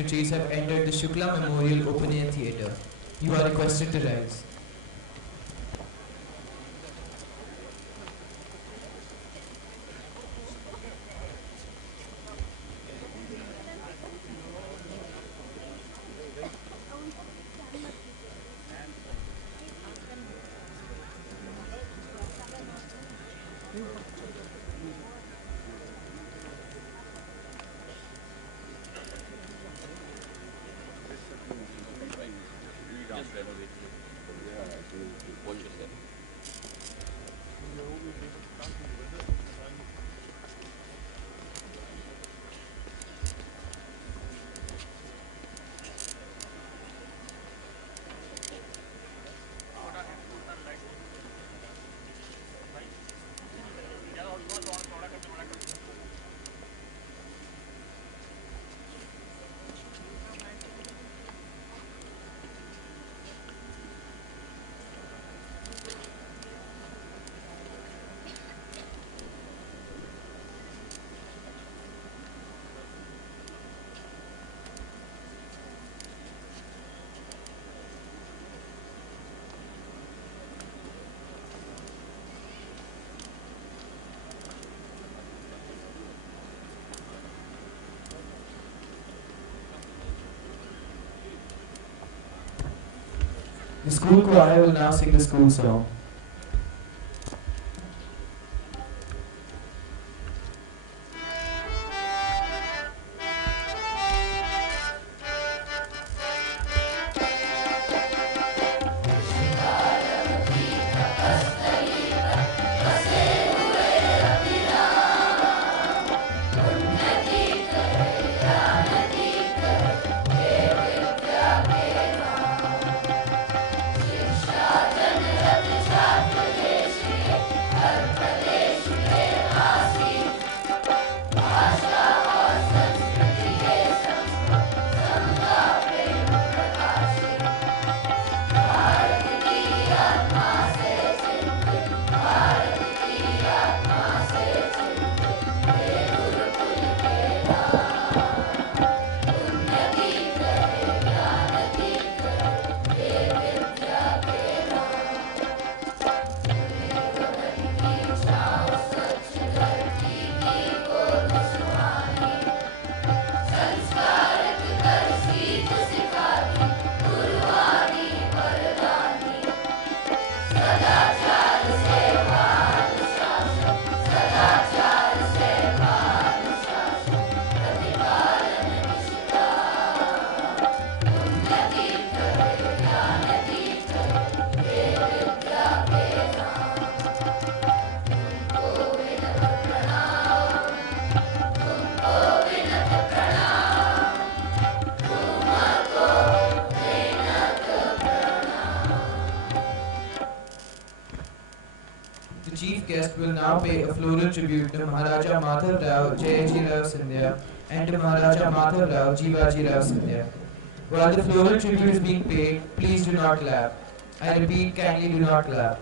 dignitaries have entered the Shukla Memorial Open Air Theatre. You are requested to rise. The school choir will now sing the school song. Guest will now pay a floral tribute to Maharaja Madhav Rao Jayaji Rao Scindia and to Maharaja Madhav Rao Jivaji Rao Scindia. While the floral tribute is being paid, please do not clap. I repeat, kindly do not clap.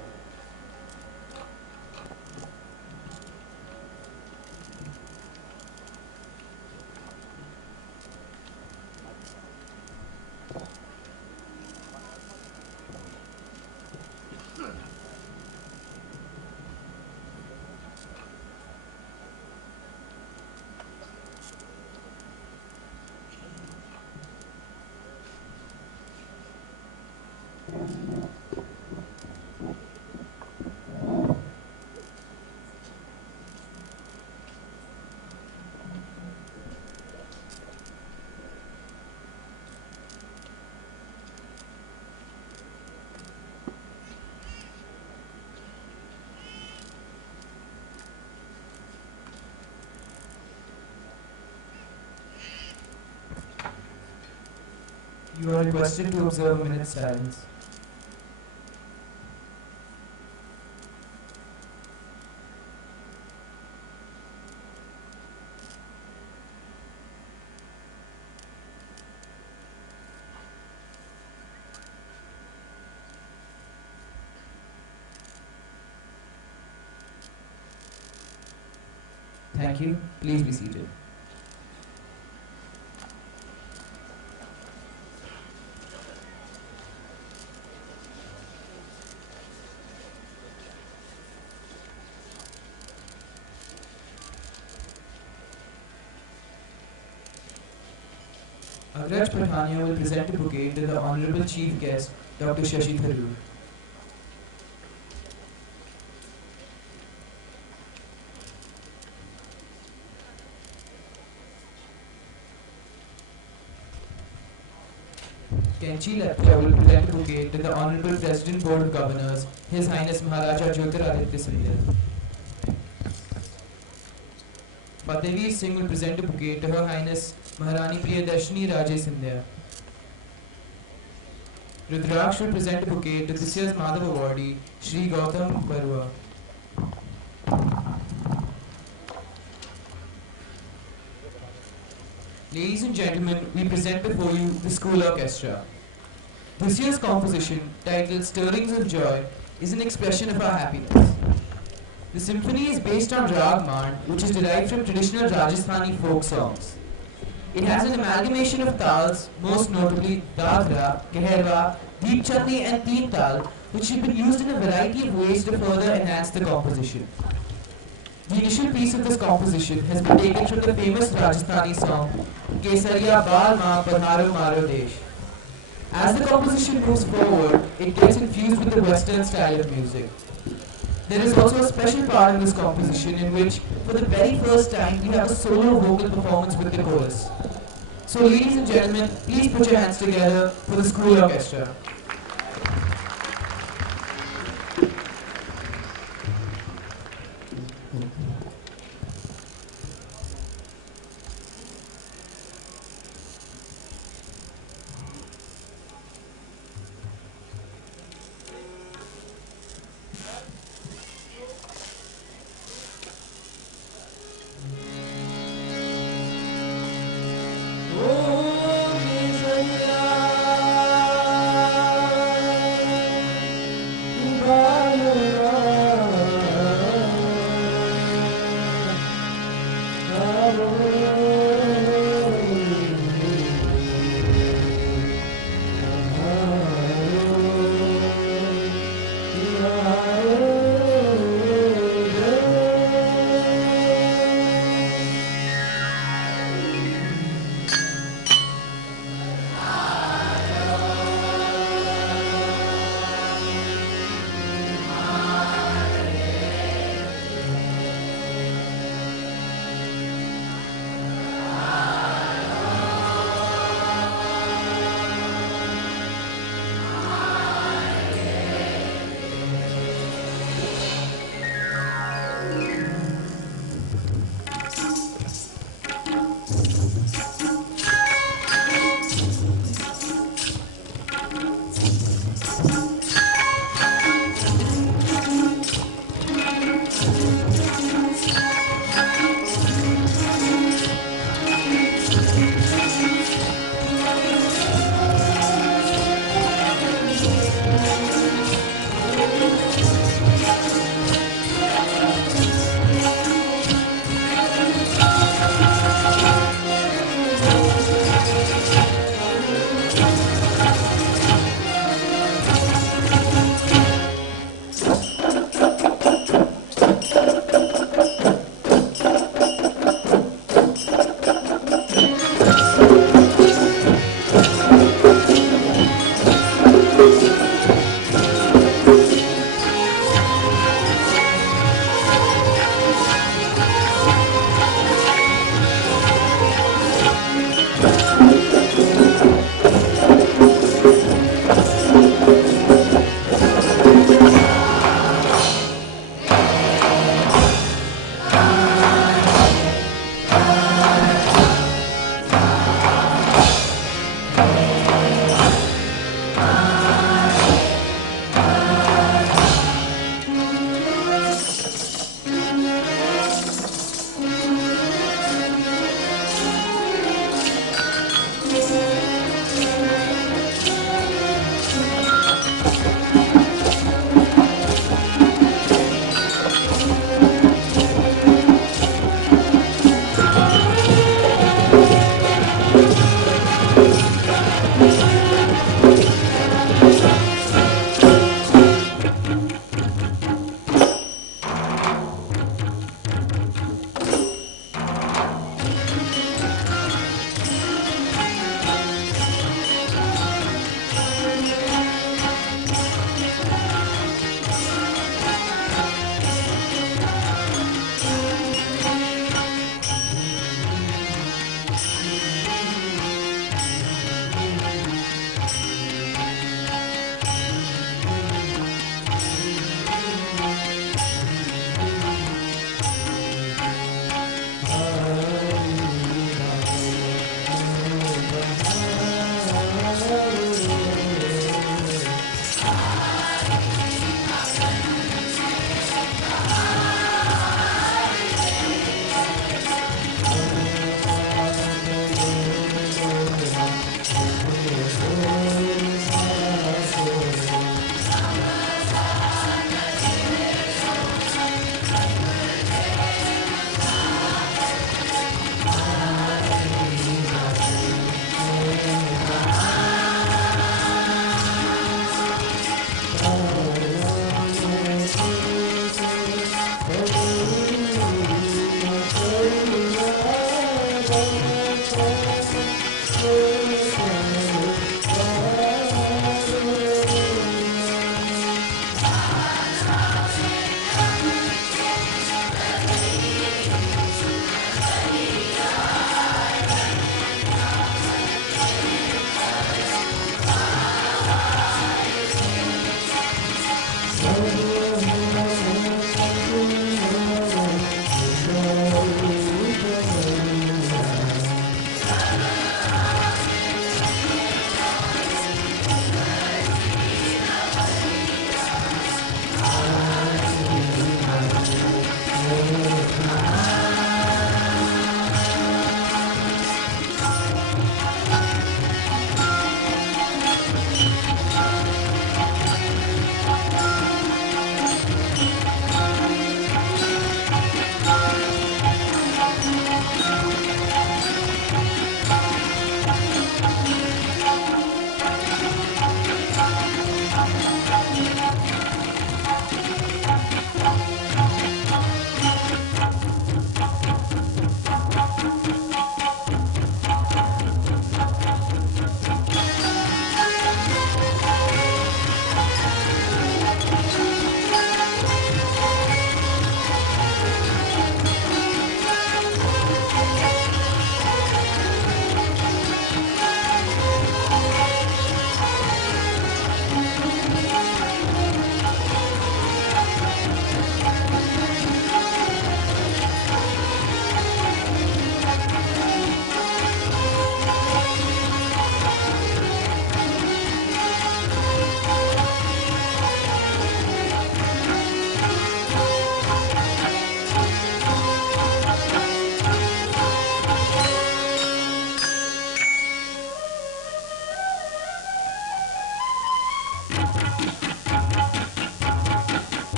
You are requested to observe a minute's silence. Thank you. Please be seated. Agraj Pathania will present a bouquet to the Honourable Chief Guest, Dr. Shashi Tharoor. Kenchi Lepta will present a bouquet to the Honourable President Board of Governors, His Highness Maharaja Jyotiraditya Scindia. Fatehveer Singh will present a bouquet to Her Highness Maharani Priyadarshni Raje Scindia. Rudraksh will present a bouquet to this year's Madhav awardee, Shri Gautam Barua. Ladies and gentlemen, we present before you the school orchestra. This year's composition, titled Stirrings of Joy, is an expression of our happiness. The symphony is based on Rag Mand, which is derived from traditional Rajasthani folk songs. It has an amalgamation of tals, most notably Dadra, Geherwa, Deepchandi and Teen Tal, which have been used in a variety of ways to further enhance the composition. The initial piece of this composition has been taken from the famous Rajasthani song Kesariya Bal Ma Padharo Maro Desh. As the composition moves forward, it gets infused with the Western style of music. There is also a special part in this composition in which, for the very first time, we have a solo vocal performance with the chorus. So ladies and gentlemen, please put your hands together for the school orchestra.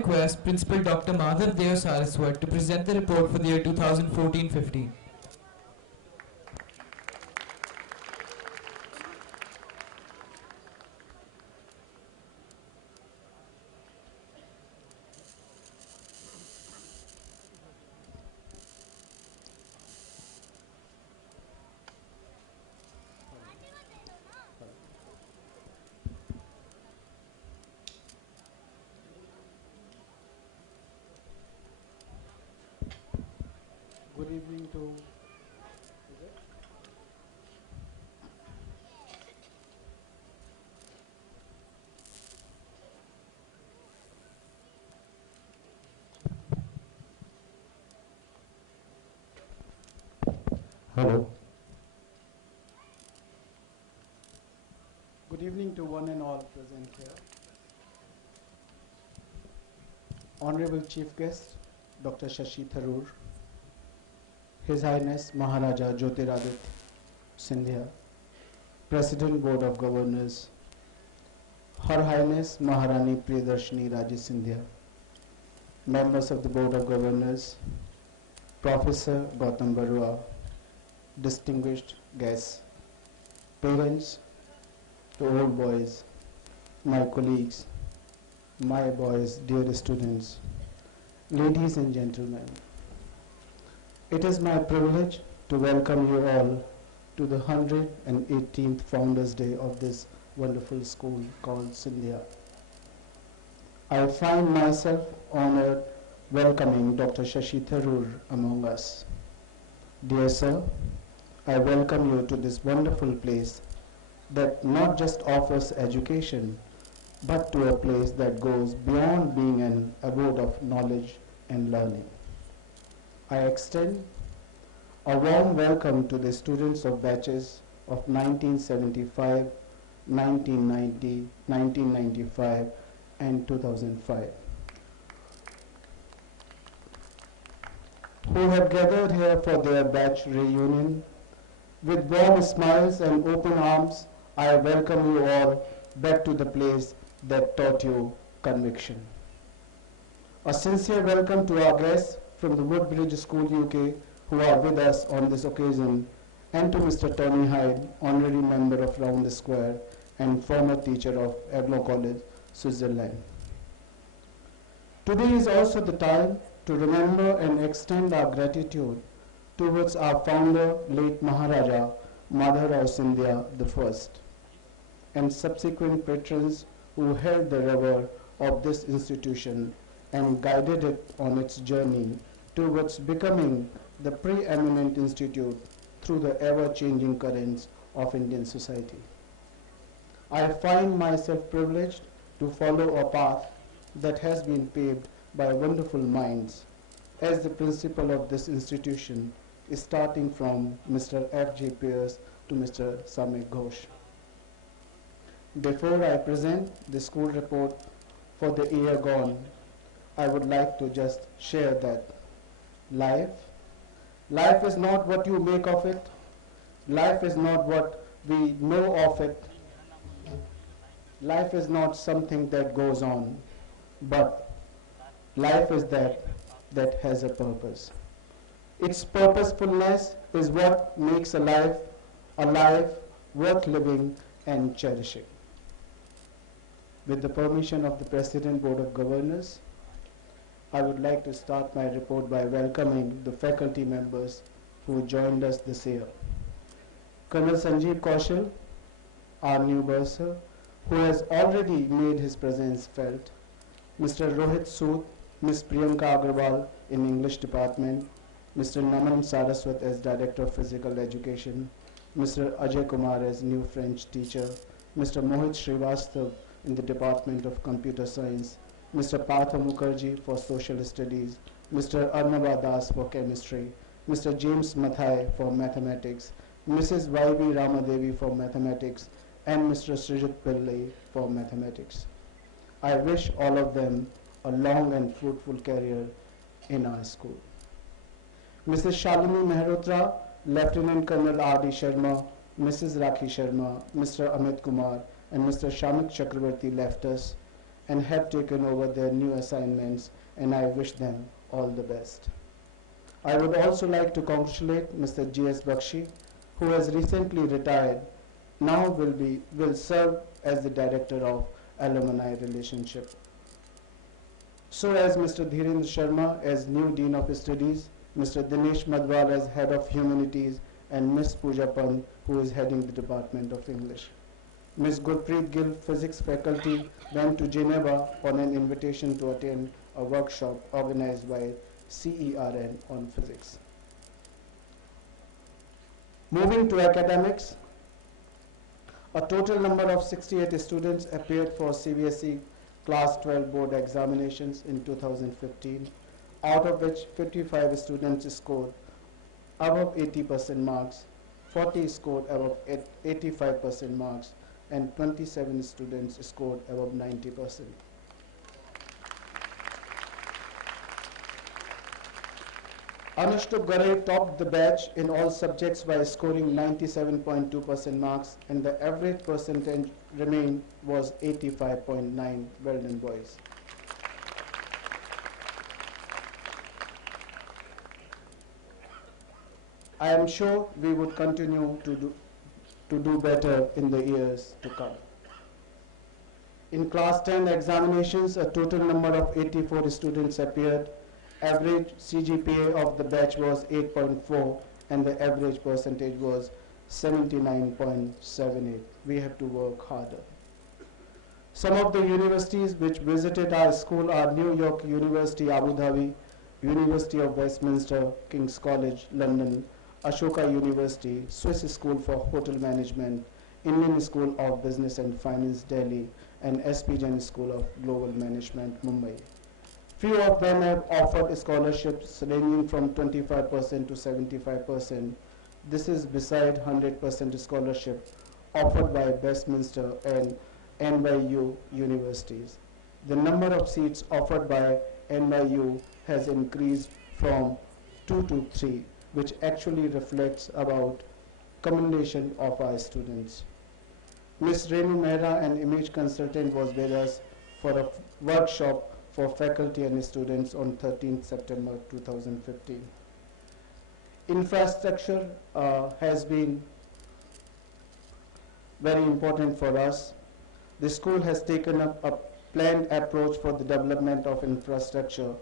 request Principal Dr. Madhav to present the report for the year 2014-15. Good evening to Hello. Good evening to one and all present here. Honorable Chief Guest, Dr. Shashi Tharoor, His Highness Maharaja Jyotiraditya Scindia, President Board of Governors, Her Highness Maharani Priyadarshni Raje Scindia, members of the Board of Governors, Professor Gautam Barua, distinguished guests, parents, to old boys, my colleagues, my boys, dear students, ladies and gentlemen. It is my privilege to welcome you all to the 118th Founders Day of this wonderful school called Scindia. I find myself honored welcoming Dr. Shashi Tharoor among us. Dear sir, I welcome you to this wonderful place that not just offers education, but to a place that goes beyond being an abode of knowledge and learning. I extend a warm welcome to the students of batches of 1975, 1990, 1995, and 2005, who have gathered here for their batch reunion. With warm smiles and open arms, I welcome you all back to the place that taught you conviction. A sincere welcome to our guests from the Woodbridge School UK who are with us on this occasion, and to Mr. Tony Hyde, honorary member of Round the Square and former teacher of Aglo College, Switzerland. Today is also the time to remember and extend our gratitude towards our founder, late Maharaja Madhav Scindia I, and subsequent patrons who held the rudder of this institution and guided it on its journey towards becoming the preeminent institute through the ever-changing currents of Indian society. I find myself privileged to follow a path that has been paved by wonderful minds as the principal of this institution, starting from Mr. F.J. Pierce to Mr. Samik Ghosh. Before I present the school report for the year gone, I would like to just share that life is not what you make of it. Life is not what we know of it. Life is not something that goes on, but life is that has a purpose. Its purposefulness is what makes a life worth living and cherishing. With the permission of the President Board of Governors, I would like to start my report by welcoming the faculty members who joined us this year. Colonel Sanjeev Kaushal, our new bursar, who has already made his presence felt. Mr. Rohit Sood, Ms. Priyanka Agarwal in English Department, Mr. Naman Saraswat as Director of Physical Education, Mr. Ajay Kumar as new French teacher, Mr. Mohit Srivastav in the Department of Computer Science, Mr. Partha Mukherjee for Social Studies, Mr. Arnaba Das for Chemistry, Mr. James Mathai for Mathematics, Mrs. Y.B. Ramadevi for Mathematics, and Mr. Srijit Pillai for Mathematics. I wish all of them a long and fruitful career in our school. Mrs. Shalini Mehrotra, Lieutenant Colonel R.D. Sharma, Mrs. Rakhi Sharma, Mr. Amit Kumar, and Mr. Shamik Chakravarti left us, and have taken over their new assignments, and I wish them all the best. I would also like to congratulate Mr. G.S. Bakshi, who has recently retired, now will serve as the Director of Alumni Relationship. So as Mr. Dhirendra Sharma as new Dean of Studies, Mr. Dinesh Madhwal as Head of Humanities, and Ms. Pooja Pant, who is heading the Department of English. Ms. Gurpreet Gill, Physics faculty, went to Geneva on an invitation to attend a workshop organized by CERN on physics. Moving to academics, a total number of 68 students appeared for CBSE Class 12 board examinations in 2015, out of which 55 students scored above 80% marks, 40 scored above 85% marks, and 27 students scored above 90%. Anushtup Garai topped the batch in all subjects by scoring 97.2% marks, and the average percentage remained was 85.9. Well done, boys. I am sure we would continue to do better in the years to come. In Class 10 examinations, a total number of 84 students appeared. Average CGPA of the batch was 8.4 and the average percentage was 79.78. We have to work harder. Some of the universities which visited our school are New York University, Abu Dhabi, University of Westminster, King's College, London, Ashoka University, Swiss School for Hotel Management, Indian School of Business and Finance, Delhi, and SP Jain School of Global Management, Mumbai. Few of them have offered scholarships ranging from 25% to 75%. This is beside 100% scholarship offered by Westminster and NYU universities. The number of seats offered by NYU has increased from 2 to 3, which actually reflects about commendation of our students. Ms. Renu Mehra, an image consultant, was with us for a workshop for faculty and students on 13th September 2015. Infrastructure has been very important for us. The school has taken up a planned approach for the development of infrastructure.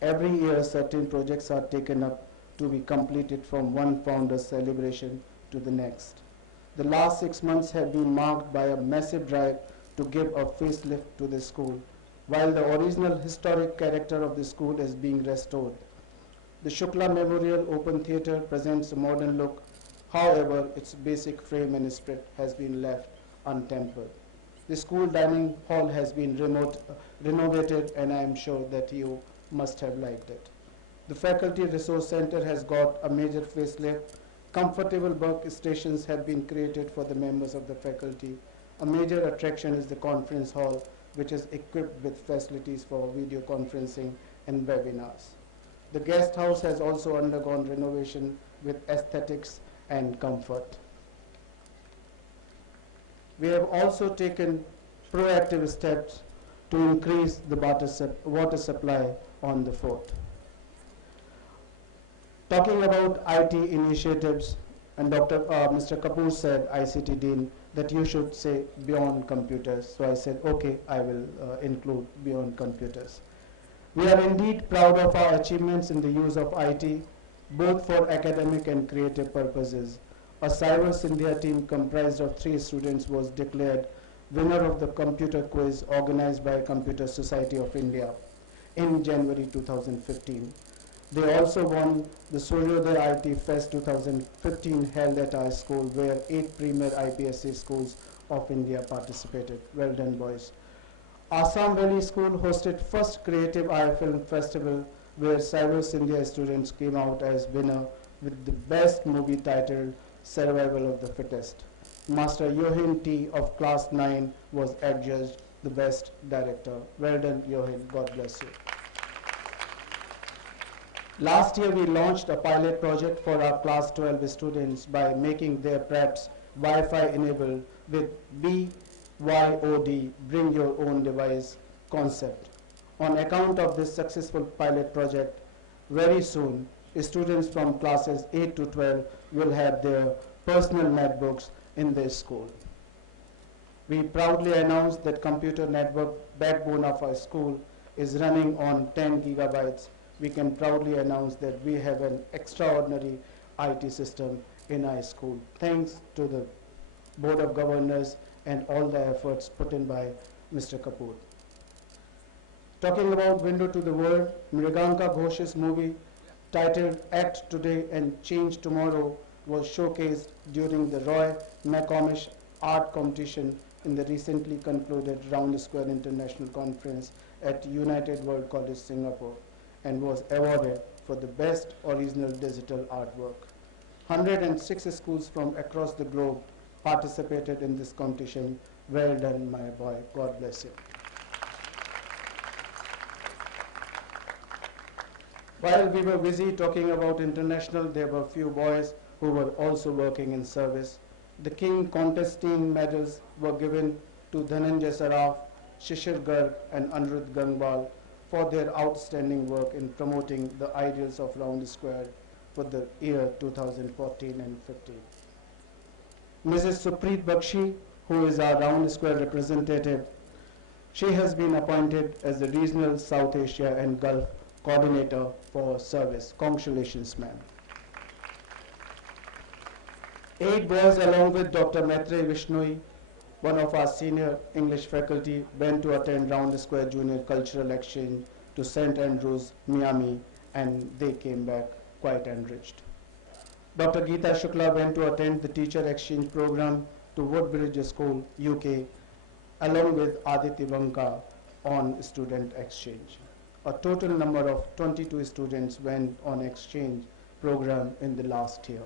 Every year, certain projects are taken up to be completed from one founder's celebration to the next. The last 6 months have been marked by a massive drive to give a facelift to the school, while the original historic character of the school is being restored. The Shukla Memorial Open Theatre presents a modern look. However, its basic frame and spirit has been left untempered. The school dining hall has been renovated, and I am sure that you must have liked it. The Faculty Resource Center has got a major facelift. Comfortable workstations have been created for the members of the faculty. A major attraction is the conference hall, which is equipped with facilities for video conferencing and webinars. The guest house has also undergone renovation with aesthetics and comfort. We have also taken proactive steps to increase the water supply on the fort. Talking about IT initiatives, and Mr. Kapoor said, ICT Dean, that you should say beyond computers. So I said, okay, I will include beyond computers. We are indeed proud of our achievements in the use of IT, both for academic and creative purposes. A Cyber Scindia team comprised of 3 students was declared winner of the computer quiz organized by Computer Society of India in January 2015. They also won the Suryodaya IT Fest 2015 held at our school, where 8 premier IPSC schools of India participated. Well done, boys. Assam Valley School hosted first Creative Eye Film Festival, where Cyber Scindia students came out as winner with the best movie titled Survival of the Fittest. Master Yohin T of Class 9 was adjudged the best director. Well done, Yohin. God bless you. Last year, we launched a pilot project for our Class 12 students by making their preps Wi-Fi enabled with BYOD, Bring Your Own Device, concept. On account of this successful pilot project, very soon, students from classes 8 to 12 will have their personal netbooks in their school. We proudly announce that computer network backbone of our school is running on 10 gigabytes. We can proudly announce that we have an extraordinary IT system in our school, thanks to the Board of Governors and all the efforts put in by Mr. Kapoor. Talking about Window to the World, Mriganka Ghosh's movie titled Act Today and Change Tomorrow was showcased during the Roy McComish Art Competition in the recently concluded Round Square International Conference at United World College, Singapore, and was awarded for the best original digital artwork. 106 schools from across the globe participated in this competition. Well done, my boy. God bless you. While we were busy talking about international, there were a few boys who were also working in service. The King Contest Team medals were given to Dhananjay Saraf, Shishir Garg, and Anirudh Gangbal for their outstanding work in promoting the ideals of Round Square for the year 2014 and 15. Mrs. Supreet Bakshi, who is our Round Square representative, she has been appointed as the Regional South Asia and Gulf Coordinator for Service. Congratulations, ma'am. 8 boys along with Dr. Maitre Vishnoi, one of our senior English faculty, went to attend Round Square Junior Cultural Exchange to St. Andrews, Miami, and they came back quite enriched. Dr. Geeta Shukla went to attend the Teacher Exchange Program to Woodbridge School, UK, along with Aditi Vanka on student exchange. A total number of 22 students went on exchange program in the last year.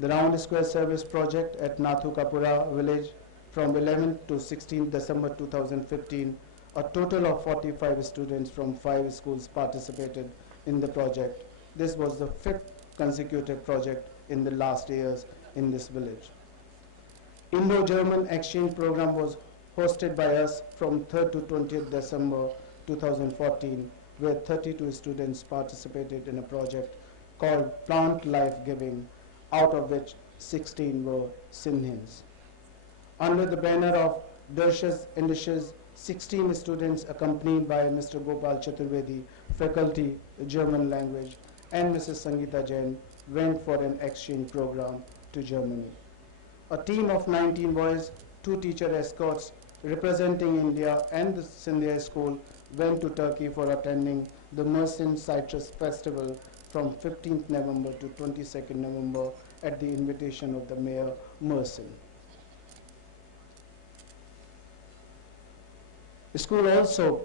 The Round Square Service Project at Nathu Kapura village from 11th to 16th December 2015, a total of 45 students from 5 schools participated in the project. This was the 5th consecutive project in the last years in this village. Indo-German exchange program was hosted by us from 3rd to 20th December 2014, where 32 students participated in a project called Plant Life Giving, out of which 16 were Sindhians. Under the banner of Darshas and Dishes, 16 students accompanied by Mr. Gopal Chaturvedi, faculty German language, and Mrs. Sangeeta Jain went for an exchange program to Germany. A team of 19 boys, 2 teacher escorts representing India and the Scindia school went to Turkey for attending the Mersin Citrus Festival from 15th November to 22nd November at the invitation of the Mayor Mersin. The school also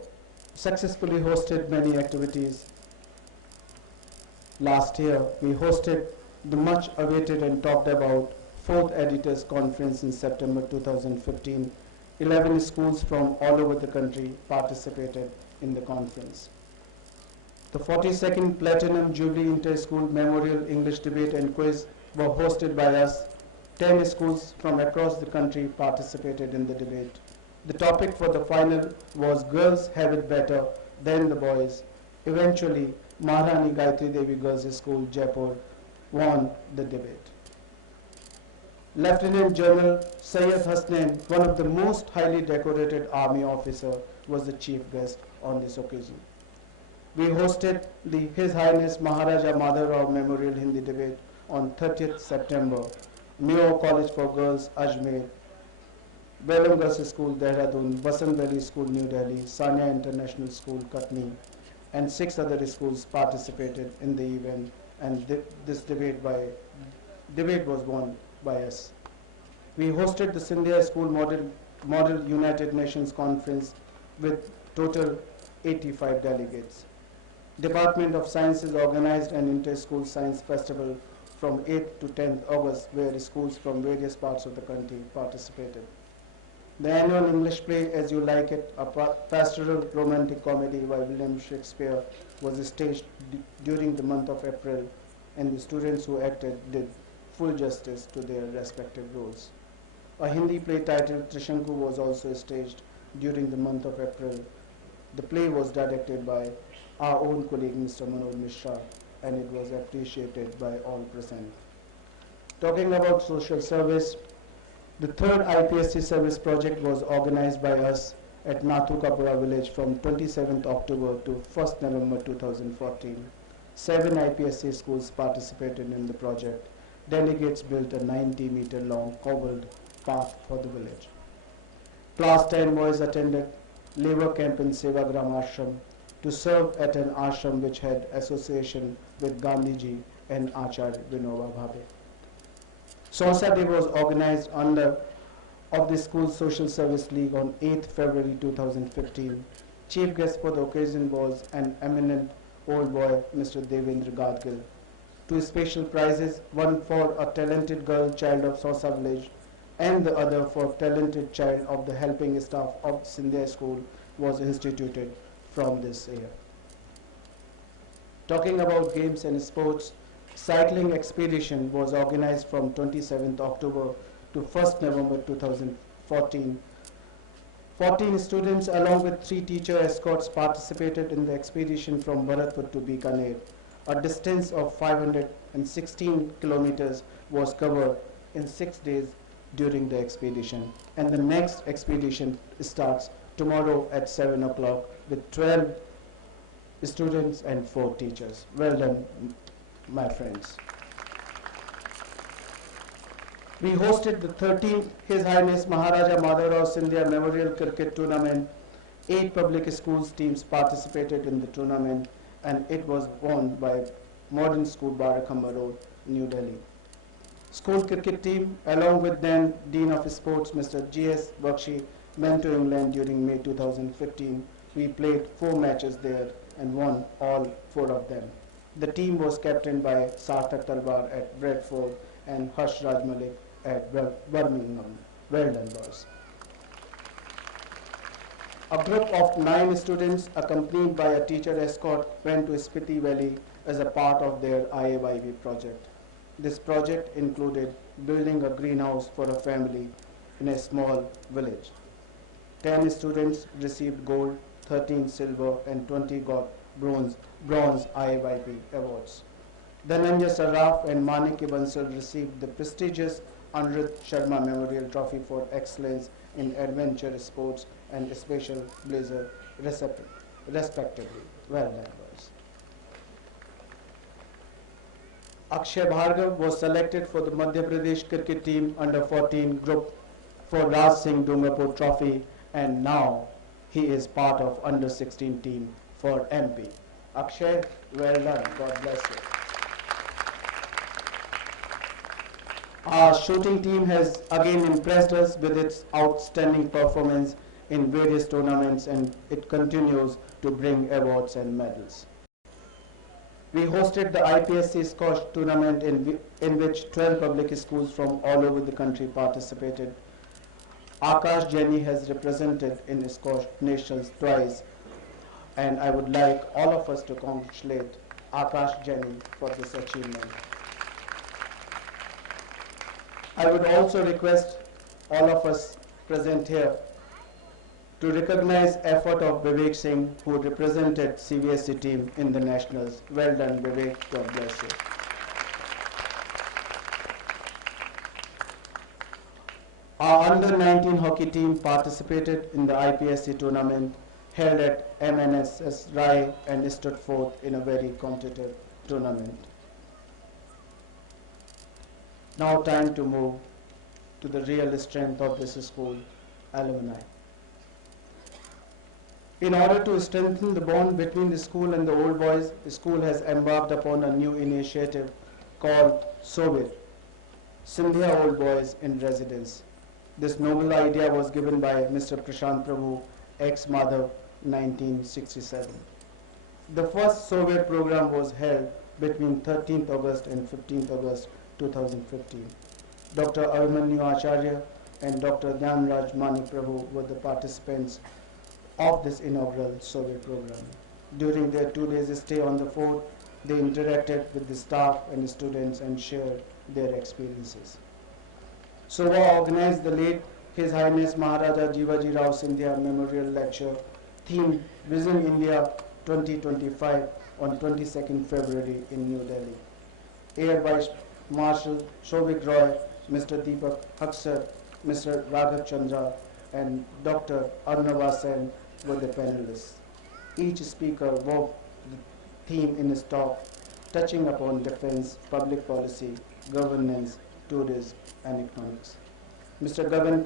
successfully hosted many activities. Last year, we hosted the much awaited and talked about 4th Editors Conference in September 2015. 11 schools from all over the country participated in the conference. The 42nd Platinum Jubilee Inter-School Memorial English Debate and Quiz were hosted by us. 10 schools from across the country participated in the debate. The topic for the final was Girls Have It Better Than the Boys. Eventually, Maharani Priyadarshni Girls School, Jaipur, won the debate. Lieutenant General Syed Hasnain, one of the most highly decorated army officer, was the chief guest on this occasion. We hosted the His Highness Maharaja Madhav Memorial Hindi Debate on 30th September, Mayo College for Girls, Ajmer, Belem Girls School, Dehradun, Basant Valley School, New Delhi, Sanya International School, Katni, and 6 other schools participated in the event, and this debate was won by us. We hosted the Scindia School Model United Nations Conference with total 85 delegates. Department of Sciences organized an inter-school science festival from 8th to 10th August, where schools from various parts of the country participated. The annual English play, As You Like It, a pastoral romantic comedy by William Shakespeare, was staged during the month of April, and the students who acted did full justice to their respective roles. A Hindi play titled Trishanku was also staged during the month of April. The play was directed by our own colleague Mr. Manoj Mishra, and it was appreciated by all present. Talking about social service, the third IPSC service project was organized by us at Nathu Kapura village from 27th October to 1st November 2014. 7 IPSC schools participated in the project. Delegates built a 90-meter long cobbled path for the village. Class 10 boys attended labor camp in Sevagram Ashram to serve at an ashram which had association with Gandhiji and Acharya Vinoba Bhave. Sonsa Day was organized under of the School Social Service League on 8th February 2015. Chief guest for the occasion was an eminent old boy, Mr. Devendra Gadgil. 2 special prizes, one for a talented girl child of Sonsa village and the other for talented child of the helping staff of Scindia School, was instituted from this year. Talking about games and sports, cycling expedition was organized from 27th October to 1st November 2014. 14 students along with 3 teacher escorts participated in the expedition from Bharatpur to Bikaner. A distance of 516 kilometers was covered in 6 days during the expedition, and the next expedition starts tomorrow at 7 o'clock with 12 students and 4 teachers. Well done, my friends. We hosted the 13th His Highness Maharaja Madhav Scindia Memorial Cricket Tournament. 8 public schools teams participated in the tournament, and it was won by Modern School Barakhamba Road, New Delhi. School cricket team, along with then Dean of Sports Mr. G.S. Bakshi, went to England during May 2015. We played 4 matches there and won all 4 of them. The team was captained by Sarthak Talwar at Bradford and Harsh Raj Malik at Birmingham. Well done, boys. A group of 9 students accompanied by a teacher escort went to Spiti Valley as a part of their IAYB project. This project included building a greenhouse for a family in a small village. 10 students received gold, 13 silver, and 20 got bronze IAYB awards. Dhananjay Sarraf and Manik Bansal received the prestigious Anirudh Sharma Memorial Trophy for excellence in adventure sports and special blazer respectively. Well done, boys. Akshay Bhargav was selected for the Madhya Pradesh cricket team under 14 group for Raj Singh Dungarpur Trophy, and now he is part of under 16 team for MP. Akshay, well done. God bless you. Our shooting team has again impressed us with its outstanding performance in various tournaments, and it continues to bring awards and medals. We hosted the IPSC squash tournament in which 12 public schools from all over the country participated. Akash Jaini has represented in squash nationals twice, and I would like all of us to congratulate Akash Jaini for this achievement. I would also request all of us present here to recognize effort of Vivek Singh, who represented CBSE team in the nationals. Well done, Vivek. God bless you. Our under-19 hockey team participated in the IPSC tournament held at MNSS Rai and stood forth in a very competitive tournament. Now time to move to the real strength of this school, alumni. In order to strengthen the bond between the school and the old boys, the school has embarked upon a new initiative called SOVIR, Scindia Old Boys in Residence. This noble idea was given by Mr. Prashant Prabhu, ex-Madhav, 1967. The first SOVIR program was held between 13th August and 15th August 2015. Dr. Abhimanyu Acharya and Dr. Dhyanraj Mani Prabhu were the participants of this inaugural SOVIR program. During their 2 days stay on the fort, they interacted with the staff and students and shared their experiences. SOVA organized the late His Highness Maharaja Jivaji Rao Scindia Memorial Lecture, theme Vision India 2025 on 22nd February in New Delhi. Air Vice Marshal Shobik Roy, Mr. Deepak Haksar, Mr. Raghav Chandra, and Dr. Arnava Sen were the panelists. Each speaker wove the theme in his talk, touching upon defense, public policy, governance, tourism, and economics. Mr. Gagan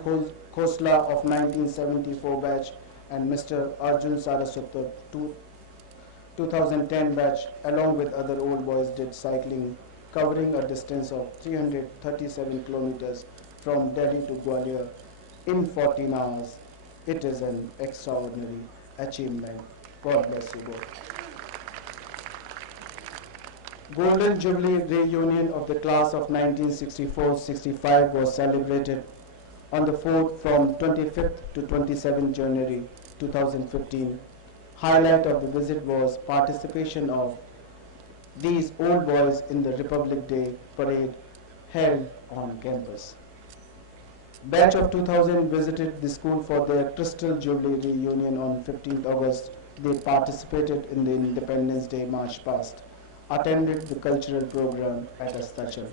Khosla of 1974 batch and Mr. Arjun Saraswat 2010 batch, along with other old boys, did cycling covering a distance of 337 kilometers from Delhi to Gwalior in 14 hours. It is an extraordinary achievement. God bless you both. Golden Jubilee reunion of the class of 1964-65 was celebrated on the 4th from 25th to 27th January 2015. Highlight of the visit was participation of these old boys in the Republic Day parade held on campus. Batch of 2000 visited the school for their Crystal Jubilee reunion on 15th August. They participated in the Independence Day March past, attended the cultural program at Astachal.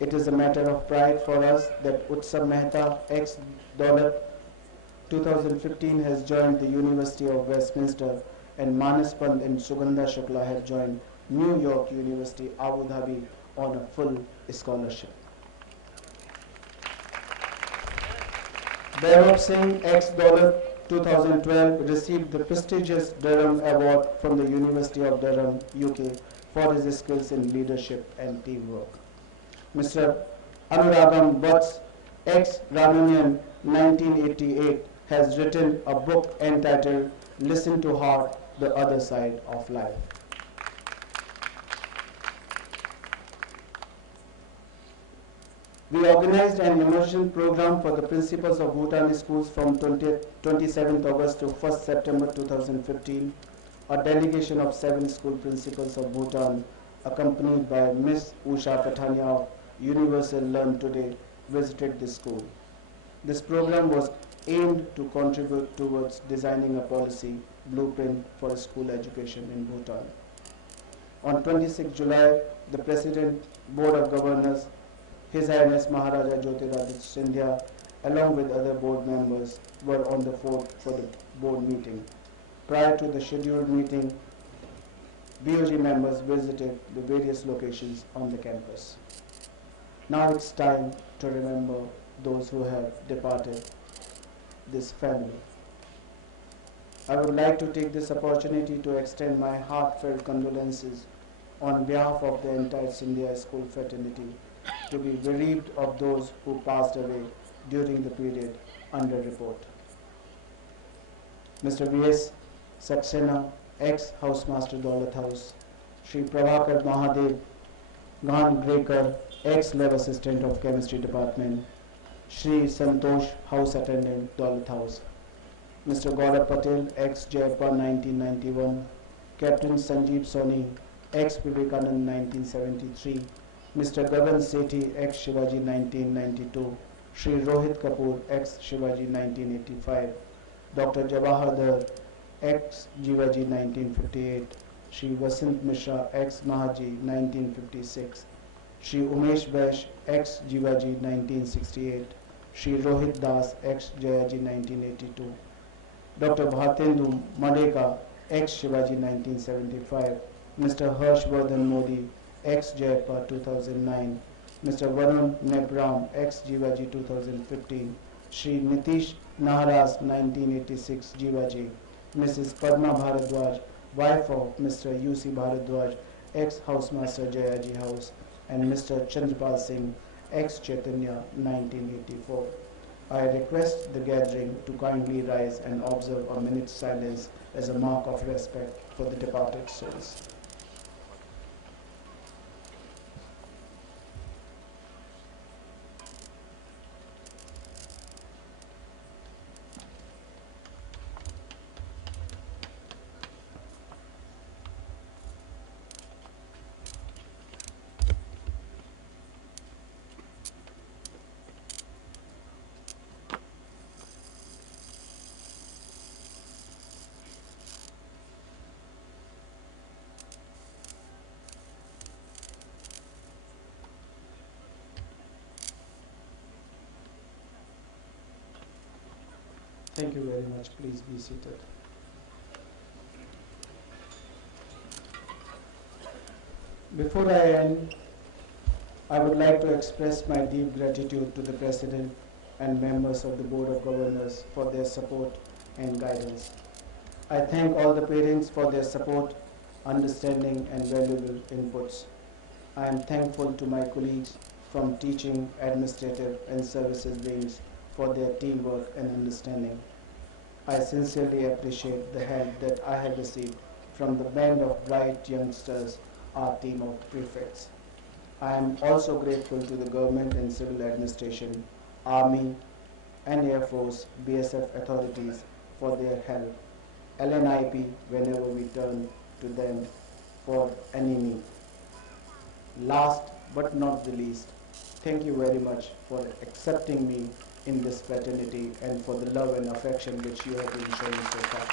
It is a matter of pride for us that Utsav Mehta, ex-Daulat 2015 has joined the University of Westminster, and Manas Pant and Sugandha Shukla have joined New York University, Abu Dhabi on a full scholarship. Vaibhav Singh, ex-Daulat 2012, received the prestigious Durham Award from the University of Durham, UK, for his skills in leadership and teamwork. Mr. Anuragam Butts, ex-Ramanian 1988, has written a book entitled Listen to Heart, the Other Side of Life. We organized an immersion program for the principals of Bhutan schools from 27th August to 1st September 2015. A delegation of 7 school principals of Bhutan, accompanied by Ms. Usha Patania of Universal Learn Today, visited the school. This program was aimed to contribute towards designing a policy blueprint for school education in Bhutan. On 26 July, the President, Board of Governors, His Highness Maharaja Jyotiraditya Scindia, along with other board members, were on the fort for the board meeting. Prior to the scheduled meeting, BOG members visited the various locations on the campus. Now it's time to remember those who have departed this family. I would like to take this opportunity to extend my heartfelt condolences on behalf of the entire Scindia school fraternity to be bereaved of those who passed away during the period under report. Mr. V.S. Saxena, ex-Housemaster Daulat House, Shri Prabhakar Mahadev Ghan Grekar, ex-Lab Assistant of Chemistry Department, Shri Santosh, House Attendant, Daulat House, Mr. Gaurav Patel, ex-Jaipur 1991, Captain Sanjeev Soni, ex-Vivekanand 1973, Mr. Gagan Sethi, ex-Shivaji 1992, Shri Rohit Kapoor, ex-Shivaji 1985, Dr. Jawahar Dar, ex-Jivaji 1958, Shri Vasant Mishra, ex-Mahaji 1956, Shri Umesh Vaish, ex-Jivaji 1968, Shri Rohit Das, ex-Jayaji 1982, Dr. Bhartendu Madeka, ex-Shivaji 1975, Mr. Harshvardhan Modi, ex-Jaipur 2009, Mr. Varun Nebram, ex-Jivaji 2015, Shri Nitish Naharas 1986 Jivaji, Mrs. Padma Bharadwaj, wife of Mr. U.C. Bharadwaj, ex-Housemaster Jayaji House, and Mr. Chandrapal Singh, ex-Chaitanya 1984. I request the gathering to kindly rise and observe a minute's silence as a mark of respect for the departed souls. Thank you very much. Please be seated. Before I end, I would like to express my deep gratitude to the President and members of the Board of Governors for their support and guidance. I thank all the parents for their support, understanding and valuable inputs. I am thankful to my colleagues from teaching, administrative and services wings for their teamwork and understanding. I sincerely appreciate the help that I have received from the band of bright youngsters, our team of prefects. I am also grateful to the government and civil administration, Army and Air Force, BSF authorities for their help, LNIP whenever we turn to them for any need. Last but not the least, thank you very much for accepting me in this fraternity and for the love and affection which you have been showing so far.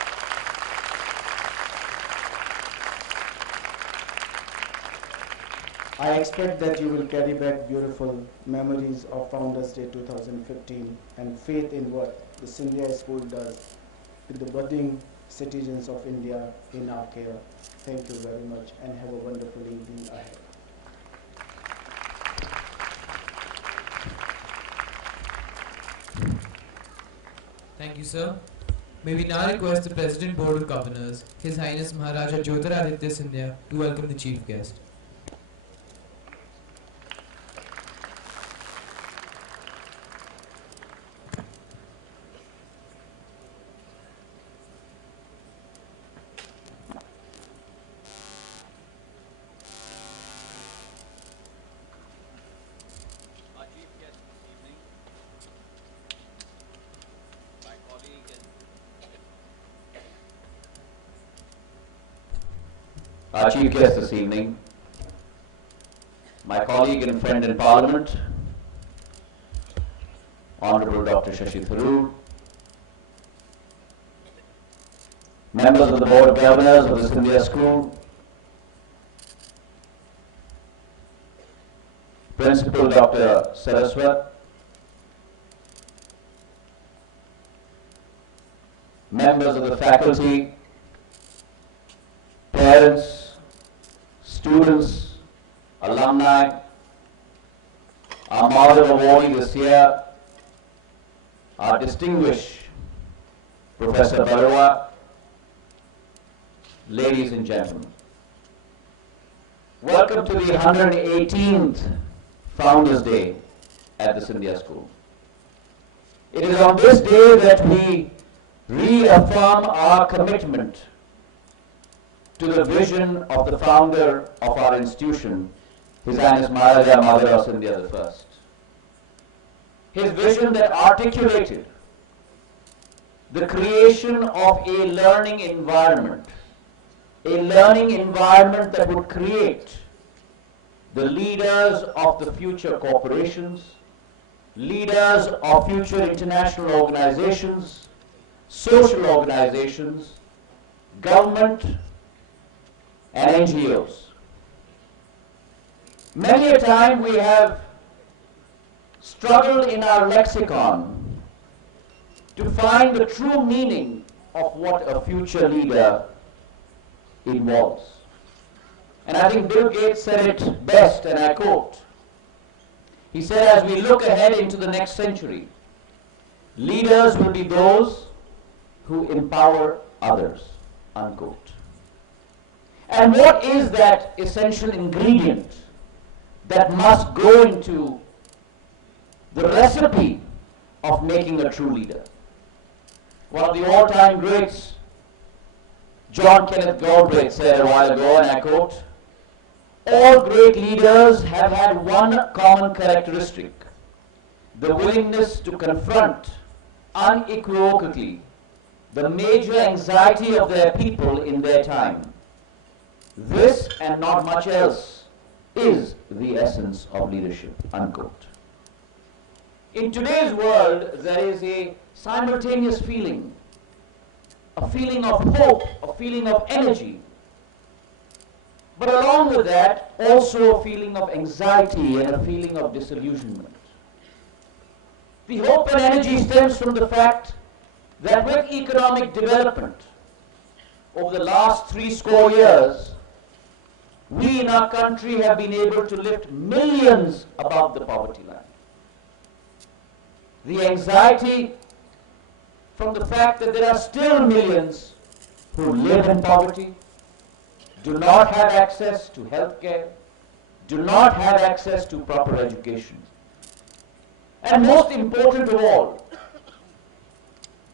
I expect that you will carry back beautiful memories of Founders Day 2015 and faith in what the Scindia School does to the budding citizens of India in our care. Thank you very much and have a wonderful evening ahead. Thank you, sir. May we now request the President Board of Governors, His Highness Maharaja Jyotiraditya Scindia, to welcome the Chief Guest. Our Chief Guest this evening, my colleague and friend in Parliament, Honourable Dr Shashi Tharoor, members of the Board of Governors of the Scindia School, Principal Dr Saraswat, members of the faculty, parents, students, alumni, our Madhav awardee this year, our distinguished Professor Barua, ladies and gentlemen. Welcome to the 118th Founders Day at the Scindia School. It is on this day that we reaffirm our commitment to the vision of the founder of our institution, His Highness Maharaja Maharaja Scindia I. His vision that articulated the creation of a learning environment that would create the leaders of the future corporations, leaders of future international organizations, social organizations, government, and NGOs. Many a time we have struggled in our lexicon to find the true meaning of what a future leader involves. And I think Bill Gates said it best, and I quote, he said, as we look ahead into the next century, leaders will be those who empower others, unquote. And what is that essential ingredient that must go into the recipe of making a true leader? One of the all-time greats, John Kenneth Galbraith, said a while ago, and I quote, all great leaders have had one common characteristic, the willingness to confront unequivocally the major anxiety of their people in their time. This and not much else is the essence of leadership, unquote. In today's world, there is a simultaneous feeling, a feeling of hope, a feeling of energy, but along with that, also a feeling of anxiety and a feeling of disillusionment. The hope and energy stems from the fact that with economic development over the last 70 years, we in our country have been able to lift millions above the poverty line. The anxiety from the fact that there are still millions who live in poverty, do not have access to health care, do not have access to proper education. And most important of all,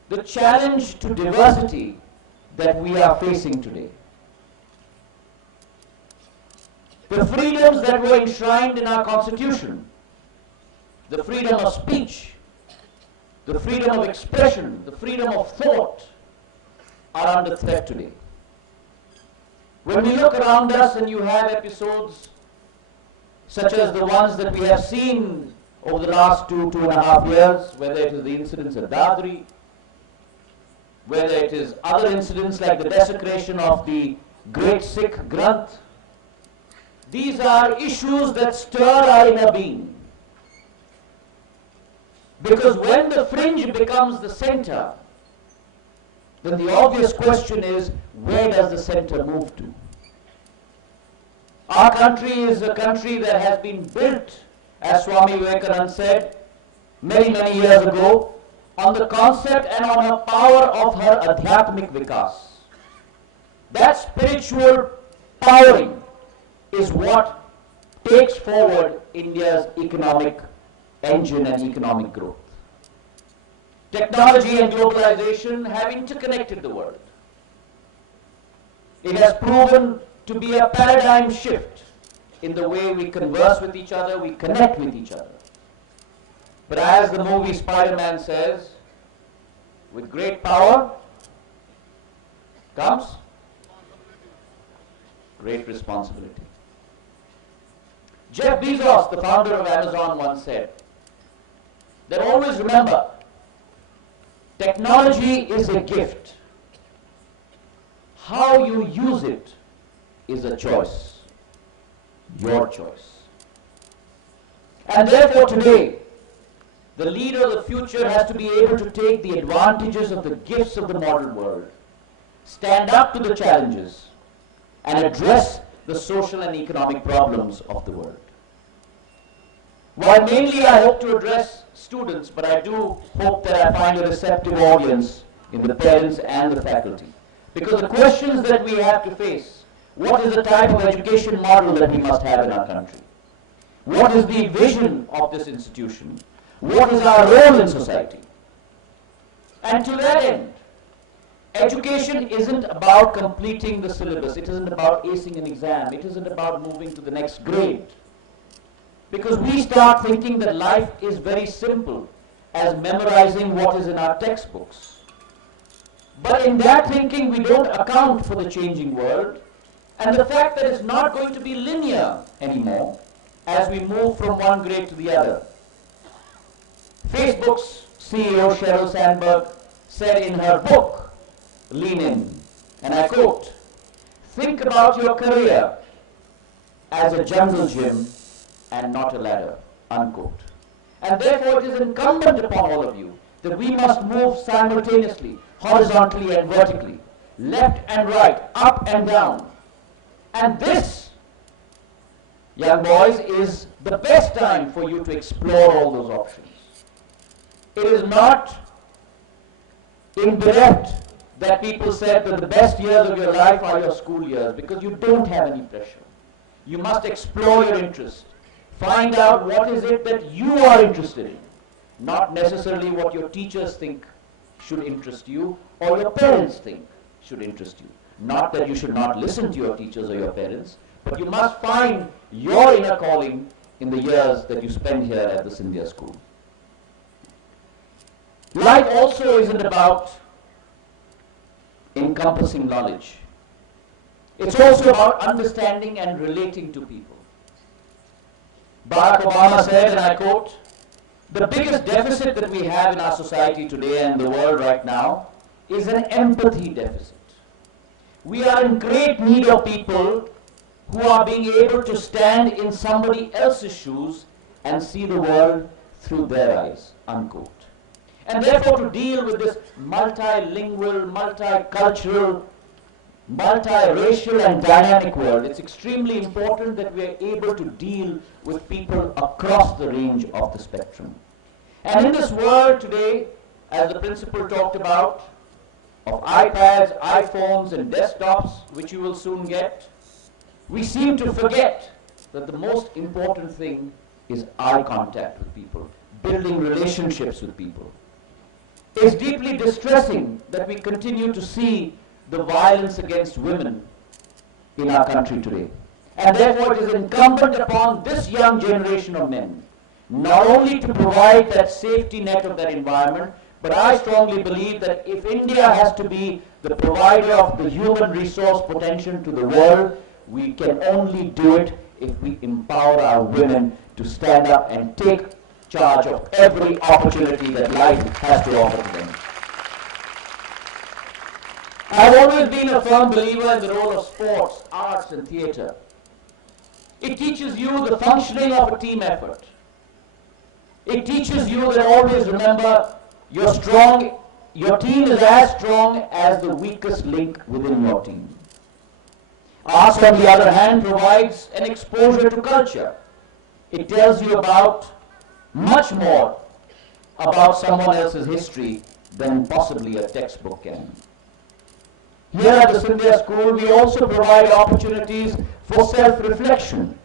the challenge to diversity that we are facing today. The freedoms that were enshrined in our Constitution, the freedom of speech, the freedom of expression, the freedom of thought, are under threat today. When we look around us and you have episodes such as the ones that we have seen over the last 2.5 years, whether it is the incidents at Dadri, whether it is other incidents like the desecration of the great Sikh Granth, these are issues that stir our inner being. Because when the fringe becomes the center, then the obvious question is, where does the center move to? Our country is a country that has been built, as Swami Vivekananda said many, many years ago, on the concept and on the power of her Adhyatmik Vikas. That spiritual powering is what takes forward India's economic engine and economic growth. Technology and globalization have interconnected the world. It has proven to be a paradigm shift in the way we converse with each other, we connect with each other. But as the movie Spider-Man says, with great power comes great responsibility. Jeff Bezos, the founder of Amazon, once said that always remember, technology is a gift. How you use it is a choice, your choice. And therefore today, the leader of the future has to be able to take the advantages of the gifts of the modern world, stand up to the challenges, and address the social and economic problems of the world. While mainly I hope to address students, but I do hope that I find a receptive audience in the parents and the faculty. Because the questions that we have to face, what is the type of education model that we must have in our country? What is the vision of this institution? What is our role in society? And to that end, education isn't about completing the syllabus. It isn't about acing an exam. It isn't about moving to the next grade. Because we start thinking that life is very simple, as memorizing what is in our textbooks. But in that thinking, we don't account for the changing world and the fact that it's not going to be linear anymore as we move from one grade to the other. Facebook's CEO Sheryl Sandberg said in her book, Lean In, and I quote, "Think about your career as a jungle gym and not a ladder," unquote. And therefore it is incumbent upon all of you that we must move simultaneously, horizontally and vertically, left and right, up and down. And this, young boys, is the best time for you to explore all those options. It is not indirect that people said that the best years of your life are your school years, because you don't have any pressure. You must explore your interest. Find out what is it that you are interested in, not necessarily what your teachers think should interest you or your parents think should interest you. Not that you should not listen to your teachers or your parents, but you must find your inner calling in the years that you spend here at the Scindia School. Life also isn't about encompassing knowledge. It's also about understanding and relating to people. Barack Obama said, and I quote, "The biggest deficit that we have in our society today and the world right now is an empathy deficit. We are in great need of people who are being able to stand in somebody else's shoes and see the world through their eyes," unquote. And therefore, to deal with this multilingual, multicultural, multiracial and dynamic world, it's extremely important that we are able to deal with people across the range of the spectrum. And in this world today, as the principal talked about, of iPads, iPhones and desktops, which you will soon get, we seem to forget that the most important thing is eye contact with people, building relationships with people. It's deeply distressing that we continue to see the violence against women in our country today. And therefore, it is incumbent upon this young generation of men not only to provide that safety net of that environment, but I strongly believe that if India has to be the provider of the human resource potential to the world, we can only do it if we empower our women to stand up and take charge of every opportunity that life has to offer to them. I've always been a firm believer in the role of sports, arts and theatre. It teaches you the functioning of a team effort. It teaches you that always remember your team is as strong as the weakest link within your team. Arts, on the other hand, provides an exposure to culture. It tells you about much more about someone else's history than possibly a textbook can. Here at the Scindia School, we also provide opportunities for self-reflection.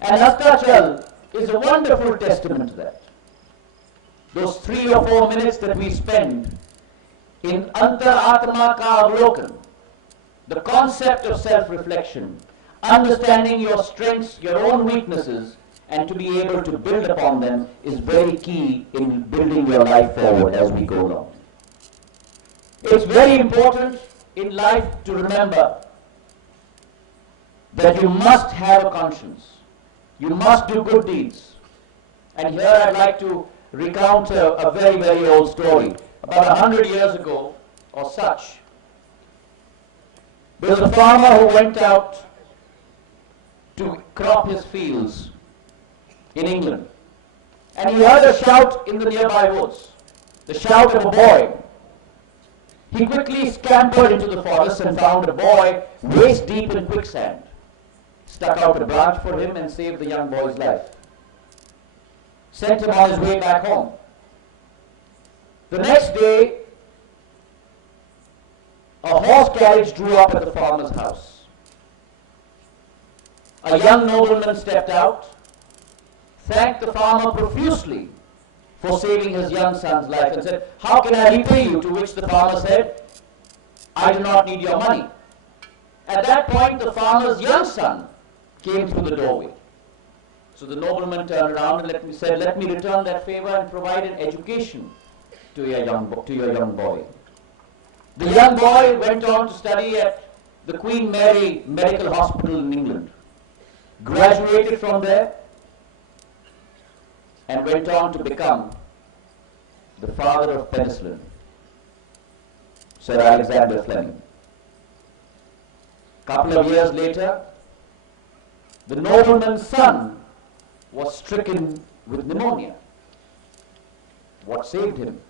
And Astachal is a wonderful testament to that. Those 3 or 4 minutes that we spend in Antar Atma Ka Avlokan, the concept of self-reflection, understanding your strengths, your own weaknesses, and to be able to build upon them is very key in building your life forward as we go along. It's very important in life to remember that you must have a conscience. You must do good deeds. And here I'd like to recount a very, very old story. About 100 years ago or such, there was a farmer who went out to crop his fields in England. And he heard a shout in the nearby woods, the shout of a boy. He quickly scampered into the forest and found a boy waist deep in quicksand. Stuck out a branch for him and saved the young boy's life. Sent him on his way back home. The next day, a horse carriage drew up at the farmer's house. A young nobleman stepped out, thanked the farmer profusely for saving his young son's life and said, "How can I repay you?" To which the farmer said, "I do not need your money." At that point, the farmer's young son came through the doorway. So the nobleman turned around and said, "Let me return that favor and provide an education to your young boy." The young boy went on to study at the Queen Mary Medical Hospital in England, graduated from there, and went on to become the father of penicillin, Sir Alexander Fleming. A couple of years later, the nobleman's son was stricken with pneumonia. What saved him?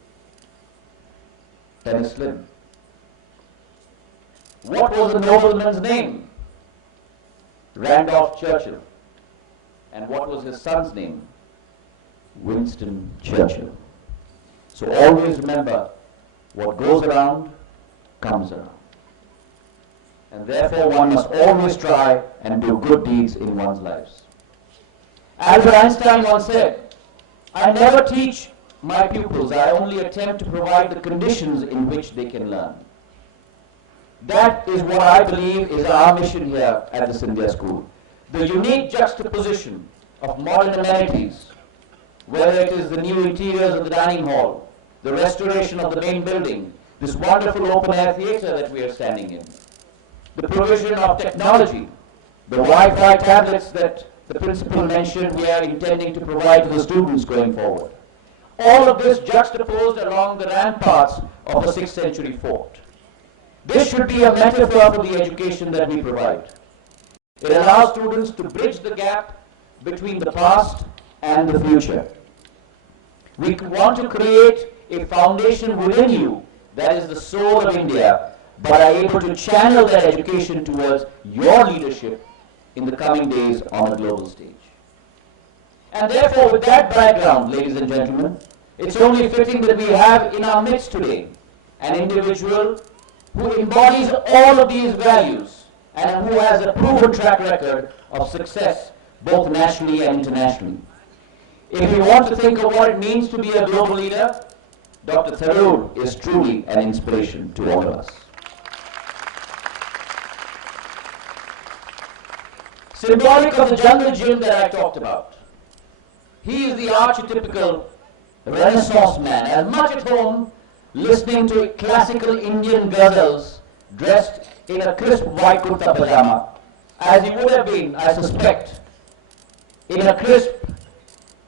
Penicillin. What was the nobleman's name? Randolph Churchill. And what was his son's name? Winston Churchill. So always remember, what goes around comes around. And therefore one must always try and do good deeds in one's lives. Albert Einstein once said, "I never teach my pupils, I only attempt to provide the conditions in which they can learn." That is what I believe is our mission here at the Scindia School. The unique juxtaposition of modern amenities, whether it is the new interiors of the dining hall, the restoration of the main building, this wonderful open-air theatre that we are standing in, the provision of technology, the Wi-Fi tablets that the principal mentioned we are intending to provide to the students going forward. All of this juxtaposed along the ramparts of a 6th century fort. This should be a metaphor for the education that we provide. It allows students to bridge the gap between the past and the future. We want to create a foundation within you that is the soul of India, but are able to channel that education towards your leadership in the coming days on the global stage. And therefore, with that background, ladies and gentlemen, it's only fitting that we have in our midst today an individual who embodies all of these values and who has a proven track record of success both nationally and internationally. If you want to think of what it means to be a global leader, Dr. Tharoor is truly an inspiration to all of us. Symbolic of the jungle gym that I talked about, he is the archetypical Renaissance man, as much at home listening to classical Indian ghazals dressed in a crisp white kurta pajama, as he would have been, I suspect, in a crisp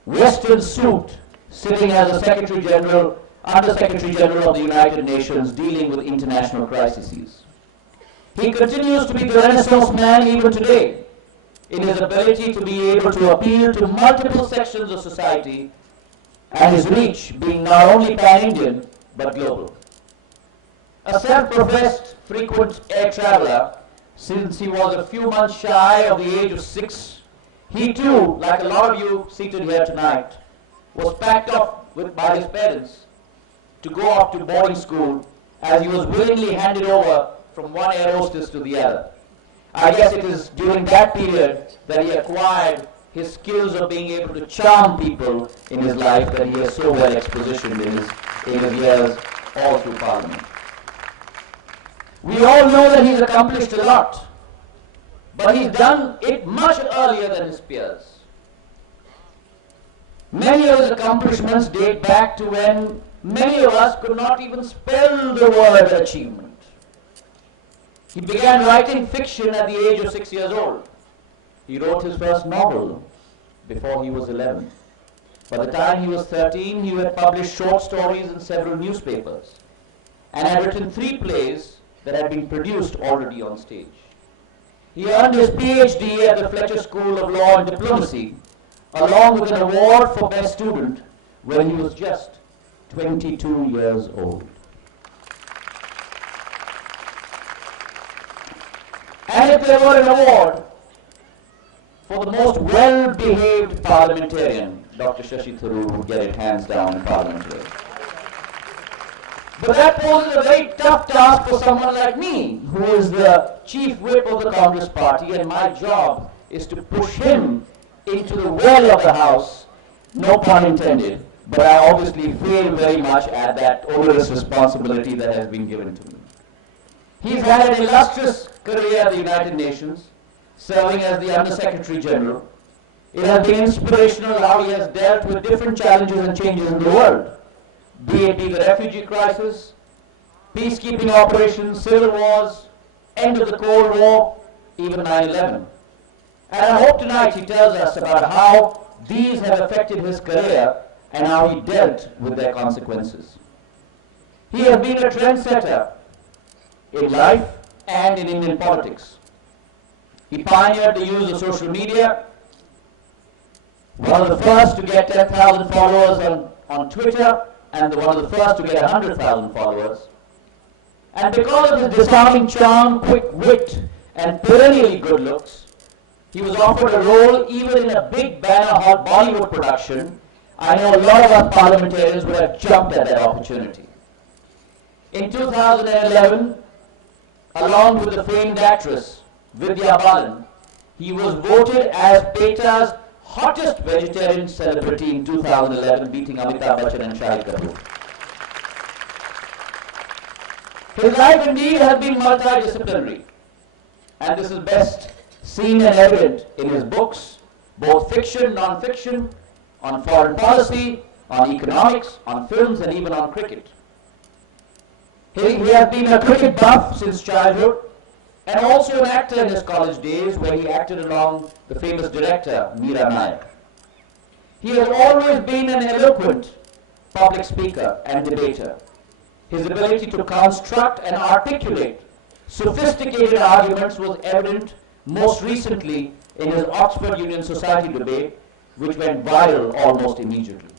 Western suit, sitting as a Secretary General, Under Secretary General of the United Nations, dealing with international crises. He continues to be the Renaissance man even today, in his ability to be able to appeal to multiple sections of society, and his reach being not only pan-Indian, but global. A self-professed frequent air traveler, since he was a few months shy of the age of 6, he too, like a lot of you seated here tonight, was packed off by his parents to go off to boarding school, as he was willingly handed over from one air hostess to the other. I guess it is during that period that he acquired his skills of being able to charm people in his life that he has so well expositioned in his years all through Parliament. We all know that he's accomplished a lot, but he's done it much earlier than his peers. Many of his accomplishments date back to when many of us could not even spell the word achievement. He began writing fiction at the age of 6 years old. He wrote his first novel before he was 11. By the time he was 13, he had published short stories in several newspapers and had written 3 plays that had been produced already on stage. He earned his PhD at the Fletcher School of Law and Diplomacy, along with an award for Best Student when he was just 22 years old. And if there were an award for the most well-behaved parliamentarian, Dr. Shashi Tharoor would get it hands down in Parliament today. But that poses a very tough task for someone like me, who is the chief whip of the Congress party, and my job is to push him into the well of the House, no pun intended, but I obviously fail very much at that onerous responsibility that has been given to me. He's had an illustrious career at the United Nations, serving as the Under Secretary General. It has been inspirational how he has dealt with different challenges and changes in the world, be it the refugee crisis, peacekeeping operations, civil wars, end of the Cold War, even 9/11. And I hope tonight he tells us about how these have affected his career and how he dealt with their consequences. He has been a trendsetter in life and in Indian politics. He pioneered the use of social media, one of the first to get 10,000 followers on Twitter, and one of the first to get 100,000 followers. And because of his disarming charm, quick wit, and perennially good looks, he was offered a role even in a big banner hot Bollywood production. I know a lot of us parliamentarians would have jumped at that opportunity. In 2011, along with the famed actress Vidya Balan, he was voted as PETA's hottest vegetarian celebrity in 2011, beating Amitabh Bachchan and Shahid Kapoor. His life indeed has been multidisciplinary, and this is best seen and evident in his books, both fiction, non-fiction, on foreign policy, on economics, on films, and even on cricket. He has been a cricket buff since childhood, and also an actor in his college days, where he acted along the famous director Meera Nayak. He has always been an eloquent public speaker and debater. His ability to construct and articulate sophisticated arguments was evident most recently in his Oxford Union Society debate, which went viral almost immediately.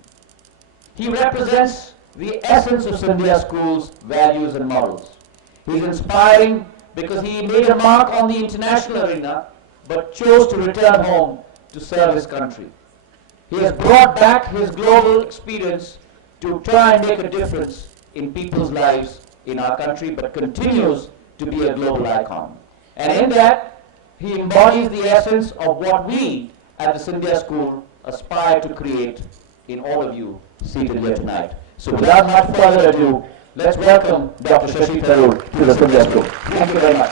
He represents the essence of Scindia School's values and morals. He's inspiring because he made a mark on the international arena but chose to return home to serve his country. He has brought back his global experience to try and make a difference in people's lives in our country, but continues to be a global icon. And in that, he embodies the essence of what we at the Scindia School aspire to create in all of you seated here tonight. So without much further ado, let's welcome Dr. Shashi Tharoor to the Scindia School. Thank you very much.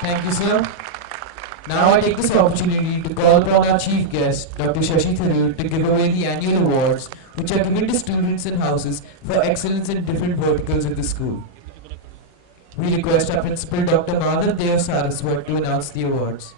Thank you, sir. Now I take this opportunity to call upon our chief guest, Dr. Shashi Tharoor, to give away the annual awards which are given to students and houses for excellence in different verticals of the school. We request our principal, Dr. Madhav Saraswat, to announce the awards.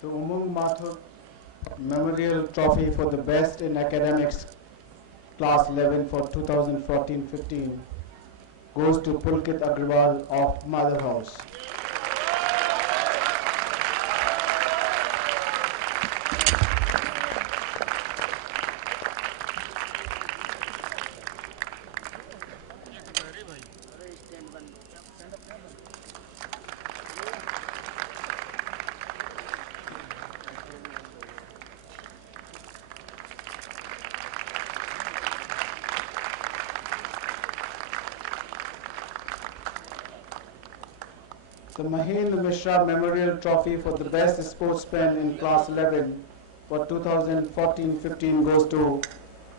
The Mathur Memorial Trophy for the Best in Academics Class 11 for 2014-15 goes to Pulkit Agrawal of Madhav House. The Mahendra Mishra Memorial Trophy for the Best Sportsman in Class 11 for 2014-15 goes to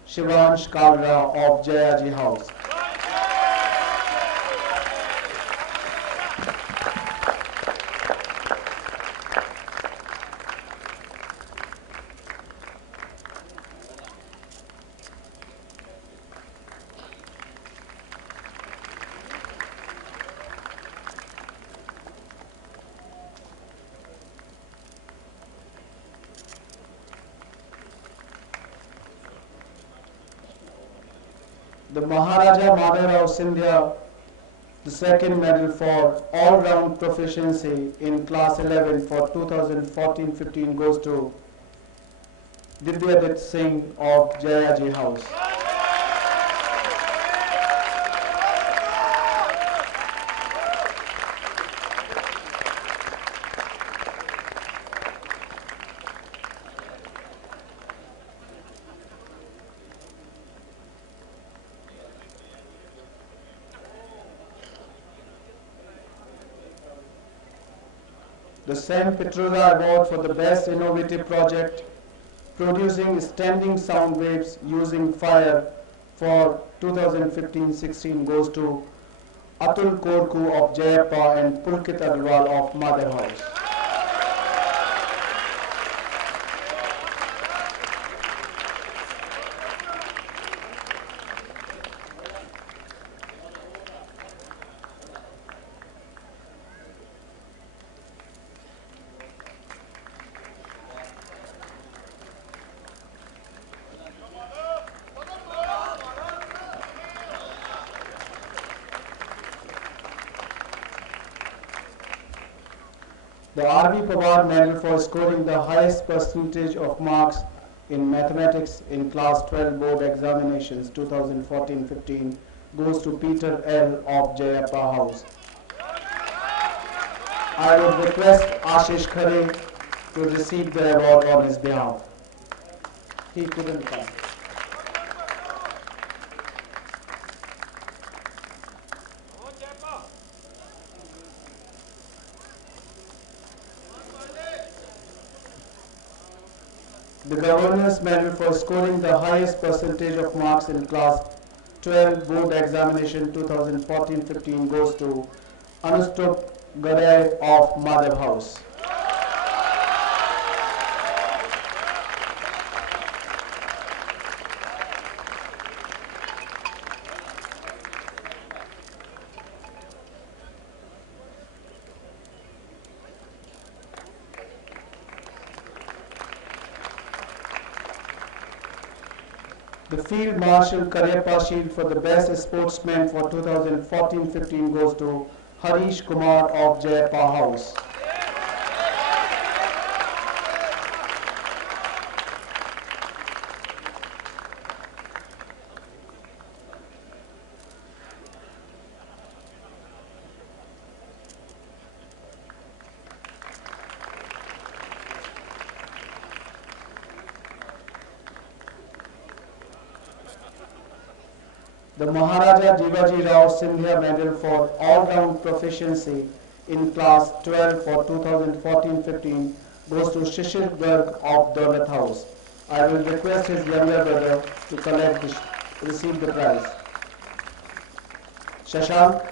Shivansh Kalra of Jayaji House. The Maharaja Maharaja Scindia, the second medal for all-round proficiency in Class 11 for 2014-15 goes to Divyadit Singh of Jayaji House. The Sam Petroda Award for the Best Innovative Project producing standing sound waves using fire for 2015-16 goes to Atul Korku of Jayappa and Pulkit Agrawal of Madhav House. The R.V. Pawar Medal for scoring the highest percentage of marks in mathematics in Class 12 Board Examinations 2014-15 goes to Peter L. of Jayappa House. I would request Ashish Khare to receive the award on his behalf. He couldn't come. The Governor's Medal for scoring the highest percentage of marks in Class 12 Board Examination 2014-15 goes to Anustup Garay of Madhav House. The Field Marshal Karyappa Shield for the Best Sportsman for 2014-15 goes to Harish Kumar of Jayappa House. The Maharaja Jyotiraditya Scindia Medal for all-round proficiency in class 12 for 2014-15 goes to Shishir Garg of Daulat House. I will request his younger brother to receive the prize. Shashank.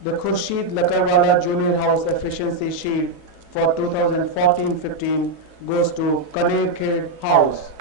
The Khurshid Lakarwala Junior House Efficiency Shield for 2014-15 goes to Kaner Khed House.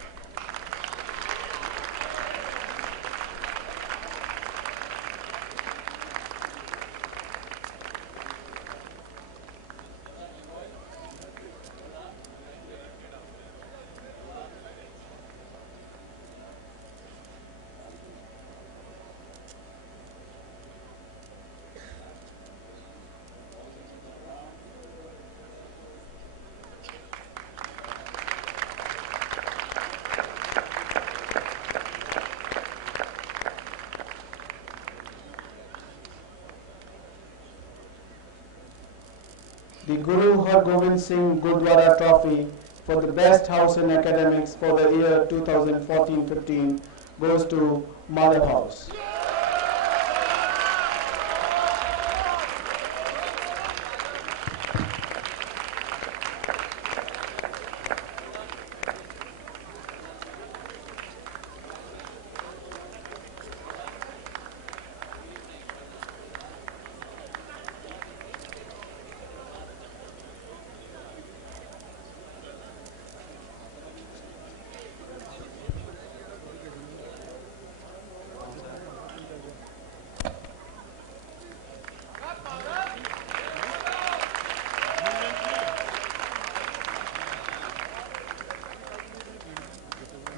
The Guru Har Gobind Singh Gurdwara Trophy for the Best House in Academics for the year 2014-15 goes to Madhav House.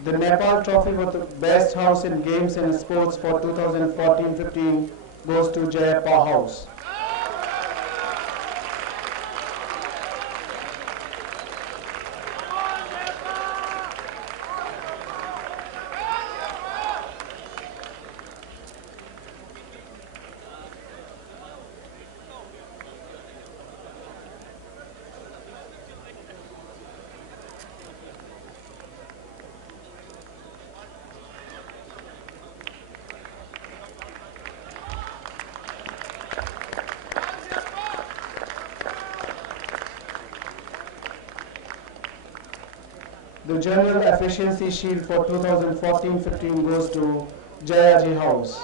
The Nepal Trophy for the Best House in Games and Sports for 2014-15 goes to Jayappa House. The General Efficiency Shield for 2014-15 goes to Jayaji House.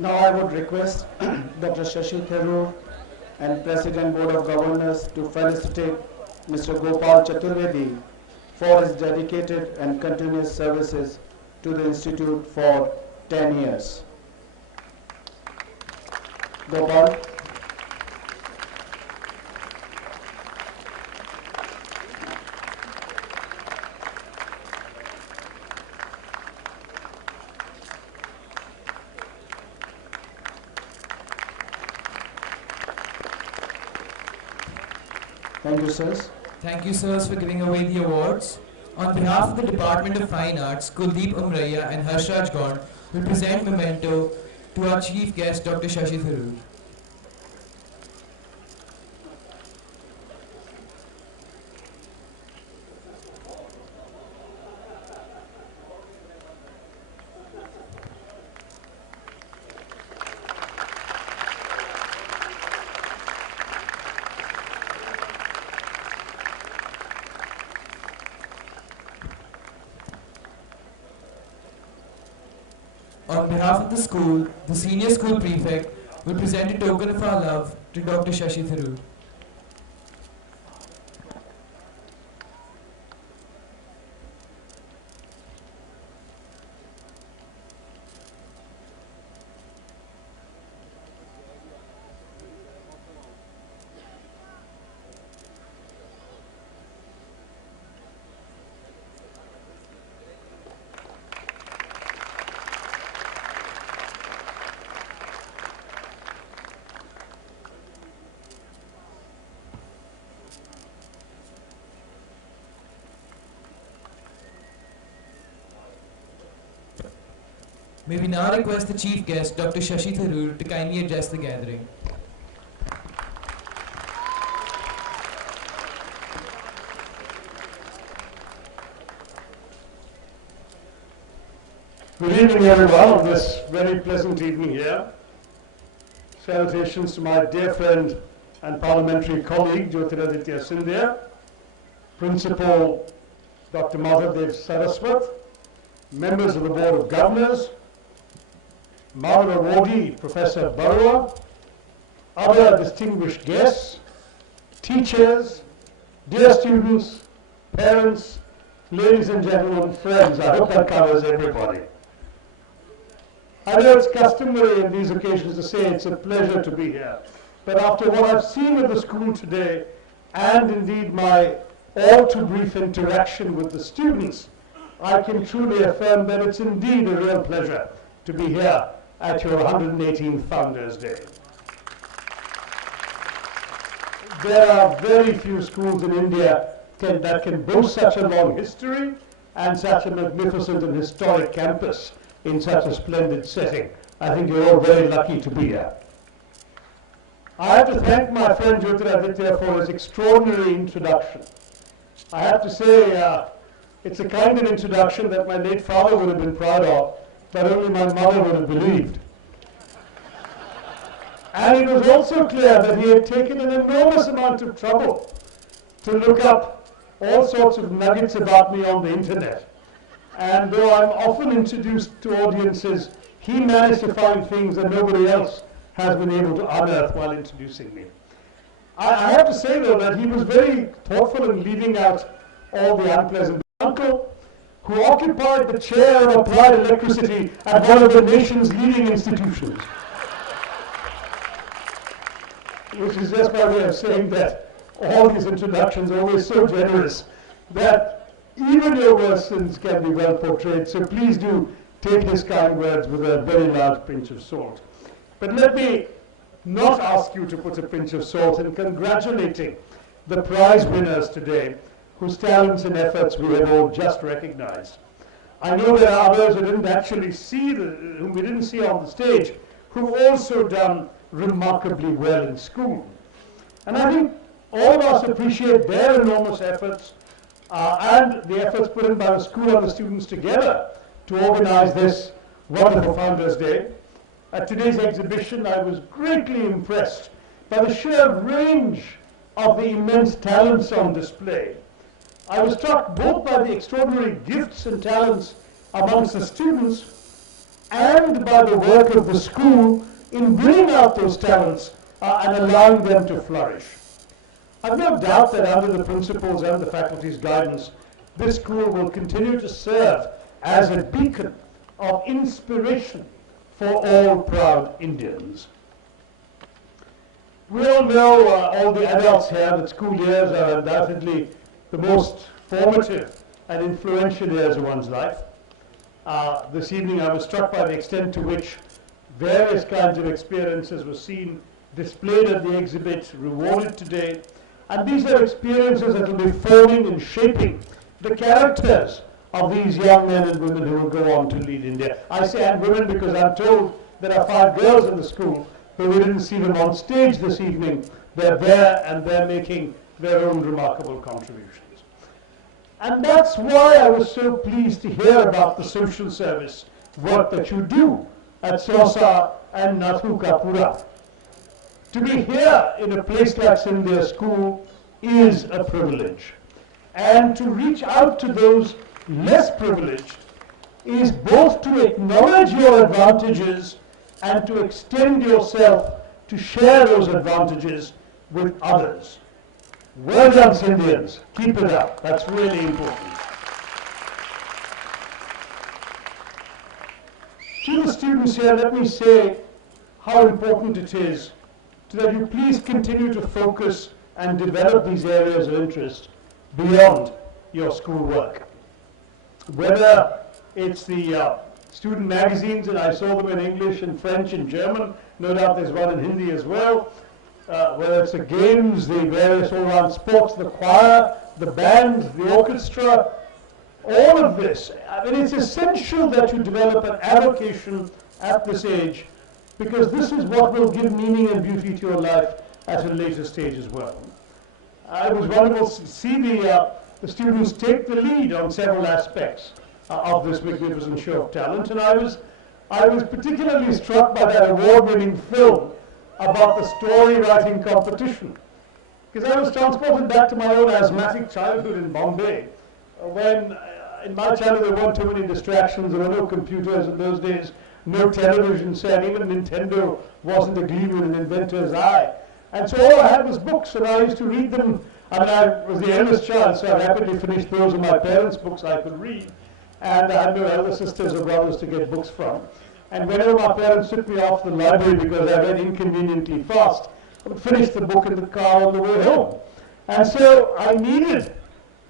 Now I would request Dr. Shashi Tharoor and President Board of Governors to felicitate Mr. Gopal Chaturvedi for his dedicated and continuous services to the Institute for 10 years. Gopal. Thank you, sirs. Thank you, sirs, for giving away the awards. On behalf of the Department of Fine Arts, Kuldeep Umraiya and Harshraj Gond will present memento to our chief guest, Dr. Shashi Tharoor. On behalf of the school, the senior school prefect will present a token of our love to Dr. Shashi Tharoor. May we now request the chief guest, Dr. Shashi Tharoor, to kindly address the gathering. Good evening, everyone, on this very pleasant evening here. Salutations to my dear friend and parliamentary colleague, Jyotiraditya Scindia, Principal Dr. Madhav Saraswat, members of the Board of Governors, Madhav awardee, Professor Barua, other distinguished guests, teachers, dear students, parents, ladies and gentlemen, friends. I hope that covers everybody. I know it's customary on these occasions to say it's a pleasure to be here, but after what I've seen of the school today, and indeed my all too brief interaction with the students, I can truly affirm that it's indeed a real pleasure to be here at your 118th Founders' Day. There are very few schools in India that can boast such a long history and such a magnificent and historic campus in such a splendid setting. I think you're all very lucky to be here. I have to thank my friend Jyotiraditya for his extraordinary introduction. I have to say, it's a kind of introduction that my late father would have been proud of, but only my mother would have believed. And it was also clear that he had taken an enormous amount of trouble to look up all sorts of nuggets about me on the internet. And though I'm often introduced to audiences, he managed to find things that nobody else has been able to unearth while introducing me. I have to say, though, that he was very thoughtful in leaving out all the unpleasant. Uncle, who occupied the chair of applied electricity at one of the nation's leading institutions. Which is just by way of saying that all these introductions are always so generous that even your worst sins can be well portrayed. So please do take his kind words with a very large pinch of salt. But let me not ask you to put a pinch of salt in congratulating the prize winners today, whose talents and efforts we have all just recognized. I know there are others who didn't actually see, whom we didn't see on the stage, who've also done remarkably well in school. And I think all of us appreciate their enormous efforts and the efforts put in by the school and the students together to organize this wonderful Founders' Day. At today's exhibition, I was greatly impressed by the sheer range of the immense talents on display. I was struck both by the extraordinary gifts and talents amongst the students and by the work of the school in bringing out those talents and allowing them to flourish. I've no doubt that under the principals and the faculty's guidance, this school will continue to serve as a beacon of inspiration for all proud Indians. We all know, all the adults here, that school years are undoubtedly the most formative and influential years of one's life. This evening I was struck by the extent to which various kinds of experiences were seen, displayed at the exhibit, rewarded today. And these are experiences that will be forming and shaping the characters of these young men and women who will go on to lead India. I say and women because I'm told there are 5 girls in the school, but we didn't see them on stage this evening. They're there and they're making their own remarkable contributions. And that's why I was so pleased to hear about the social service work that you do at Sosa and Nathukapura. To be here in a place like Scindia School is a privilege. And to reach out to those less privileged is both to acknowledge your advantages and to extend yourself to share those advantages with others. Well done, Scindians. Keep it up. That's really important. To the students here, let me say how important it is that you please continue to focus and develop these areas of interest beyond your schoolwork. Whether it's the student magazines, and I saw them in English and French and German, no doubt there's one in Hindi as well, whether it's the games, the various all-round sports, the choir, the band, the orchestra, all of this. I mean, it's essential that you develop an avocation at this age, because this is what will give meaning and beauty to your life at a later stage as well. It was wonderful to see the students take the lead on several aspects of this magnificent show of talent, and I was particularly struck by that award-winning film about the story writing competition, because I was transported back to my own asthmatic childhood in Bombay, when in my childhood there weren't too many distractions. There were no computers in those days, no television set, even Nintendo wasn't a gleam in an inventor's eye. And so all I had was books, and I used to read them. I mean, I was the eldest child, so I rapidly finished those of my parents' books I could read. And I had no elder sisters or brothers to get books from. And whenever my parents took me off to the library because I read inconveniently fast, I would finish the book in the car on the way home. And so I needed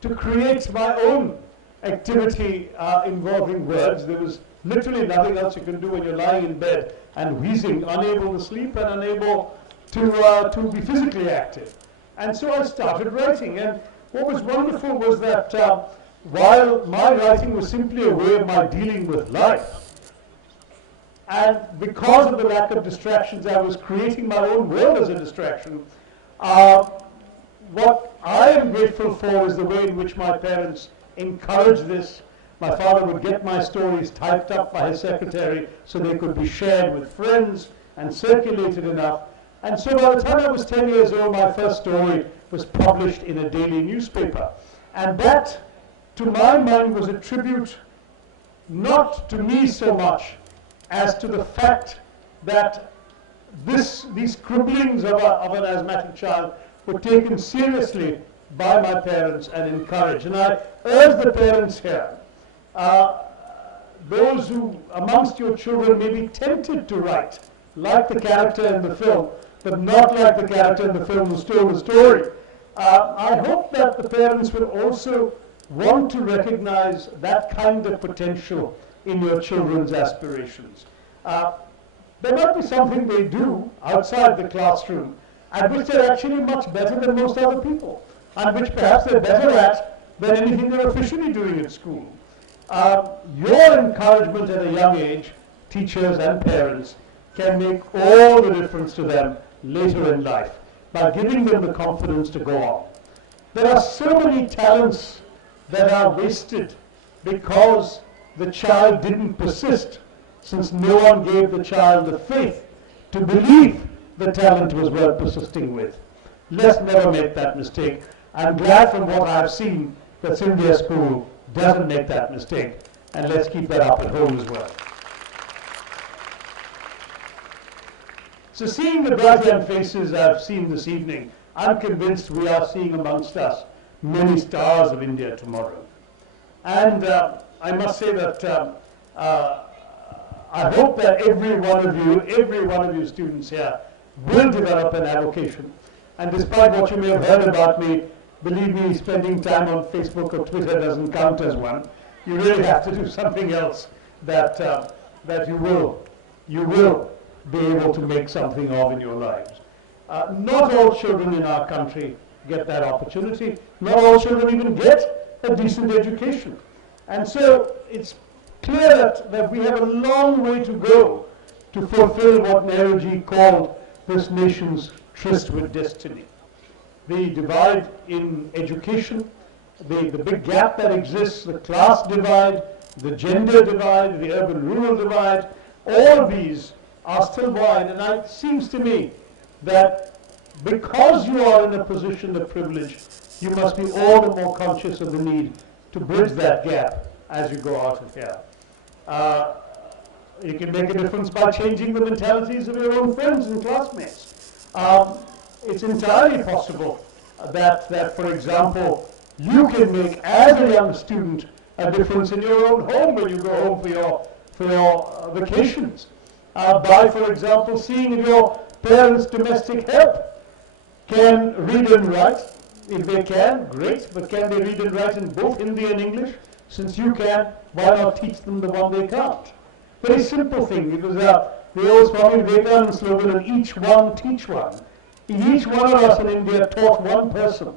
to create my own activity involving words. There was literally nothing else you can do when you're lying in bed and wheezing, unable to sleep and unable to be physically active. And so I started writing. And what was wonderful was that while my writing was simply a way of my dealing with life, and because of the lack of distractions, I was creating my own world as a distraction. What I am grateful for is the way in which my parents encouraged this. My father would get my stories typed up by his secretary so they could be shared with friends and circulated enough. And so by the time I was 10 years old, my first story was published in a daily newspaper. And that, to my mind, was a tribute not to me so much as to the fact that these scribblings of an asthmatic child were taken seriously by my parents and encouraged. And I urge the parents here, those who amongst your children may be tempted to write, like the character in the film, but not like the character in the film who stole the story, I hope that the parents will also want to recognize that kind of potential in your children's aspirations. There might be something they do outside the classroom at which they're actually much better than most other people, and which perhaps they're better at than anything they're officially doing at school. Your encouragement at a young age, teachers and parents, can make all the difference to them later in life by giving them the confidence to go on. There are so many talents that are wasted because the child didn't persist, since no one gave the child the faith to believe the talent was worth persisting with. Let's never make that mistake. I'm glad from what I've seen that Scindia School doesn't make that mistake, and let's keep that up at home as well. So seeing the bright young faces I've seen this evening, I'm convinced we are seeing amongst us many stars of India tomorrow. And I must say that I hope that every one of you students here will develop an avocation. And despite what you may have heard about me, believe me, spending time on Facebook or Twitter doesn't count as one. You really have to do something else that you will be able to make something of in your lives. Not all children in our country get that opportunity. Not all children even get a decent education. And so it's clear that we have a long way to go to fulfill what Nehruji called this nation's tryst with destiny. The divide in education, the big gap that exists, the class divide, the gender divide, the urban-rural divide, all of these are still wide. And it seems to me that because you are in a position of privilege, you must be all the more conscious of the need to bridge that gap as you go out of here. You can make a difference by changing the mentalities of your own friends and classmates. It's entirely possible that, for example, you can make, as a young student, a difference in your own home when you go home for your vacations. By, for example, seeing if your parents' domestic help can read and write. If they can, great, but can they read and write in both Hindi and English? Since you can, why not teach them the one they can't? Very simple thing. It was the old Swami Vivekananda slogan, and each one teach one. Each one of us in India taught one person.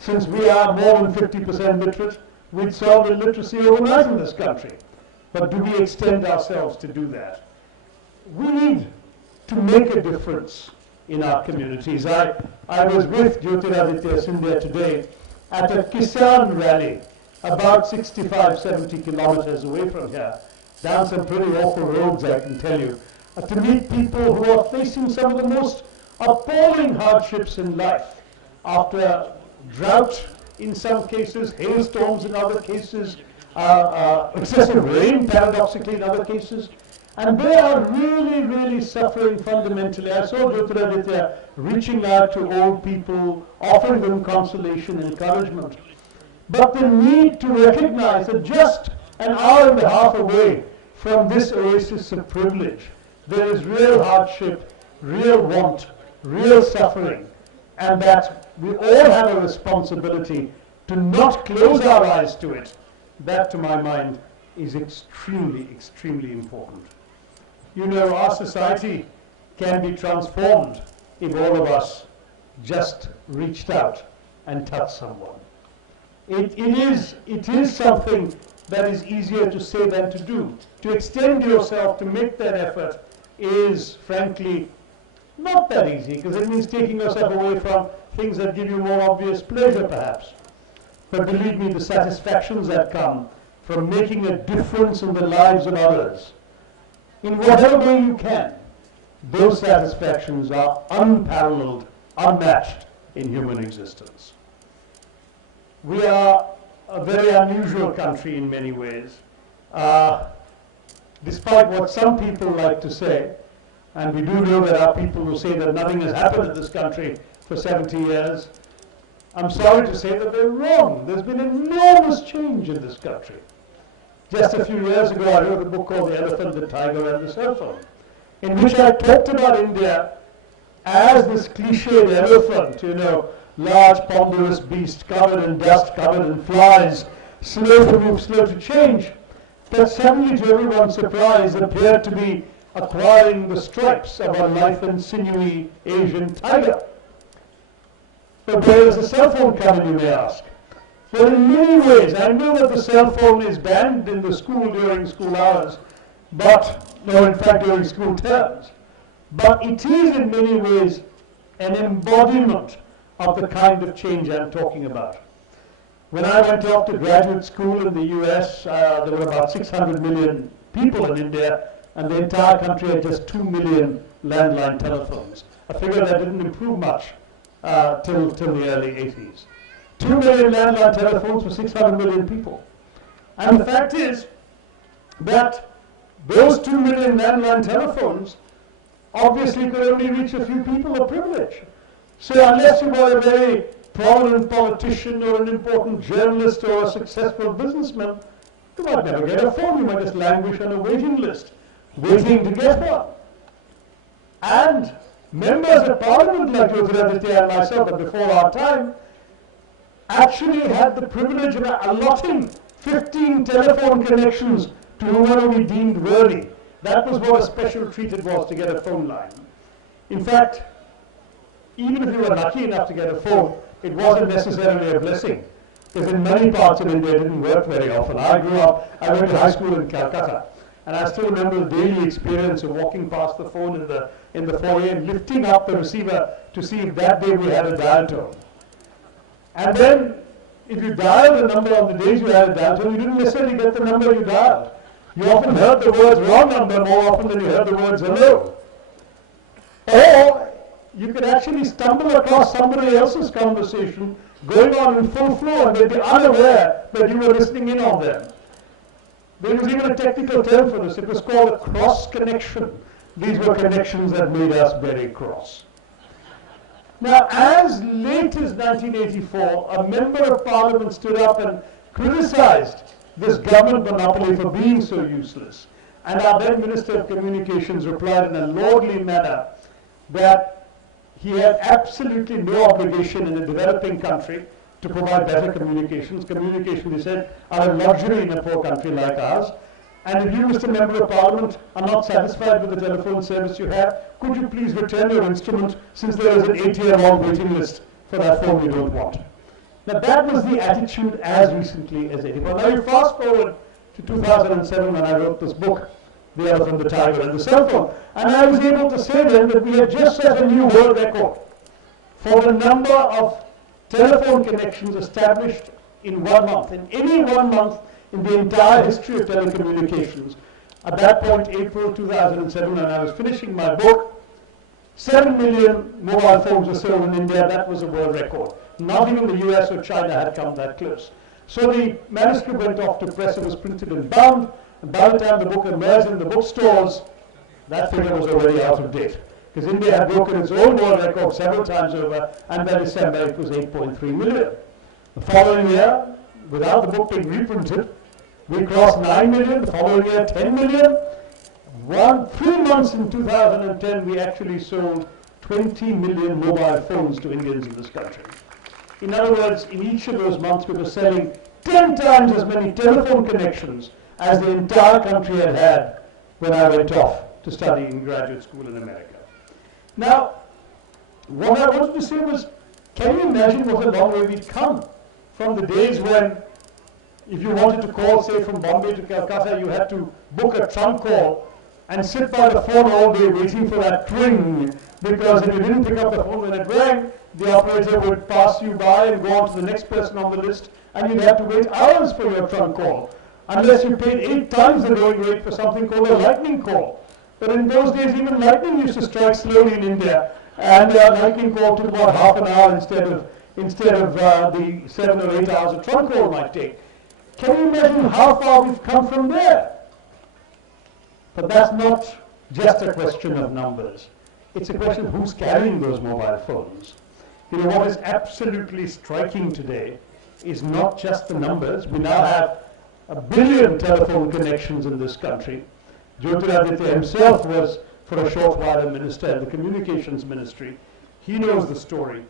Since we are more than 50% literate, we'd solve illiteracy overnight in this country. But do we extend ourselves to do that? We need to make a difference in our communities. I was with Jyotiraditya Scindia today at a Kisan rally about 65, 70 kilometers away from here, down some pretty awful roads, I can tell you, to meet people who are facing some of the most appalling hardships in life after drought in some cases, hailstorms in other cases, excessive rain paradoxically in other cases. And they are really, really suffering fundamentally. I saw Jyotiraditya reaching out to old people, offering them consolation and encouragement. But the need to recognize that just an hour and a half away from this oasis of privilege, there is real hardship, real want, real suffering, and that we all have a responsibility to not close our eyes to it. That, to my mind, is extremely, extremely important. You know, our society can be transformed if all of us just reached out and touched someone. It is something that is easier to say than to do. To extend yourself, to make that effort, is frankly not that easy, because it means taking yourself away from things that give you more obvious pleasure, perhaps. But believe me, the satisfactions that come from making a difference in the lives of others, in whatever way you can, those satisfactions are unparalleled, unmatched in human existence. We are a very unusual country in many ways. Despite what some people like to say, and we do know there are people who say that nothing has happened in this country for 70 years, I'm sorry to say that they're wrong. There's been enormous change in this country. Just a few years ago, I wrote a book called The Elephant, the Tiger, and the Cell Phone, in which I talked about India as this cliched elephant, you know, large, ponderous beast, covered in dust, covered in flies, slow to move, slow to change, that suddenly, to everyone's surprise, appeared to be acquiring the stripes of a lithe and sinewy Asian tiger. But where does the cell phone come in, you may ask? Well, in many ways, I know that the cell phone is banned in the school during school hours, or in fact during school terms, but it is in many ways an embodiment of the kind of change I'm talking about. When I went off to graduate school in the US, there were about 600 million people in India, and the entire country had just 2 million landline telephones, a figure that didn't improve much till the early 80s. 2 million landline telephones for 600 million people. And the fact is that those 2 million landline telephones obviously could only reach a few people of privilege. So unless you were a very prominent politician or an important journalist or a successful businessman, you might never get a phone. You might just languish on a waiting list, waiting to get one. And members of parliament like Jyotiraditya and myself, but before our time, actually had the privilege of allotting 15 telephone connections to whoever we deemed worthy. That was what a special treat it was to get a phone line. In fact, even if you were lucky enough to get a phone, it wasn't necessarily a blessing, because in many parts of India it didn't work very often. I went to high school in Calcutta, and I still remember the daily experience of walking past the phone in the foyer and lifting up the receiver to see if that day we had a dial tone. And then, if you dialed the number on the days you had a dial tone, you didn't necessarily get the number you dialed. You often heard the words wrong number more often than you heard the words hello. Or you could actually stumble across somebody else's conversation going on in full flow and they'd be unaware that you were listening in on them. There was even a technical term for this. It was called a cross connection. These were connections that made us very cross. Now, as late as 1984, a member of parliament stood up and criticized this government monopoly for being so useless. And our then Minister of Communications replied in a lordly manner that he had absolutely no obligation in a developing country to provide better communications. Communications, he said, are a luxury in a poor country like ours. And if you, Mr. Member of Parliament, are not satisfied with the telephone service you have, could you please return your instrument, since there is an 8-year-long waiting list for that phone you don't want. Now that was the attitude as recently as 84. Now you fast forward to 2007 when I wrote this book, The Elephant, the Tiger and the Cell Phone. And I was able to say then that we had just set a new world record for the number of telephone connections established in 1 month. In any 1 month in the entire history of telecommunications. At that point, April 2007, when I was finishing my book, 7 million mobile phones were sold in India. That was a world record. Not even the US or China had come that close. So the manuscript went off to press. It was printed and bound. And by the time the book emerged in the bookstores, that figure was already out of date. Because India had broken its own world record several times over, and by December it was 8.3 million. The following year, without the book being reprinted, we crossed 9 million, the following year 10 million. 3 months in 2010, we actually sold 20 million mobile phones to Indians in this country. In other words, in each of those months, we were selling 10 times as many telephone connections as the entire country had had when I went off to study in graduate school in America. Now, what I wanted to say was, can you imagine what a long way we've come from the days when, if you wanted to call, say, from Bombay to Calcutta, you had to book a trunk call and sit by the phone all day waiting for that ring, because if you didn't pick up the phone when it rang, the operator would pass you by and go on to the next person on the list, and you'd have to wait hours for your trunk call, unless you paid 8 times the going rate for something called a lightning call. But in those days, even lightning used to strike slowly in India, and a lightning call took about half an hour instead of the 7 or 8 hours a trunk call might take. Can you imagine how far we've come from there? But that's not just a question of numbers. It's a question of who's carrying those mobile phones. You know, what is absolutely striking today is not just the numbers. We now have 1 billion telephone connections in this country. Jyotiraditya himself was, for a short while, a minister in the communications ministry. He knows the story.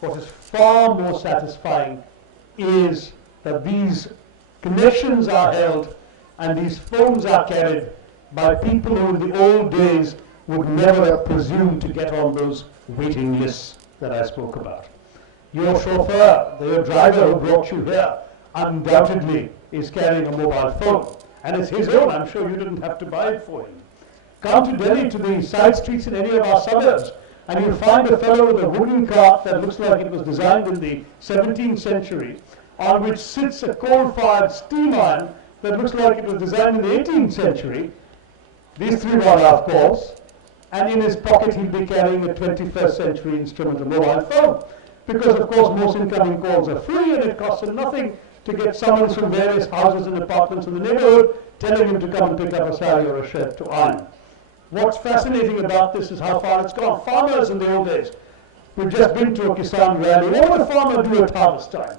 What is far more satisfying is that these connections are held and these phones are carried by people who in the old days would never have presumed to get on those waiting lists that I spoke about. Your chauffeur, your driver who brought you here, undoubtedly is carrying a mobile phone. And it's his own. I'm sure you didn't have to buy it for him. Come to Delhi, to the side streets in any of our suburbs, and you'll find a fellow with a wooden cart that looks like it was designed in the 17th century, on which sits a coal-fired steam iron that looks like it was designed in the 18th century. These 3 are, of course, and in his pocket he'll be carrying a 21st century instrument, a mobile phone. Because, of course, most incoming calls are free and it costs him nothing to get summons from various houses and apartments in the neighborhood telling him to come and pick up a sari or a shirt to iron. What's fascinating about this is how far it's gone. Farmers in the old days, we've just been to a Kisan rally. What would a farmer do at harvest time?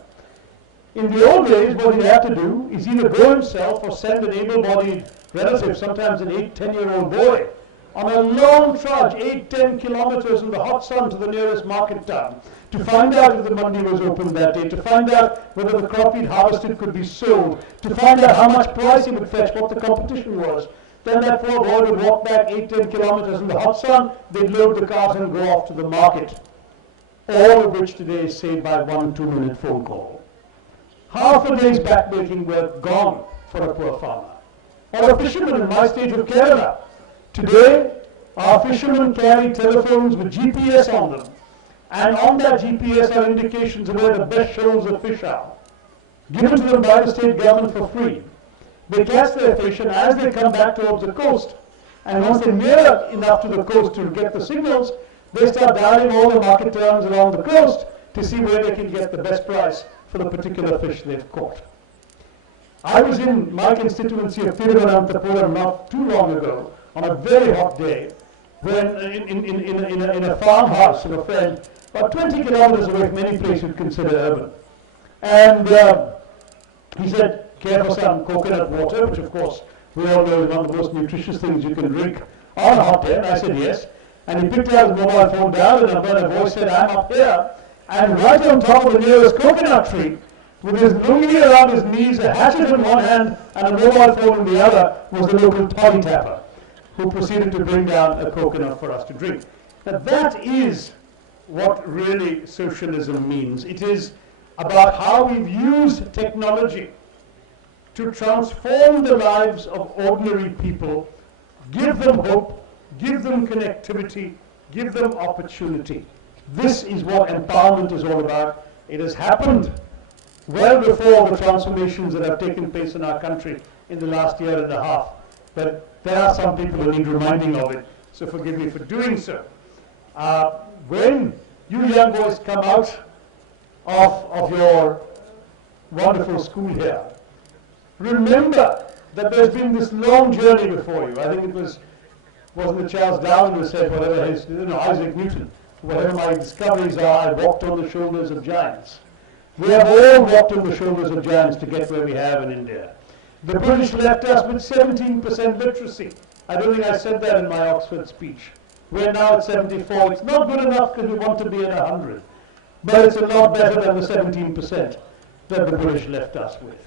In the old days, what he'd have to do is either go himself or send an able-bodied relative, sometimes an 8, 10-year-old boy, on a long trudge, 8, 10 kilometers in the hot sun to the nearest market town, to find out if the mandi was open that day, to find out whether the crop he'd harvested could be sold, to find out how much price he would fetch, what the competition was. Then that poor boy would walk back 8, 10 kilometers in the hot sun, they'd load the cart and go off to the market. All of which today is saved by 1 2-minute phone call. Half a day's backbreaking work gone for a poor farmer. Or a fisherman in my state of Kerala. Today, our fishermen carry telephones with GPS on them. And on that GPS are indications of where the best shoals of fish are, given to them by the state government for free. They catch their fish, and as they come back towards the coast, and once they're near enough to the coast to get the signals, they start dialing all the market terms along the coast to see where they can get the best price for the particular fish they've caught. I was in my constituency of Thiruvananthapuram not too long ago on a very hot day when in a farmhouse of a friend about 20 kilometers away from any place you'd consider urban. And he said, care for some coconut water, which of course we all know is one of the most nutritious things you can drink on a hot day. And I said yes. And he picked out his mobile phone down and a voice said, I'm up here. And right on top of the nearest coconut tree, with his lungi around his knees, a hatchet in one hand and a mobile phone in the other, was the local toddy tapper, who proceeded to bring down a coconut for us to drink. Now that is what really socialism means. It is about how we've used technology to transform the lives of ordinary people, give them hope, give them connectivity, give them opportunity. This is what empowerment is all about. It has happened well before the transformations that have taken place in our country in the last year and a half. But there are some people who need reminding of it, so forgive me for doing so. When you young boys come out of your wonderful school here, remember that there's been this long journey before you. I think wasn't it Charles Darwin who said, whatever his, Isaac Newton, whatever my discoveries are, I walked on the shoulders of giants. We have all walked on the shoulders of giants to get where we have in India. The British left us with 17% literacy. I don't think I said that in my Oxford speech. We're now at 74. It's not good enough because we want to be at 100. But it's a lot better than the 17% that the British left us with.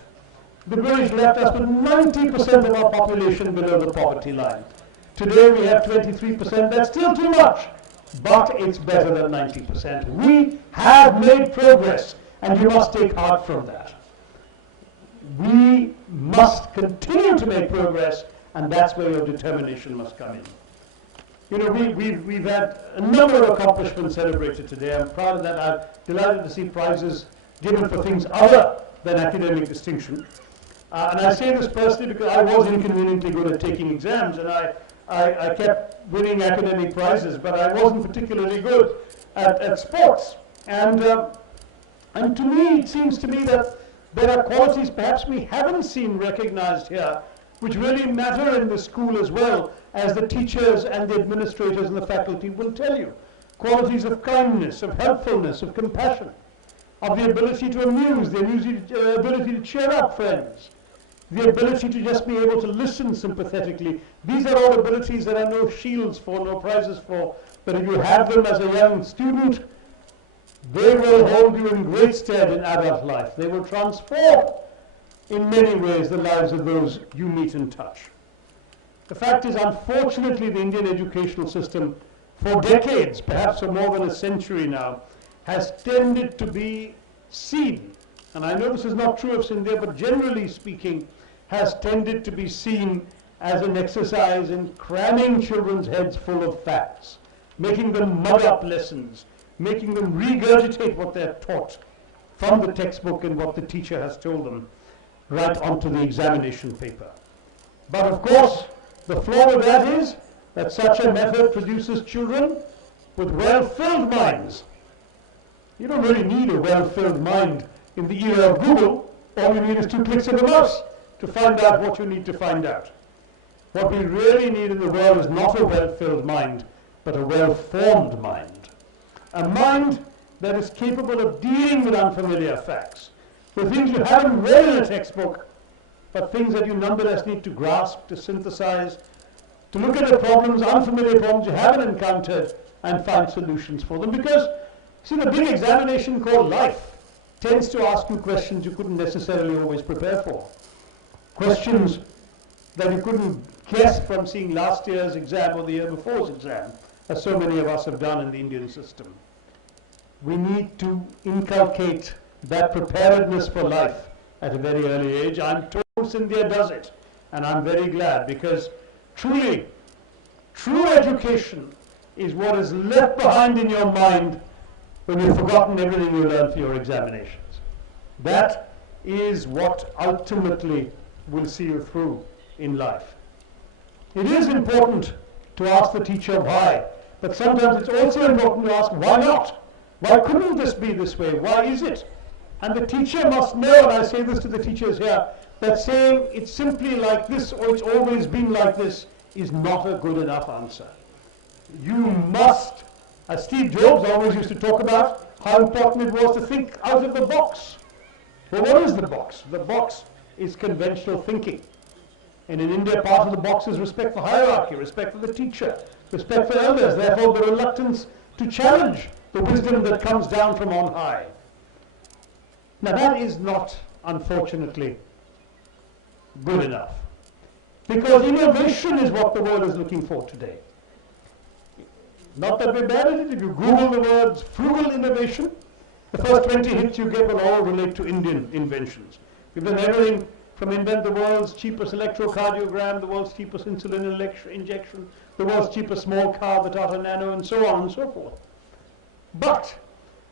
The British left us with 90% of our population below the poverty line. Today we have 23%. That's still too much, but it's better than 90%. We have made progress, and you must take heart from that. We must continue to make progress, and that's where your determination must come in. You know, we've had a number of accomplishments celebrated today. I'm proud of that. I'm delighted to see prizes given for things other than academic distinction. And I say this personally because I was inconveniently good at taking exams, and I kept winning academic prizes, but I wasn't particularly good at sports. And to me, it seems to me that there are qualities perhaps we haven't seen recognized here, which really matter in the school as well, as the teachers and the administrators and the faculty will tell you. Qualities of kindness, of helpfulness, of compassion, of the ability to amuse, the ability to cheer up friends, the ability to just be able to listen sympathetically. These are all abilities that are no shields for, no prizes for, but if you have them as a young student, they will hold you in great stead in adult life. They will transform in many ways the lives of those you meet and touch. The fact is, unfortunately, the Indian educational system for decades, perhaps for more than a century now, has tended to be seen, and I know this is not true of Scindia, but generally speaking, has tended to be seen as an exercise in cramming children's heads full of facts, making them mug up lessons, making them regurgitate what they're taught from the textbook and what the teacher has told them right onto the examination paper. But of course, the flaw with that is that such a method produces children with well-filled minds. You don't really need a well-filled mind in the era of Google. All you need is 2 clicks of a mouse to find out what you need to find out. What we really need in the world is not a well-filled mind, but a well-formed mind. A mind that is capable of dealing with unfamiliar facts, with things you haven't read in a textbook, but things that you nonetheless need to grasp, to synthesize, to look at the problems, unfamiliar problems you haven't encountered, and find solutions for them. Because, see, the big examination called life tends to ask you questions you couldn't necessarily always prepare for. Questions that you couldn't guess from seeing last year's exam or the year before's exam, as so many of us have done in the Indian system. We need to inculcate that preparedness for life at a very early age. I'm told Scindia does it, and I'm very glad, because truly, true education is what is left behind in your mind when you've forgotten everything you learned for your examinations. That is what ultimately will see you through in life. It is important to ask the teacher why, but sometimes it's also important to ask why not? Why couldn't this be this way? Why is it? And the teacher must know, and I say this to the teachers here, that saying it's simply like this or it's always been like this is not a good enough answer. You must, as Steve Jobs always used to talk about, how important it was to think out of the box. Well, what is the box? The box is conventional thinking. And in India, part of the box is respect for hierarchy, respect for the teacher, respect for elders, therefore the reluctance to challenge the wisdom that comes down from on high. Now that is not, unfortunately, good enough. Because innovation is what the world is looking for today. Not that we're bad at it. If you Google the words frugal innovation, the first 20 hits you get will all relate to Indian inventions. We've done everything from invent the world's cheapest electrocardiogram, the world's cheapest insulin injection, the world's cheapest small car, the Tata Nano, and so on and so forth. But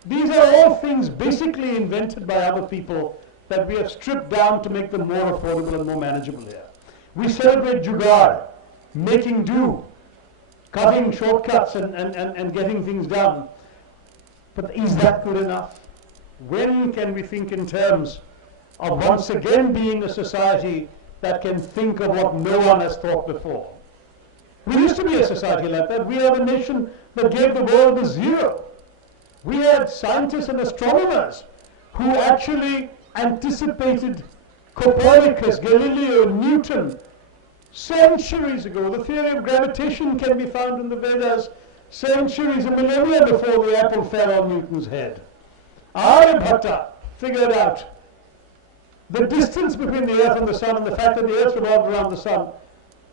these are all things basically invented by other people that we have stripped down to make them more affordable and more manageable here. We celebrate jugaad, making do, cutting shortcuts and getting things done. But is that good enough? When can we think in terms of once again being a society that can think of what no one has thought before? We used to be a society like that. We are the nation that gave the world a zero. We had scientists and astronomers who actually anticipated Copernicus, Galileo, Newton centuries ago. The theory of gravitation can be found in the Vedas centuries and millennia before the apple fell on Newton's head. Aryabhatta figured out the distance between the earth and the sun and the fact that the earth revolved around the sun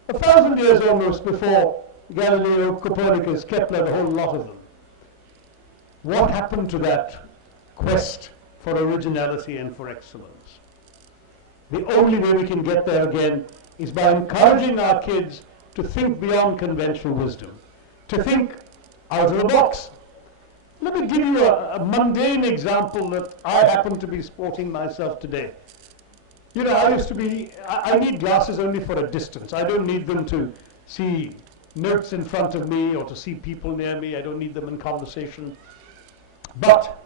1,000 years almost before Galileo, Copernicus, Kepler, the whole lot of them. What happened to that quest for originality and for excellence? The only way we can get there again is by encouraging our kids to think beyond conventional wisdom, to think out of the box. Let me give you a mundane example that I happen to be sporting myself today. You know, I need glasses only for a distance. I don't need them to see notes in front of me or to see people near me. I don't need them in conversation. But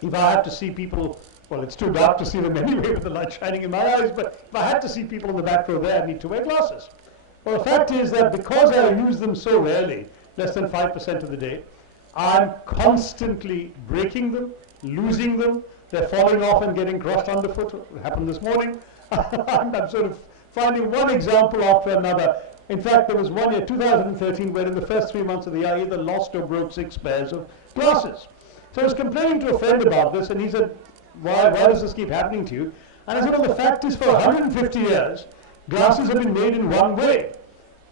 if I have to see people, well, it's too dark to see them anyway with the light shining in my eyes, but if I had to see people in the back row there, I need to wear glasses. Well, the fact is that because I use them so rarely, less than 5% of the day, I'm constantly breaking them, losing them. They're falling off and getting crushed underfoot. It happened this morning. I'm sort of finding one example after another. In fact, there was one year, 2013, where in the first 3 months of the year, I either lost or broke 6 pairs of glasses. So I was complaining to a friend about this, and he said, why does this keep happening to you? And I said, well, the fact is, for 150 years, glasses have been made in one way.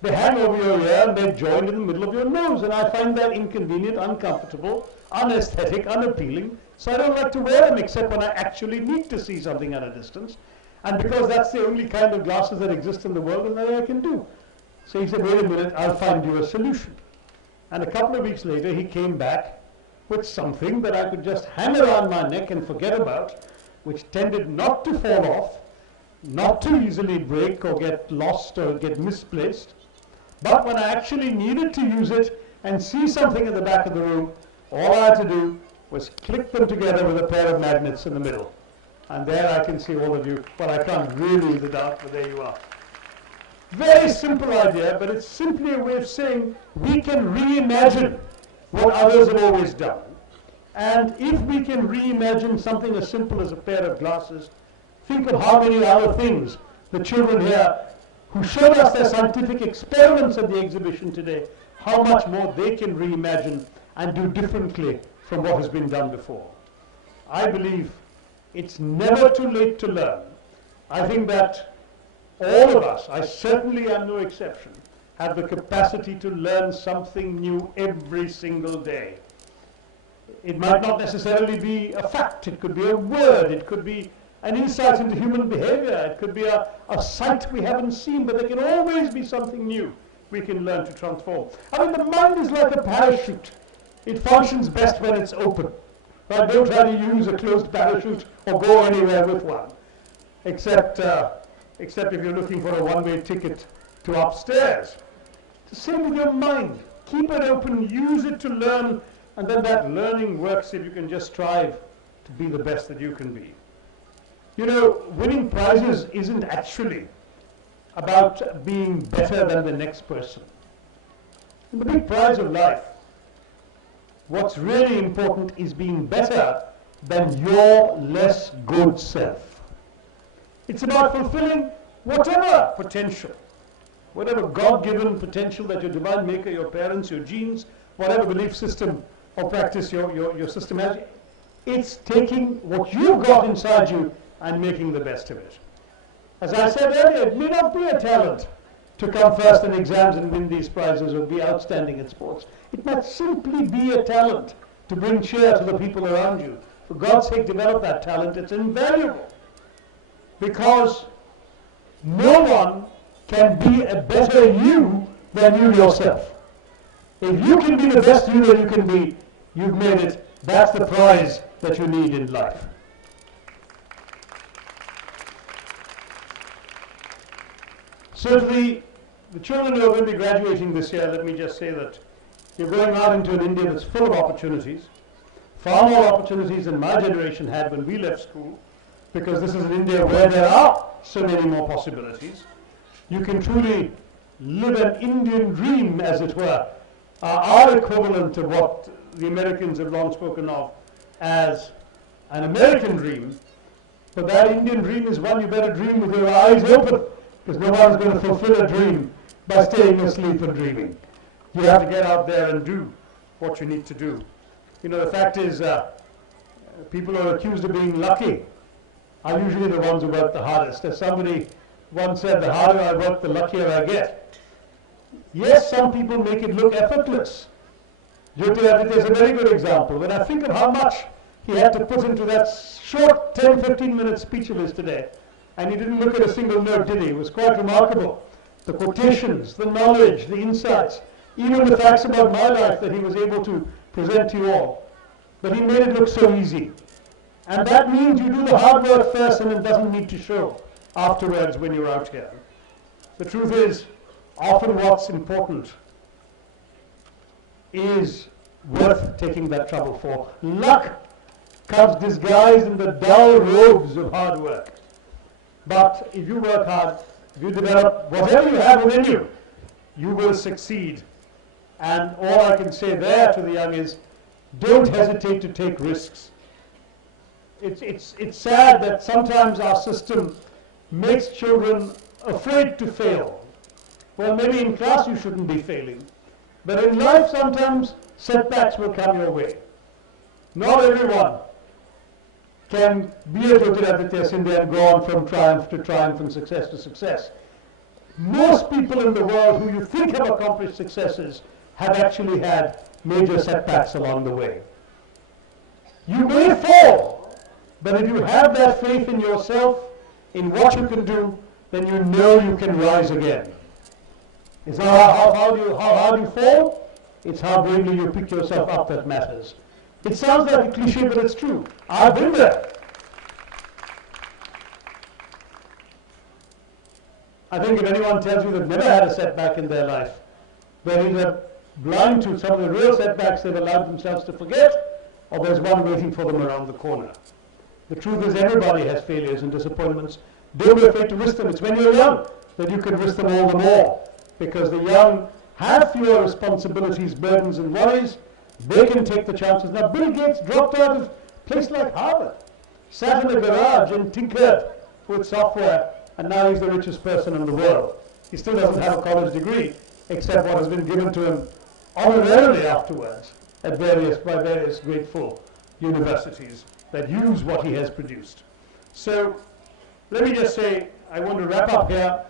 They hang over your ear and they're joined in the middle of your nose, and I find that inconvenient, uncomfortable, unaesthetic, unappealing, so I don't like to wear them except when I actually need to see something at a distance, and because that's the only kind of glasses that exist in the world, and that I can do. So he said, wait a minute, I'll find you a solution. And a couple of weeks later, he came back with something that I could just hang around my neck and forget about, which tended not to fall off, not to easily break or get lost or get misplaced. But when I actually needed to use it and see something in the back of the room, all I had to do was click them together with a pair of magnets in the middle. And there I can see all of you. Well, I can't really in the dark, but there you are. Very simple idea, but it's simply a way of saying we can reimagine what others have always done. And if we can reimagine something as simple as a pair of glasses, think of how many other things the children here who showed us their scientific experiments at the exhibition today, how much more they can reimagine and do differently from what has been done before. I believe it's never too late to learn. I think that all of us, I certainly am no exception, have the capacity to learn something new every single day. It might not necessarily be a fact, it could be a word, it could be an insight into human behavior, it could be a sight we haven't seen, but there can always be something new we can learn to transform. I mean, the mind is like a parachute. It functions best when it's open. Right? Don't try to use a closed parachute or go anywhere with one, except if you're looking for a one-way ticket to upstairs. The same with your mind. Keep it open, use it to learn, and then that learning works if you can just strive to be the best that you can be. You know, winning prizes isn't actually about being better than the next person. In the big prize of life, what's really important is being better than your less good self. It's about fulfilling whatever potential, whatever God-given potential that your divine maker, your parents, your genes, whatever belief system or practice your system has. It's taking what you've got inside you and making the best of it. As I said earlier, it may not be a talent to come first in exams and win these prizes or be outstanding in sports. It might simply be a talent to bring cheer to the people around you. For God's sake, develop that talent. It's invaluable. Because no one can be a better you than you yourself. If you can be the best you that you can be, you've made it. That's the prize that you need in life. So to the children who are going to be graduating this year, let me just say that you're going out into an India that's full of opportunities, far more opportunities than my generation had when we left school, because this is an India where there are so many more possibilities. You can truly live an Indian dream, as it were, our equivalent of what the Americans have long spoken of as an American dream. But that Indian dream is one you better dream with your eyes open, because no one's going to fulfill a dream by staying asleep and dreaming. You have to get out there and do what you need to do. You know, the fact is, people who are accused of being lucky are usually the ones who work the hardest. As somebody once said, the harder I work, the luckier I get. Yes, some people make it look effortless. Jyotiraditya is a very good example. When I think of how much he had to put into that short 10-15 minute speech of his today, and he didn't look at a single note, did he? It was quite remarkable. The quotations, the knowledge, the insights, even the facts about my life that he was able to present to you all. But he made it look so easy. And that means you do the hard work first and it doesn't need to show afterwards when you're out here. The truth is, often what's important is worth taking that trouble for. Luck comes disguised in the dull robes of hard work. But if you work hard, if you develop whatever you have within you, you will succeed. And all I can say there to the young is, don't hesitate to take risks. It's sad that sometimes our system makes children afraid to fail. Well, maybe in class you shouldn't be failing. But in life sometimes setbacks will come your way. Not everyone can be a Jyotiraditya Scindia and go on from triumph to triumph and success to success. Most people in the world who you think have accomplished successes have actually had major setbacks along the way. You may fall, but if you have that faith in yourself, in what you can do, then you know you can rise again. It's not how hard you fall, it's how bravely you pick yourself up that matters. It sounds like a cliche, but it's true. I've been there. I think if anyone tells you they've never had a setback in their life, they're either blind to some of the real setbacks they've allowed themselves to forget, or there's one waiting for them around the corner. The truth is, everybody has failures and disappointments. Don't be afraid to risk them. It's when you're young that you can risk them all the more, because the young have fewer responsibilities, burdens and worries. They can take the chances. Now, Bill Gates dropped out of a place like Harvard, sat in a garage and tinkered with software, and now he's the richest person in the world. He still doesn't have a college degree, except what has been given to him honorarily afterwards by various grateful universities that use what he has produced. So, let me just say, I want to wrap up here.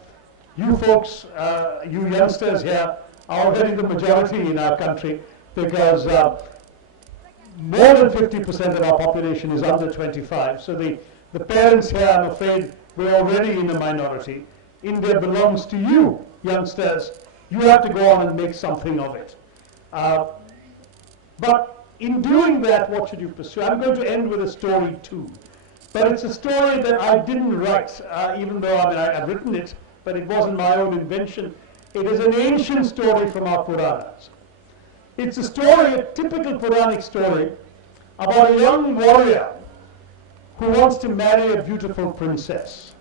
You folks, you youngsters here, are already the majority in our country, because more than 50% of our population is under 25. So the parents here, I'm afraid, we're already in a minority. India belongs to you, youngsters. You have to go on and make something of it. But in doing that, what should you pursue? I'm going to end with a story too. But it's a story that I didn't write, even though I've written it, but it wasn't my own invention. It is an ancient story from our Puranas. It's a story, a typical Puranic story, about a young warrior who wants to marry a beautiful princess.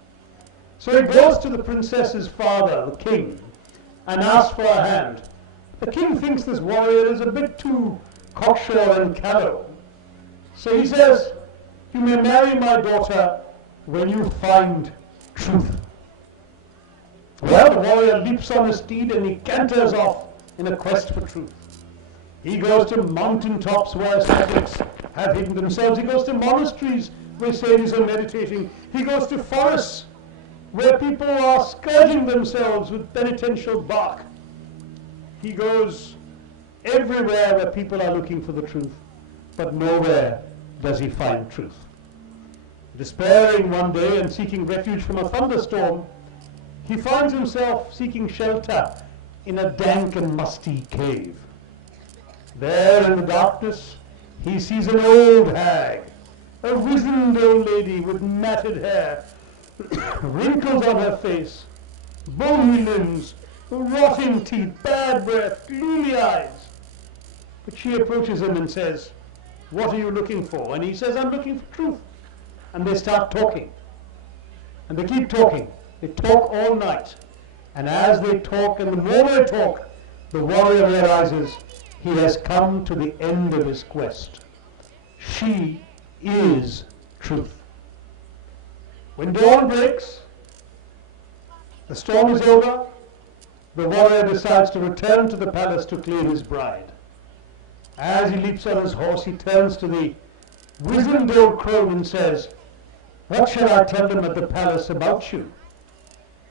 So he goes to the princess's father, the king, and asks for her hand. The king thinks this warrior is a bit too cocksure and callow. So he says, "You may marry my daughter when you find truth." Well, the warrior leaps on his steed and he canters off in a quest for truth. He goes to mountain tops where ascetics have hidden themselves. He goes to monasteries where sages are meditating. He goes to forests where people are scourging themselves with penitential bark. He goes everywhere where people are looking for the truth, but nowhere does he find truth. Despairing one day and seeking refuge from a thunderstorm, he finds himself seeking shelter in a dank and musty cave. There in the darkness, he sees an old hag, a wizened old lady with matted hair, wrinkles on her face, bony limbs, rotting teeth, bad breath, gloomy eyes. But she approaches him and says, "What are you looking for?" And he says, "I'm looking for truth." And they start talking. And they keep talking. They talk all night. And as they talk, and the more they talk, the warrior realizes he has come to the end of his quest. She is truth. When dawn breaks, the storm is over, the warrior decides to return to the palace to claim his bride. As he leaps on his horse, he turns to the wizened old crone and says, "What shall I tell them at the palace about you?"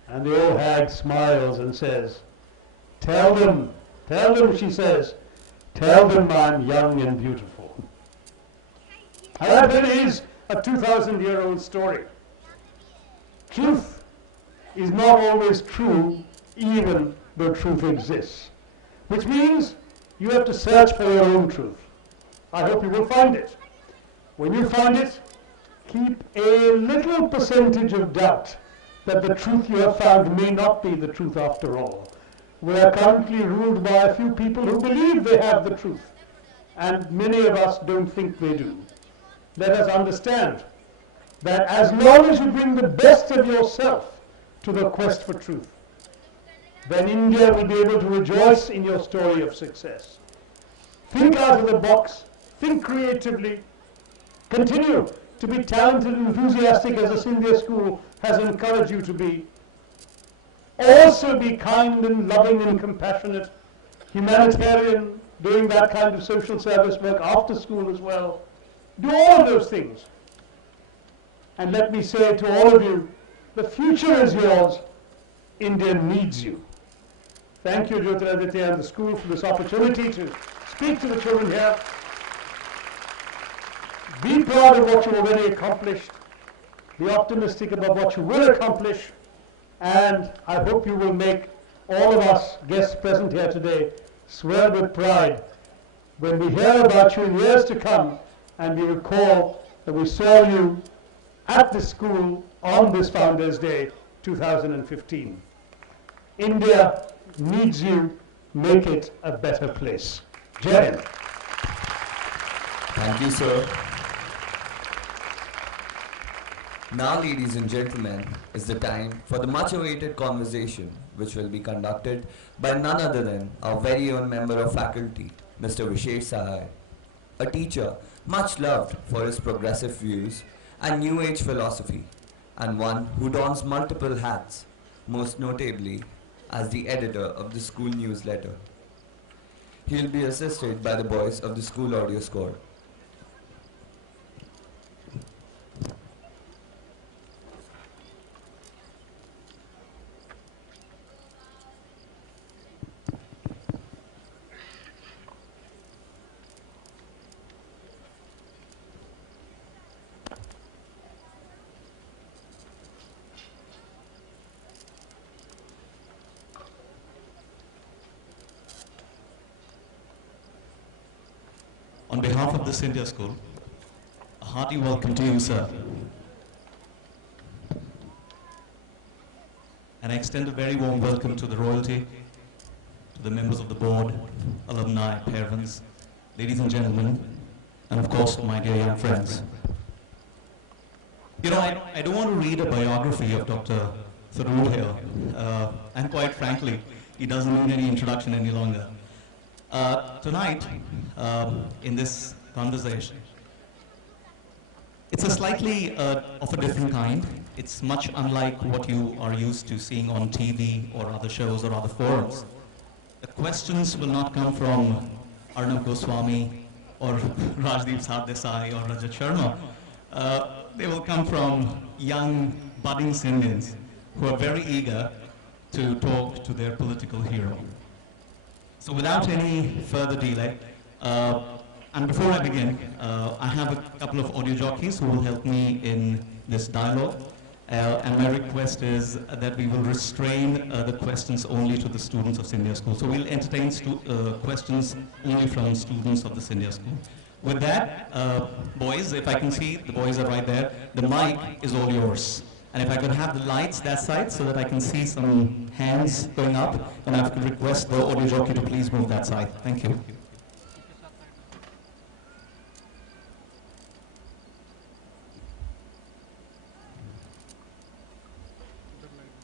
And the old hag smiles and says, tell them, she says, "tell them I'm young and beautiful." However, it is a 2,000-year-old story. Truth is not always true, even though truth exists. Which means you have to search for your own truth. I hope you will find it. When you find it, keep a little percentage of doubt that the truth you have found may not be the truth after all. We are currently ruled by a few people who believe they have the truth, and many of us don't think they do. Let us understand that as long as you bring the best of yourself to the quest for truth, then India will be able to rejoice in your story of success. Think out of the box, think creatively, continue to be talented and enthusiastic as the Scindia School has encouraged you to be. Also be kind and loving and compassionate, humanitarian, doing that kind of social service work after school as well. Do all of those things. And let me say to all of you, the future is yours. India needs you. Thank you, Jyotiraditya and the school, for this opportunity to speak to the children here. Be proud of what you already accomplished. Be optimistic about what you will accomplish. And I hope you will make all of us guests present here today swell with pride when we hear about you in years to come and we recall that we saw you at the school on this Founders' Day 2015. India needs you. Make it a better place. Jai Hind. Thank you, sir. Now, ladies and gentlemen, is the time for the much-awaited conversation, which will be conducted by none other than our very own member of faculty, Mr. Vishesh Sahai, a teacher much loved for his progressive views and New Age philosophy, and one who dons multiple hats, most notably as the editor of the school newsletter. He will be assisted by the boys of the school audio squad. On behalf of the Scindia School, a hearty welcome to you, sir. And I extend a very warm welcome to the royalty, to the members of the board, alumni, parents, ladies and gentlemen, and of course, my dear young friends. You know, I don't want to read a biography of Dr. Tharoor here, and quite frankly, he doesn't need any introduction any longer. Tonight, in this conversation, it's a slightly of a different kind. It's much unlike what you are used to seeing on TV or other shows or other forums. The questions will not come from Arnab Goswami or Rajdeep Sardesai or Rajat Sharma. They will come from young, budding Indians who are very eager to talk to their political hero. So without any further delay, and before I begin, I have a couple of audio jockeys who will help me in this dialogue. And my request is that we will restrain the questions only to the students of Scindia School. So we'll entertain questions only from students of the Scindia School. With that, boys, if I can see, the boys are right there. The mic is all yours. And if I could have the lights that side so that I can see some hands going up, and I could request the audio jockey to please move that side. Thank you.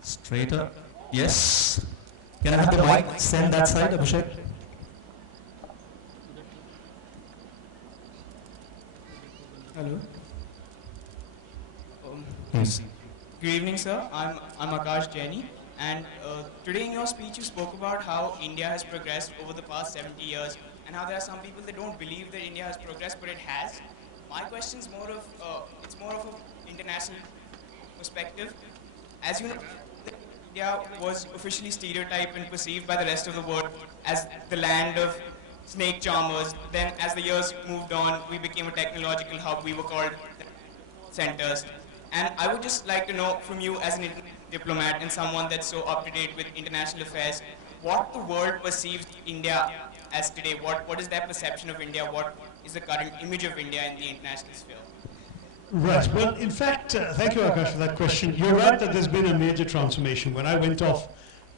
Straighter. Yes. Can I have the mic send that side, Abhishek? Hello. Yes. Good evening, sir. I'm Akash Jaini, and today in your speech you spoke about how India has progressed over the past 70 years, and how there are some people that don't believe that India has progressed, but it has. My question is more of an international perspective. As you know, India was officially stereotyped and perceived by the rest of the world as the land of snake charmers. Then as the years moved on, we became a technological hub. We were called centers. And I would just like to know from you as an diplomat and someone that's so up to date with international affairs, what the world perceives India as today. What is their perception of India? What is the current image of India in the international sphere? Right. Well, in fact, thank you, Akash, for that question. You're right that there's been a major transformation. When I went off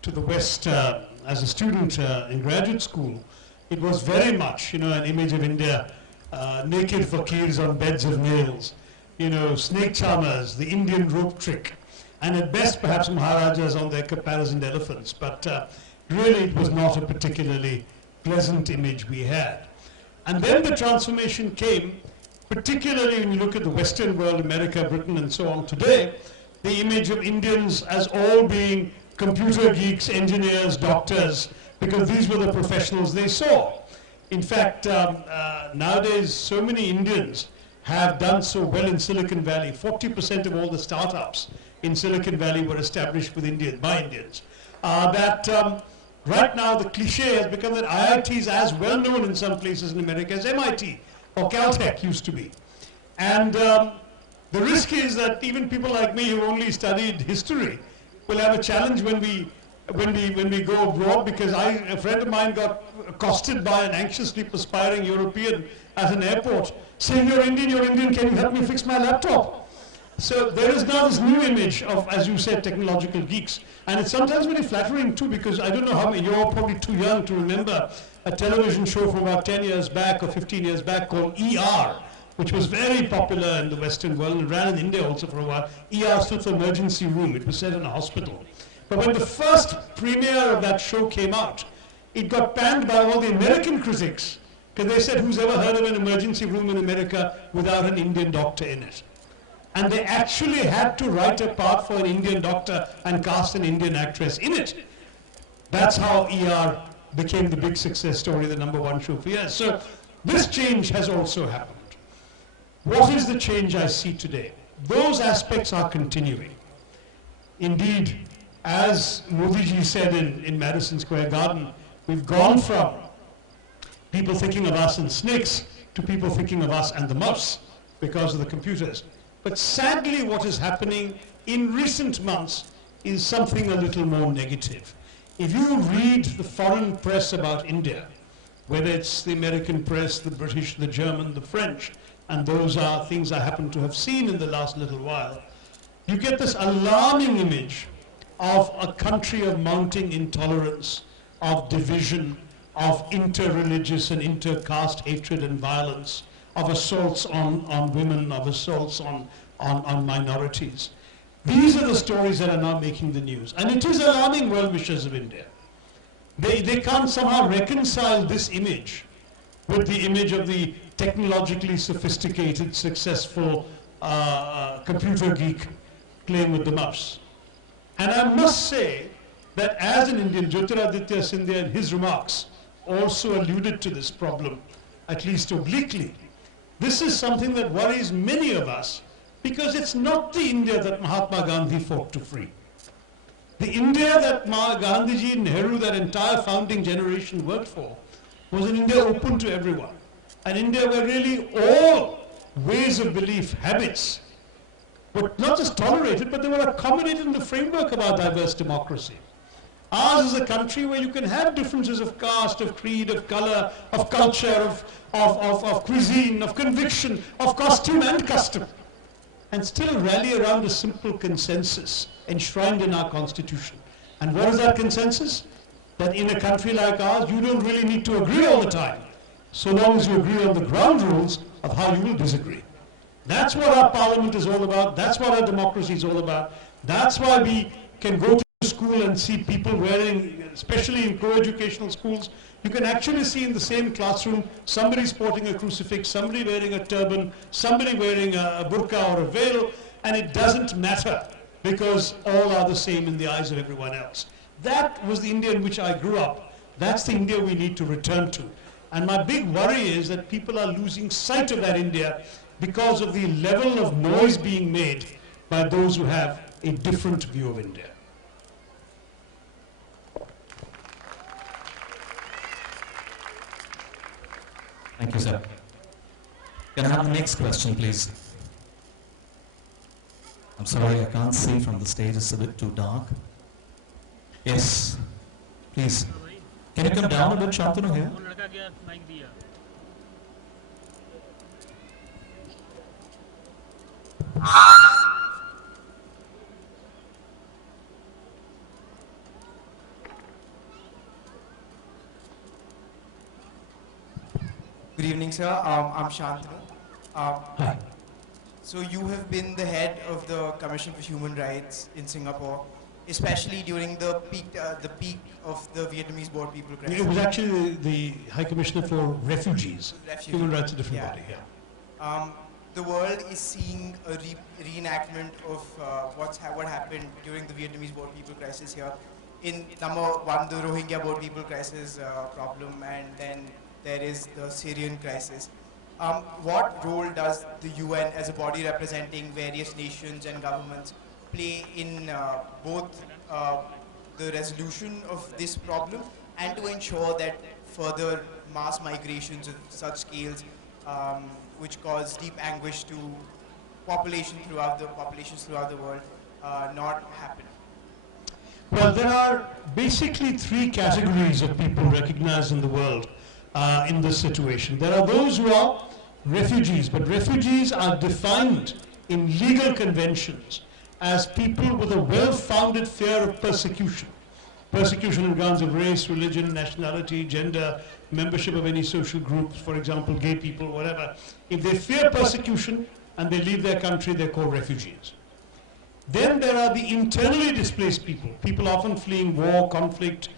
to the West as a student in graduate school, it was very much, an image of India, naked fakirs on beds of nails, snake charmers, the Indian rope trick, and at best perhaps Maharajas on their caparisoned elephants. But really it was not a particularly pleasant image we had. And then the transformation came, particularly when you look at the Western world, America, Britain, and so on today, the image of Indians as all being computer geeks, engineers, doctors, because these were the professionals they saw. In fact, nowadays, so many Indians have done so well in Silicon Valley. 40% of all the startups in Silicon Valley were established with by Indians. Right now, the cliche has become that IIT is as well known in some places in America as MIT or Caltech used to be. And the risk is that even people like me who only studied history will have a challenge when we go abroad, because a friend of mine got accosted by an anxiously perspiring European at an airport saying, you're Indian, can you help me fix my laptop? So there is now this new image of, as you said, technological geeks. And it's sometimes very flattering too, because I don't know how many, you're probably too young to remember a television show from about 10 years back or 15 years back called ER, which was very popular in the Western world and ran in India also for a while. ER stood for emergency room. It was set in a hospital. But when the first premiere of that show came out, it got panned by all the American critics, because they said, who's ever heard of an emergency room in America without an Indian doctor in it? And they actually had to write a part for an Indian doctor and cast an Indian actress in it. That's how ER became the big success story, the #1 show for years. So this change has also happened. What is the change I see today? Those aspects are continuing. Indeed, as Modi ji said in Madison Square Garden, we've gone from people thinking of us and snakes to people thinking of us and the mouse because of the computers. But sadly, what is happening in recent months is something a little more negative. If you read the foreign press about India, whether it's the American press, the British, the German, the French, and those are things I happen to have seen in the last little while, you get this alarming image of a country of mounting intolerance, of division, of inter-religious and inter-caste hatred and violence, of assaults on women, of assaults on on minorities. These are the stories that are now making the news. And it is alarming well-wishers of India. They can't somehow reconcile this image with the image of the technologically sophisticated, successful computer geek playing with the mouse. And I must say that as an Indian, Jyotiraditya Scindia in his remarks also alluded to this problem, at least obliquely. This is something that worries many of us because it's not the India that Mahatma Gandhi fought to free. The India that Gandhiji, Nehru, that entire founding generation worked for was an India open to everyone. An India where really all ways of belief, habits, were not just tolerated, but they were accommodated in the framework of our diverse democracy. Ours is a country where you can have differences of caste, of creed, of color, of culture, of cuisine, of conviction, of costume and custom, and still rally around a simple consensus enshrined in our constitution. And what is that consensus? That in a country like ours, you don't really need to agree all the time, so long as you agree on the ground rules of how you will disagree. That's what our parliament is all about. That's what our democracy is all about. That's why we can go to school and see people wearing, especially in co-educational schools, you can actually see in the same classroom somebody sporting a crucifix, somebody wearing a turban, somebody wearing a burqa or a veil, and it doesn't matter because all are the same in the eyes of everyone else. That was the India in which I grew up. That's the India we need to return to. And my big worry is that people are losing sight of that India because of the level of noise being made by those who have a different view of India. Thank you, sir. Can I have the next question, please? I'm sorry, I can't see from the stage. It's a bit too dark. Yes, please. Can you come down a bit, Shantanu, here? Good evening, sir. I'm Shantanu. Hi. So you have been the head of the Commission for Human Rights in Singapore, especially during the peak of the Vietnamese board people crisis. It was actually the High Commissioner for Refugees. Human rights is a different body, yeah. The world is seeing a reenactment of what happened during the Vietnamese board people crisis here. In number one, the Rohingya board people crisis problem, and then there is the Syrian crisis. What role does the UN as a body representing various nations and governments play in both the resolution of this problem and to ensure that further mass migrations of such scales which cause deep anguish to populations throughout the world not happen? Well, there are basically three categories of people recognized in the world in this situation. There are those who are refugees, but refugees are defined in legal conventions as people with a well-founded fear of persecution. Persecution on grounds of race, religion, nationality, gender, membership of any social group, for example, gay people, whatever. If they fear persecution and they leave their country, they're called refugees. Then there are the internally displaced people, people often fleeing war, conflict,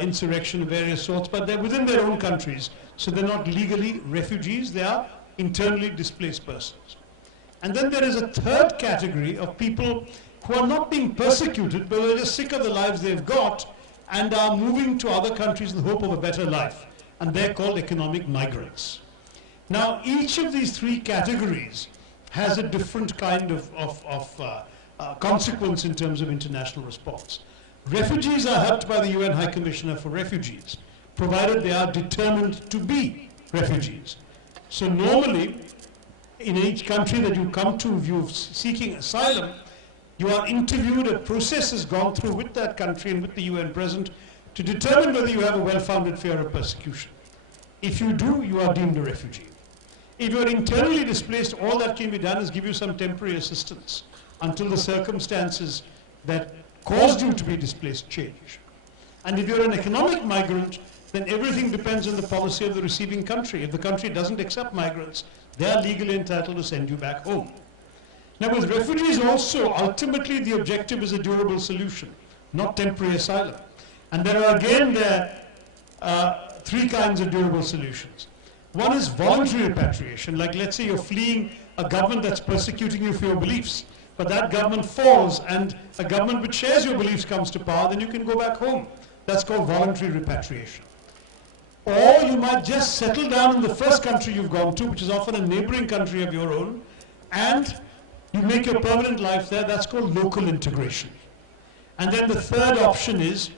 insurrection of various sorts, but they're within their own countries, so they're not legally refugees, they are internally displaced persons. And then there is a third category of people who are not being persecuted, but are just sick of the lives they've got and are moving to other countries in the hope of a better life, and they're called economic migrants. Now, each of these three categories has a different kind of consequence in terms of international response. Refugees are helped by the UN High Commissioner for Refugees, provided they are determined to be refugees. So normally, in each country that you come to, if you're seeking asylum, you are interviewed, a process is gone through with that country and with the UN present to determine whether you have a well-founded fear of persecution. If you do, you are deemed a refugee. If you are internally displaced, all that can be done is give you some temporary assistance until the circumstances that caused you to be displaced change. And if you're an economic migrant, then everything depends on the policy of the receiving country. If the country doesn't accept migrants, they are legally entitled to send you back home. Now with refugees also, ultimately the objective is a durable solution, not temporary asylum. And there are again three kinds of durable solutions. One is voluntary repatriation, like let's say you're fleeing a government that's persecuting you for your beliefs, but that government falls and a government which shares your beliefs comes to power, then you can go back home. That's called voluntary repatriation. Or you might just settle down in the first country you've gone to, which is often a neighboring country of your own, and you make your permanent life there. That's called local integration. And then the third option is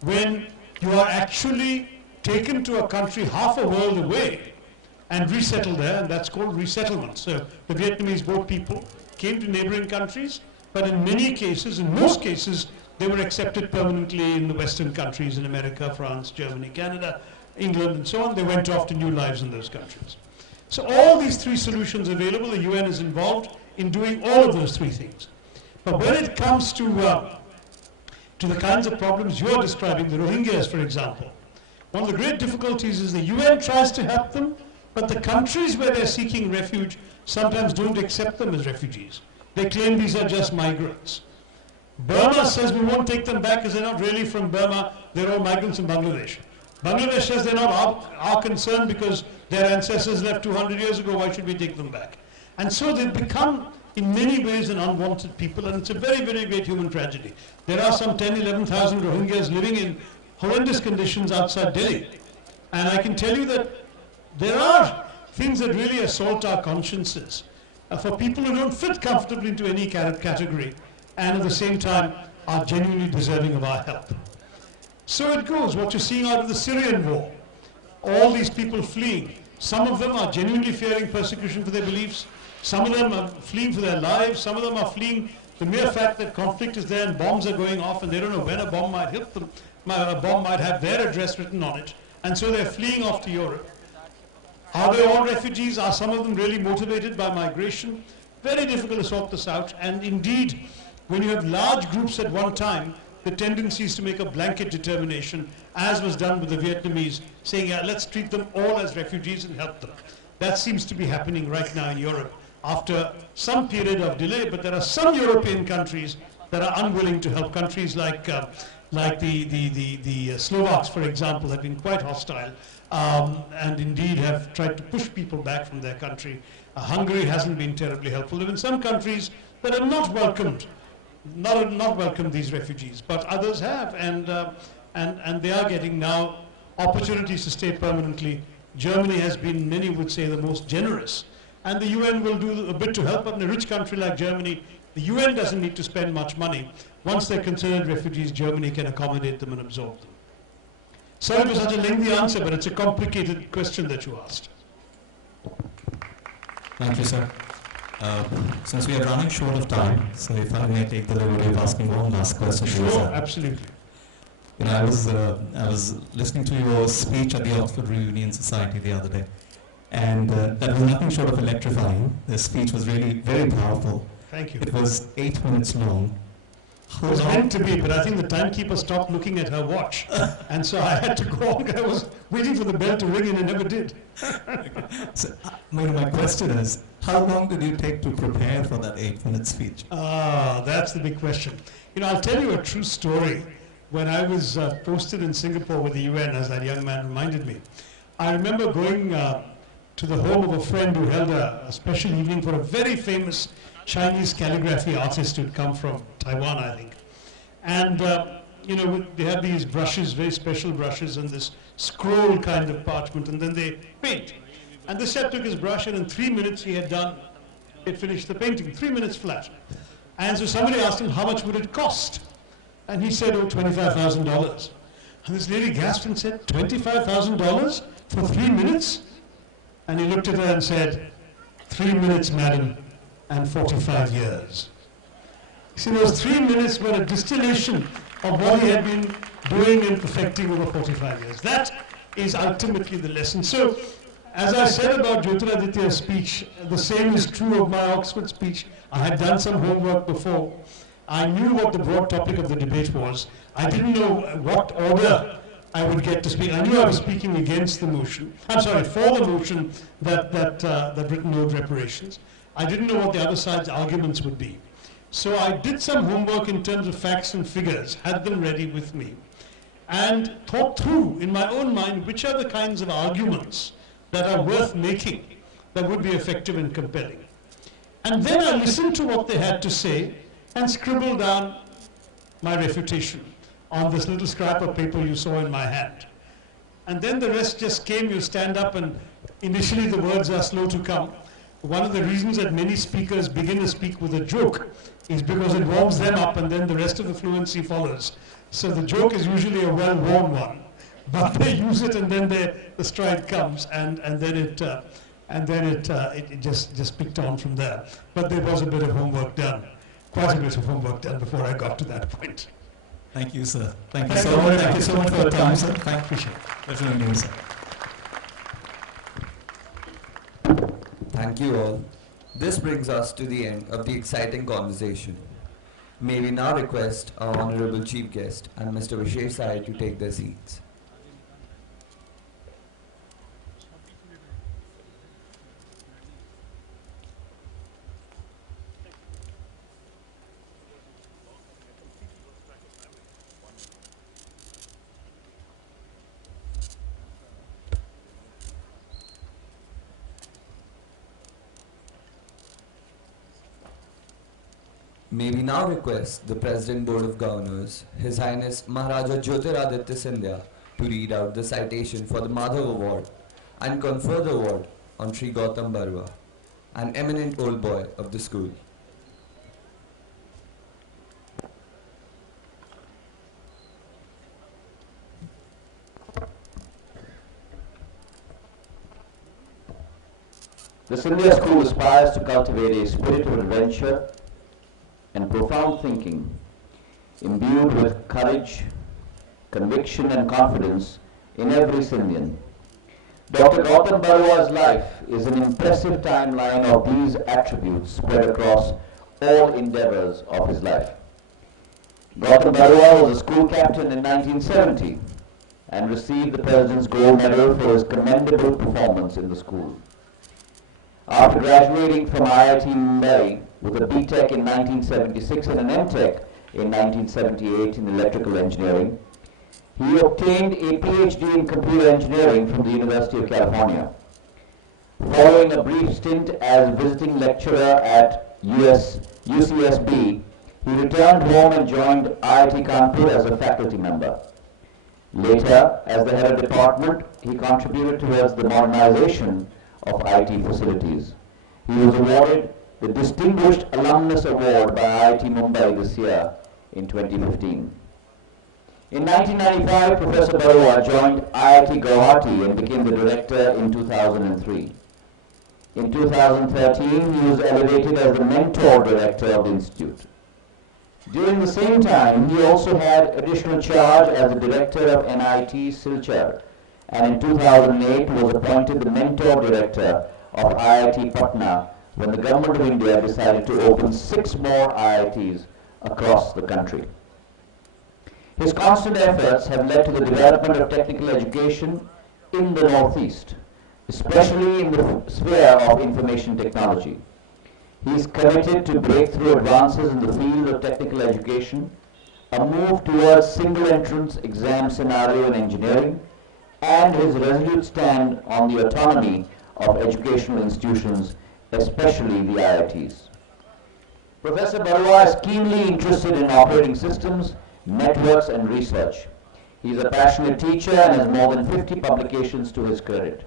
when you are actually taken to a country half a world away and resettled there, and that's called resettlement. So the Vietnamese boat people came to neighboring countries, but in many cases, in most cases, they were accepted permanently in the Western countries, in America, France, Germany, Canada, England, and so on. They went off to new lives in those countries. So all these three solutions available, the UN is involved in doing all of those three things. But when it comes to the kinds of problems you're describing, the Rohingyas, for example, one of the great difficulties is the UN tries to help them, but the countries where they're seeking refuge sometimes don't accept them as refugees. They claim these are just migrants. Burma says we won't take them back because they're not really from Burma, they're all migrants from Bangladesh. Bangladesh says they're not our concern because their ancestors left 200 years ago, why should we take them back? And so they've become, in many ways, an unwanted people, and it's a very, very great human tragedy. There are some 10, 11,000 Rohingyas living in horrendous conditions outside Delhi. And I can tell you that there are things that really assault our consciences for people who don't fit comfortably into any category and at the same time are genuinely deserving of our help. So it goes, what you're seeing out of the Syrian war. All these people fleeing. Some of them are genuinely fearing persecution for their beliefs. Some of them are fleeing for their lives. Some of them are fleeing the mere fact that conflict is there and bombs are going off and they don't know when a bomb might hit them. A bomb might have their address written on it. And so they're fleeing off to Europe. Are they all refugees? Are some of them really motivated by migration? Very difficult to sort this out. And indeed, when you have large groups at one time, the tendency is to make a blanket determination, as was done with the Vietnamese, saying, yeah, let's treat them all as refugees and help them. That seems to be happening right now in Europe after some period of delay, but there are some European countries that are unwilling to help. Countries like the Slovaks, for example, have been quite hostile and indeed have tried to push people back from their country. Hungary hasn't been terribly helpful. There have been some countries that have not welcomed these refugees, but others have, and they are getting now opportunities to stay permanently. Germany has been, many would say, the most generous, and the UN will do a bit to help. But in a rich country like Germany, the UN doesn't need to spend much money. Once they're considered refugees, Germany can accommodate them and absorb them. Sorry for such a lengthy answer, but it's a complicated question that you asked. Thank you, sir. Since we are running short of time, so if I may take the liberty of asking one last question. Sure, absolutely. You know, I was listening to your speech at the Oxford Reunion Society the other day, and that was nothing short of electrifying. The speech was really very powerful. Thank you. It was 8 minutes long. It was meant to be, but I think the timekeeper stopped looking at her watch, and so I had to go on. I was waiting for the bell to ring, and it never did. So, my question is, how long did you take to prepare for that 8-minute speech? That's the big question. You know, I'll tell you a true story. When I was posted in Singapore with the UN, as that young man reminded me, I remember going to the home of a friend who held a special evening for a very famous Chinese calligraphy artist who'd come from Taiwan, I think. And, you know, they had these brushes, very special brushes, and this scroll kind of parchment, and then they paint. And this chap took his brush, and in 3 minutes he had finished the painting, 3 minutes flat. And so somebody asked him, how much would it cost? And he said, oh, $25,000. And this lady gasped and said, $25,000 for 3 minutes? And he looked at her and said, 3 minutes, madam, and 45 years. See, those 3 minutes were a distillation of what he had been doing and perfecting over 45 years. That is ultimately the lesson. So, as I said about Jyotiraditya's speech, the same is true of my Oxford speech. I had done some homework before. I knew what the broad topic of the debate was. I didn't know what order I would get to speak. I knew I was speaking against the motion. I'm sorry, for the motion that Britain owed reparations. I didn't know what the other side's arguments would be. So I did some homework in terms of facts and figures, had them ready with me, and thought through in my own mind which are the kinds of arguments that are worth making, that would be effective and compelling. And then I listened to what they had to say and scribbled down my refutation on this little scrap of paper you saw in my hand. And then the rest just came. You stand up, and initially the words are slow to come. One of the reasons that many speakers begin to speak with a joke is because it warms them up, and then the rest of the fluency follows. So the joke is usually a well-worn one, but they use it, and then the stride comes, and then it just picked on from there. But there was a bit of homework done, quite a bit of homework done before I got to that point. Thank you, sir. Thank you so much. Thank you so much for your time, sir. Appreciate it. Pleasure meeting you, sir. Thank you all. This brings us to the end of the exciting conversation. May we now request our Honorable Chief Guest and Mr. Vishesh Sai to take their seats. May we now request the President Board of Governors, His Highness Maharaja Jyotiraditya Scindia, to read out the citation for the Madhav Award and confer the award on Sri Gautam Barua, an eminent old boy of the school. The Scindia School aspires to cultivate a spirit of adventure and profound thinking, imbued with courage, conviction and confidence in every Scindian. Dr. Gautam Barua's life is an impressive timeline of these attributes spread across all endeavors of his life. Gautam Barua was a school captain in 1970 and received the President's Gold Medal for his commendable performance in the school. After graduating from IIT Mumbai with a B.Tech in 1976 and an M.Tech in 1978 in electrical engineering, he obtained a PhD in computer engineering from the University of California. Following a brief stint as visiting lecturer at UCSB, he returned home and joined IIT Kanpur as a faculty member. Later, as the head of department, he contributed towards the modernization of IT facilities. He was awarded the Distinguished Alumnus Award by IIT Mumbai this year in 2015. In 1995, Professor Barua joined IIT Guwahati and became the director in 2003. In 2013, he was elevated as the mentor director of the institute. During the same time, he also had additional charge as the director of NIT Silchar, and in 2008 was appointed the mentor director of IIT Patna when the Government of India decided to open 6 more IITs across the country. His constant efforts have led to the development of technical education in the Northeast, especially in the sphere of information technology. He is committed to breakthrough advances in the field of technical education, a move towards single entrance exam scenario in engineering, and his resolute stand on the autonomy of educational institutions, especially the IITs. Professor Barua is keenly interested in operating systems, networks and research. He is a passionate teacher and has more than 50 publications to his credit.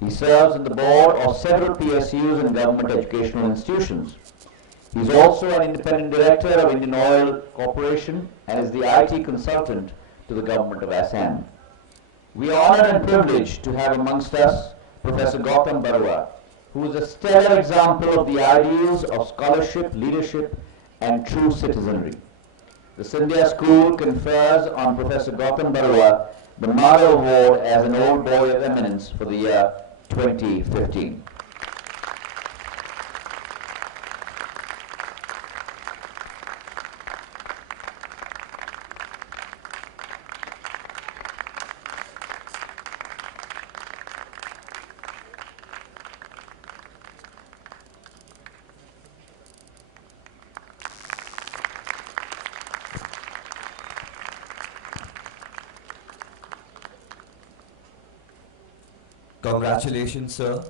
He serves on the board of several PSUs and government educational institutions. He is also an independent director of Indian Oil Corporation and is the IT consultant to the government of Assam. We are honored and privileged to have amongst us Professor Gautam Barua, who is a stellar example of the ideals of scholarship, leadership and true citizenry. The Scindia School confers on Professor Gautam Barua the Madhav Award as an old boy of eminence for the year 2015. Congratulations, sir.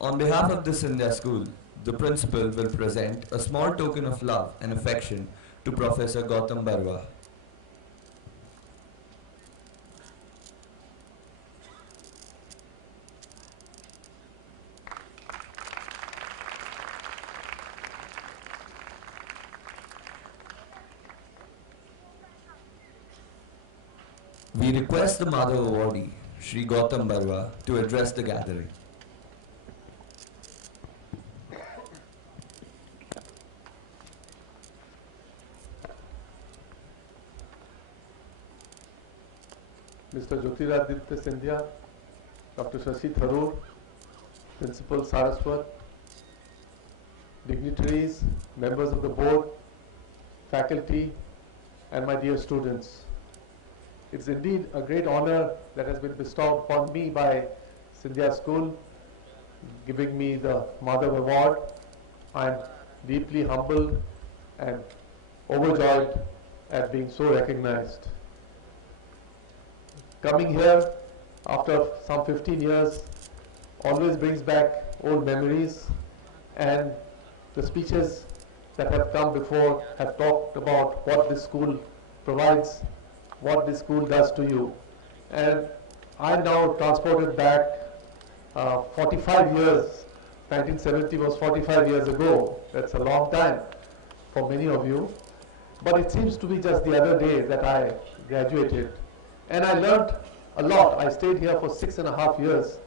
On behalf of the Scindia School, the principal will present a small token of love and affection to Professor Gautam Barua. We request the Madhav awardee, Shri Gautam Barua, to address the gathering. Mr. Jyotiraditya Scindia, Dr. Shashi Tharoor, Principal Saraswat, dignitaries, members of the board, faculty, and my dear students. It's indeed a great honor that has been bestowed upon me by Scindia School, giving me the Madhav Award. I'm deeply humbled and overjoyed at being so recognized. Coming here after some 15 years always brings back old memories, and the speeches that have come before have talked about what this school provides, what this school does to you. And I'm now transported back 45 years. 1970 was 45 years ago. That's a long time for many of you. But it seems to be just the other day that I graduated. And I learned a lot. I stayed here for 6.5 years,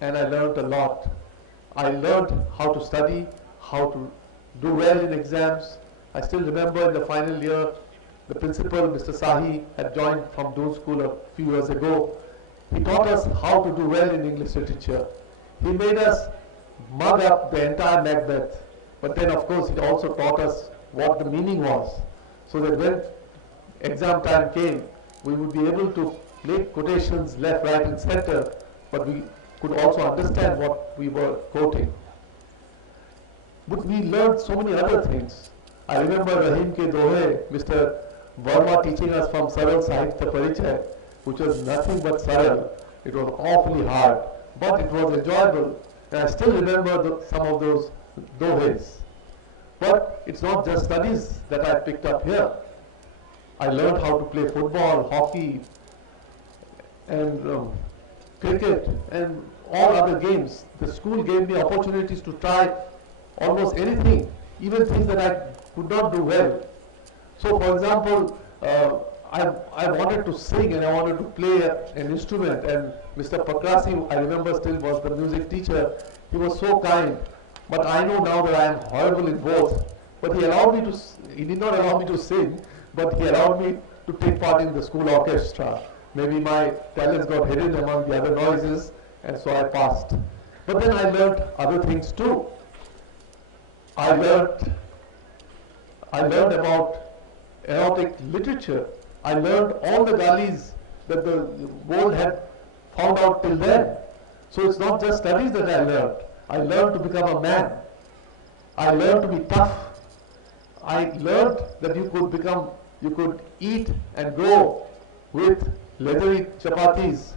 and I learned a lot. I learned how to study, how to do well in exams. I still remember in the final year, the principal, Mr. Sahi, had joined from Doon School a few years ago. He taught us how to do well in English literature. He made us mug up the entire Macbeth. But then, of course, he also taught us what the meaning was, so that when exam time came, we would be able to make quotations left, right, and center, but we could also understand what we were quoting. But we learned so many other things. I remember Rahim Ke Dohe, Mr. Verma teaching us from Saral Sahitya Parichay, which was nothing but Saral. It was awfully hard, but it was enjoyable. And I still remember some of those dohes. But it's not just studies that I picked up here. I learned how to play football, hockey, and cricket, and all other games. The school gave me opportunities to try almost anything, even things that I could not do well. So, for example, I wanted to sing and I wanted to play an instrument, and Mr. Pakrasi, I remember still, was the music teacher. He was so kind, but I know now that I am horrible in both. But he allowed me to, he did not allow me to sing, but he allowed me to take part in the school orchestra. Maybe my talents got hidden among the other noises, and so I passed. But then I learned other things too. I learned about erotic literature. I learned all the galis that the world had found out till then. So it's not just studies that I learned. I learned to become a man. I learned to be tough. I learned that you could eat and grow with leathery chapatis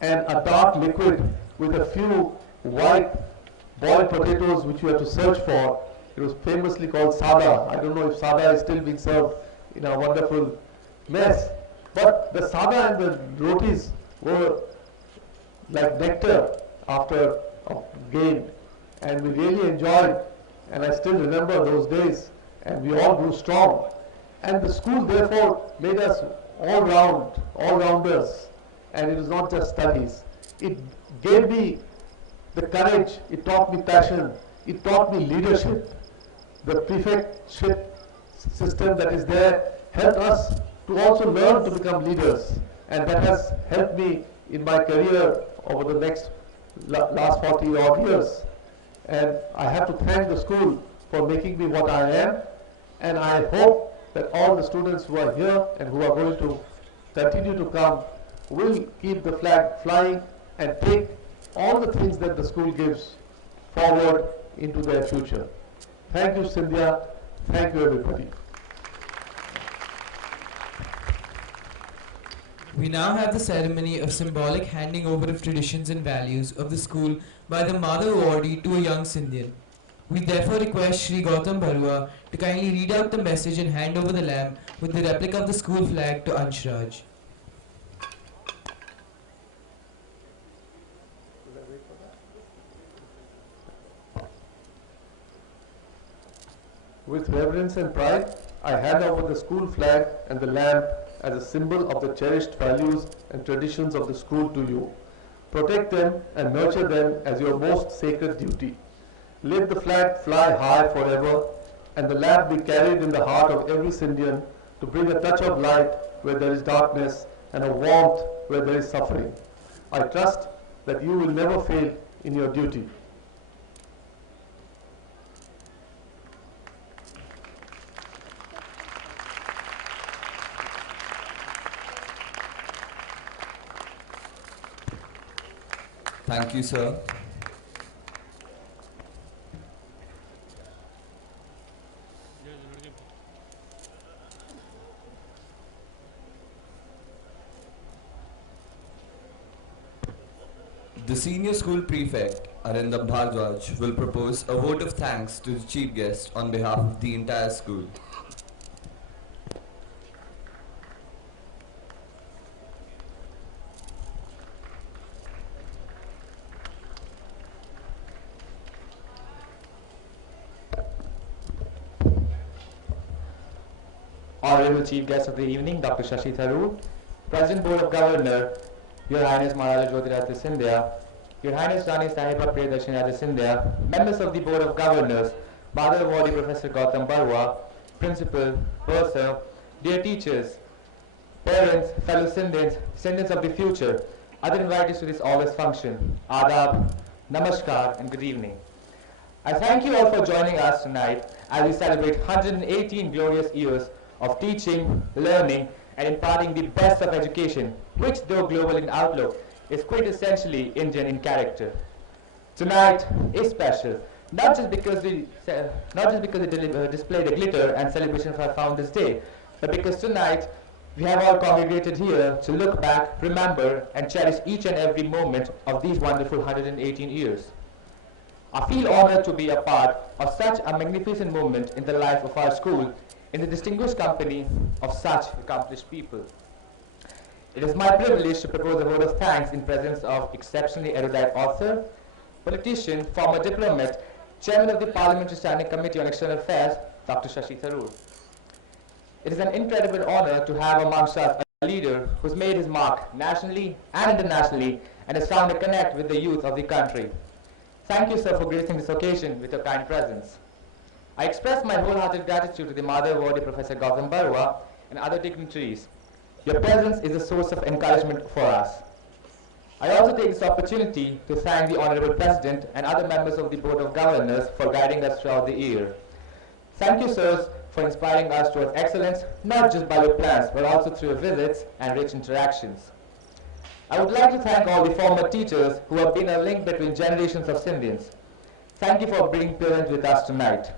and a dark liquid with a few white boiled potatoes which you have to search for. It was famously called sada. I don't know if sada is still being served in a wonderful mess. But the sada and the rotis were like nectar after a game. And we really enjoyed, and I still remember those days, and we all grew strong. And the school therefore made us all-rounders. And it was not just studies. It gave me the courage, it taught me passion, it taught me leadership. The prefectship system that is there helped us to also learn to become leaders. And that has helped me in my career over the last 40 odd years. And I have to thank the school for making me what I am. And I hope that all the students who are here and who are going to continue to come will keep the flag flying and take all the things that the school gives forward into their future. Thank you, Scindia. Thank you, everybody. We now have the ceremony of symbolic handing over of traditions and values of the school by the Madhav awardee to a young Scindian. We therefore request Shri Gautam Barua to kindly read out the message and hand over the lamp with the replica of the school flag to Anshraj. With reverence and pride, I hand over the school flag and the lamp as a symbol of the cherished values and traditions of the school to you. Protect them and nurture them as your most sacred duty. Let the flag fly high forever and the lamp be carried in the heart of every Scindian to bring a touch of light where there is darkness and a warmth where there is suffering. I trust that you will never fail in your duty. Thank you, sir. The senior school prefect, Arindam Bhardwaj, will propose a vote of thanks to the chief guest on behalf of the entire school. Honorable Chief Guest of the evening, Dr. Shashi Tharoor, President Board of Governor, Your Highness Maharaja Jyotiraditya Scindia, Your Highness Maharani Priyadarshni Raje Scindia, members of the Board of Governors, Madhav awardee Professor Gautam Barua, Principal, Bursar, dear teachers, parents, fellow Scindians, Scindians of the future, other invitees to this august function, Adab, Namaskar and good evening. I thank you all for joining us tonight as we celebrate 118 glorious years of teaching, learning, and imparting the best of education, which, though global in outlook, is quintessentially Indian in character. Tonight is special, not just because we display the glitter and celebration of our Founders' Day, but because tonight we have all congregated here to look back, remember, and cherish each and every moment of these wonderful 118 years. I feel honored to be a part of such a magnificent moment in the life of our school in the distinguished company of such accomplished people. It is my privilege to propose a vote of thanks in presence of exceptionally erudite author, politician, former diplomat, chairman of the Parliamentary Standing Committee on External Affairs, Dr. Shashi Tharoor. It is an incredible honor to have amongst us a leader who's made his mark nationally and internationally and has found a connect with the youth of the country. Thank you, sir, for gracing this occasion with your kind presence. I express my wholehearted gratitude to the Madhav awardee Professor Gautam Barua and other dignitaries. Your presence is a source of encouragement for us. I also take this opportunity to thank the Honorable President and other members of the Board of Governors for guiding us throughout the year. Thank you, sirs, for inspiring us towards excellence, not just by your plans, but also through your visits and rich interactions. I would like to thank all the former teachers who have been a link between generations of Scindians. Thank you for being present with us tonight.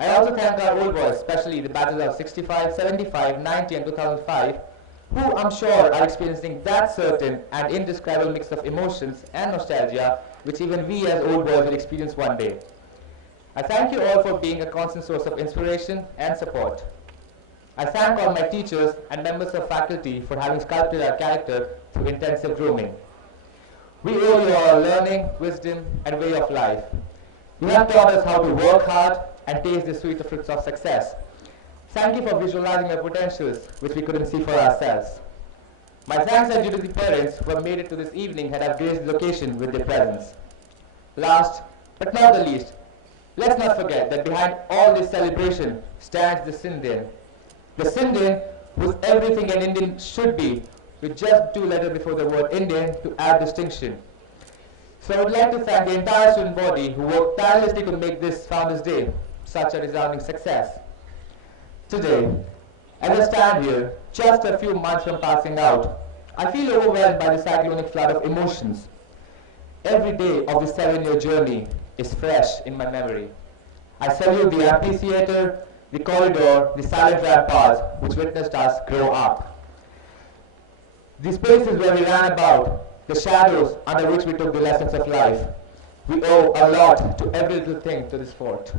I also thank our old boys, especially the batches of 65, 75, 90 and 2005, who I'm sure are experiencing that certain and indescribable mix of emotions and nostalgia which even we as old boys will experience one day. I thank you all for being a constant source of inspiration and support. I thank all my teachers and members of faculty for having sculpted our character through intensive grooming. We owe you all learning, wisdom and way of life. You have taught us how to work hard and taste the sweet fruits of success. Thank you for visualizing our potentials, which we couldn't see for ourselves. My thanks are due to the parents who have made it to this evening and have graced the occasion with their presence. Last, but not the least, let's not forget that behind all this celebration stands the Scindian. The Scindian who's everything an Indian should be, with just 2 letters before the word Indian to add distinction. So I would like to thank the entire student body who worked tirelessly to make this Founders' Day such a resounding success. Today, as I stand here, just a few months from passing out, I feel overwhelmed by the cyclonic flood of emotions. Every day of this 7-year journey is fresh in my memory. I salute the amphitheater, the corridor, the silent ramparts which witnessed us grow up. These places where we ran about, the shadows under which we took the lessons of life. We owe a lot to every little thing to this fort.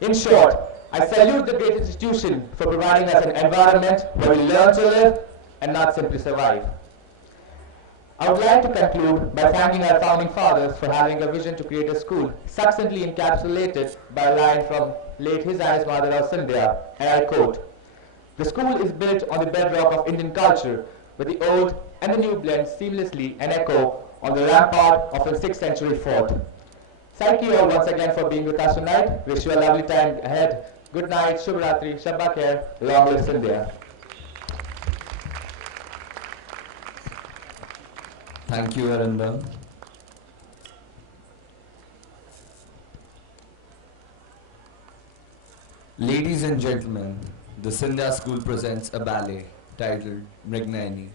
In short, I salute the great institution for providing us an environment where we learn to live and not simply survive. I would like to conclude by thanking our founding fathers for having a vision to create a school succinctly encapsulated by a line from late His Highness Maharaja Jyotiraditya Scindia, and I quote, "The school is built on the bedrock of Indian culture, where the old and the new blend seamlessly and echo on the rampart of a 6th century fort." Thank you all once again for being with us tonight. Wish you a lovely time ahead. Good night, Shubh Ratri, Shabba Khair, long live Scindia. Thank you, Arindam. Ladies and gentlemen, the Scindia School presents a ballet titled Mrignayani.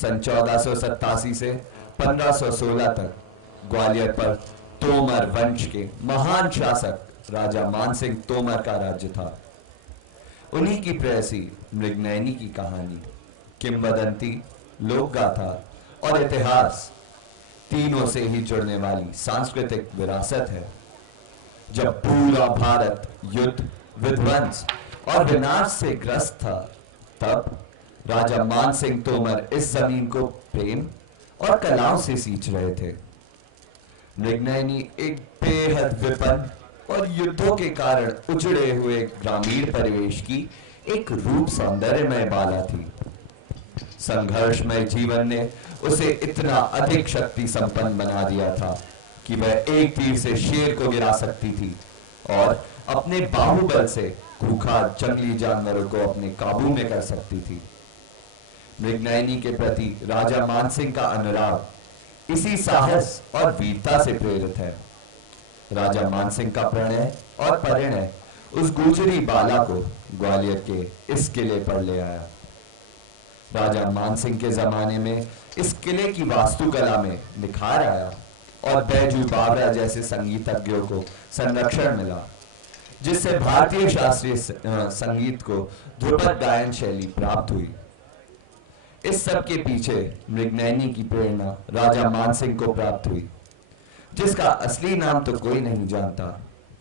सन 1487 से 1516 तक ग्वालियर पर तोमर वंश के महान शासक राजा मानसिंह तोमर का राज्य था। उन्हीं की प्रेयसी मृगनयनी की कहानी, किंवदंती, लोक गाथा और इतिहास तीनों से ही जुड़ने वाली सांस्कृतिक विरासत है। जब पूरा भारत युद्ध, विध्वंस और विनाश से ग्रस्त था, तब राजा मानसिंह तोमर इस जमीन को प्रेम और कलाओं से सींच रहे थे। मृगनयनी एक बेहद विपन्न और युद्धों के कारण उजड़े हुए ग्रामीण परिवेश की एक रूप सौंदर्यमय बाला थी। संघर्षमय जीवन ने उसे इतना अधिक शक्ति संपन्न बना दिया था कि वह एक तीर से शेर को गिरा सकती थी और अपने बाहुबल से खूंखार जंगली जानवरों को अपने काबू में कर सकती थी। मृगनयनी के प्रति राजा मानसिंह का अनुराग इसी साहस और वीरता से प्रेरित है। राजा मानसिंह का प्रणय और परिणय उस गुजरी बाला को ग्वालियर के इस किले पर ले आया। राजा मानसिंह के जमाने में इस किले की वास्तुकला में निखार आया और बैजू बावरा जैसे संगीतज्ञों को संरक्षण मिला, जिससे भारतीय शास्त्रीय संगीत को ध्रुपद गायन शैली प्राप्त हुई। इस सब के पीछे मृगनयनी की प्रेरणा राजा मानसिंह को प्राप्त हुई, जिसका असली नाम तो कोई नहीं जानता,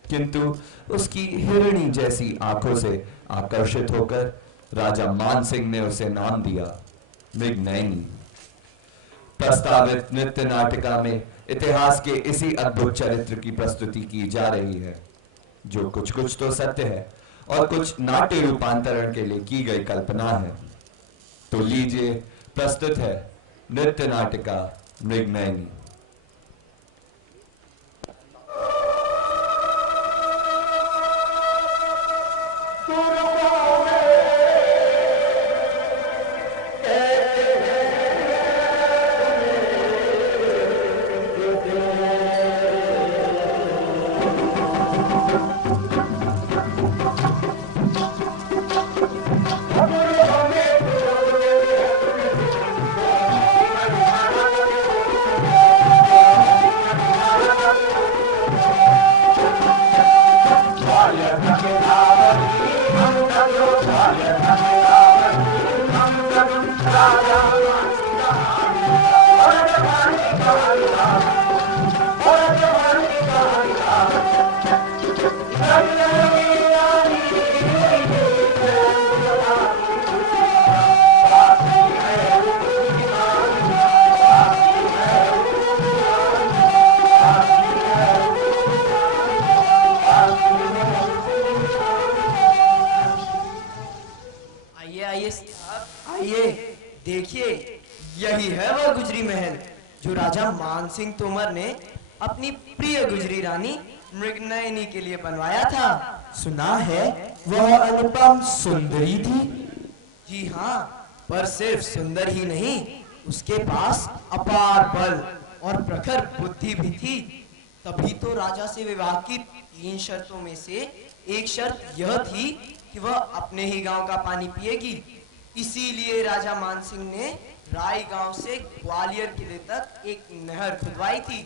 किंतु उसकी हिरणी जैसी आंखों से आकर्षित होकर राजा मानसिंह ने उसे नाम दिया मृगनयनी। प्रस्तावित नृत्य नाटिका में इतिहास के इसी अद्भुत चरित्र की प्रस्तुति की जा रही है, जो कुछ कुछ तो सत्य है और कुछ नाट्य रूपांतरण के लिए की गई कल्पना है। तो लीजिए, प्रस्तुत है नृत्य नाटिका मृगनयनी। मानसिंह तोमर ने अपनी प्रिय गुजरी रानी मृगनयनी के लिए बनवाया था। सुना है वह अनुपम सुंदरी थी। जी हाँ, पर सिर्फ सुंदर ही नहीं, उसके पास अपार बल और प्रखर बुद्धि भी थी। तभी तो राजा से विवाह की 3 शर्तों में से एक शर्त यह थी कि वह अपने ही गांव का पानी पिएगी। इसीलिए राजा मानसिंह ने राय गांव से ग्वालियर किले तक एक नहर खुदवाई थी,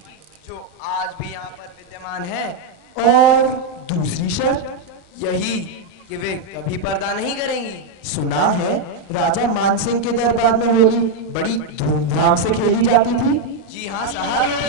जो आज भी यहाँ पर विद्यमान है। और दूसरी शर्त यही कि कि वे कभी पर्दा नहीं करेंगी। सुना है राजा मानसिंह के दरबार में होली बड़ी धूमधाम से खेली जाती थी। जी हाँ साहब।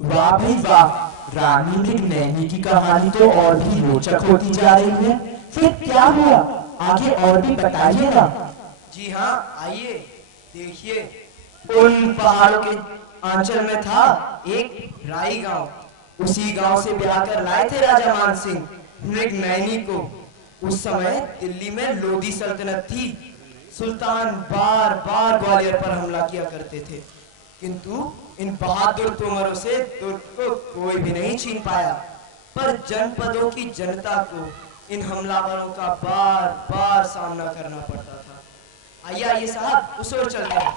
वाह भाई वाह, रानी मृगनयनी की कहानी तो और भी रोचक होती जा रही है। फिर क्या हुआ, आगे और भी बताइए ना। जी हाँ, आइए देखिए। उन पहाड़ों के आंचल में था एक राई गांव। उसी गांव से ब्याह कर लाए थे राजा मान सिंह मृगनयनी को। उस समय दिल्ली में लोधी सल्तनत थी। सुल्तान बार बार ग्वालियर पर हमला किया करते थे, किंतु इन बहादुर तोमरों से दुर्ग को कोई भी नहीं छीन पाया। पर जनपदों की जनता को इन हमलावरों का बार बार सामना करना पड़ता था। आइए आइए साहब, उस ओर चलते हैं।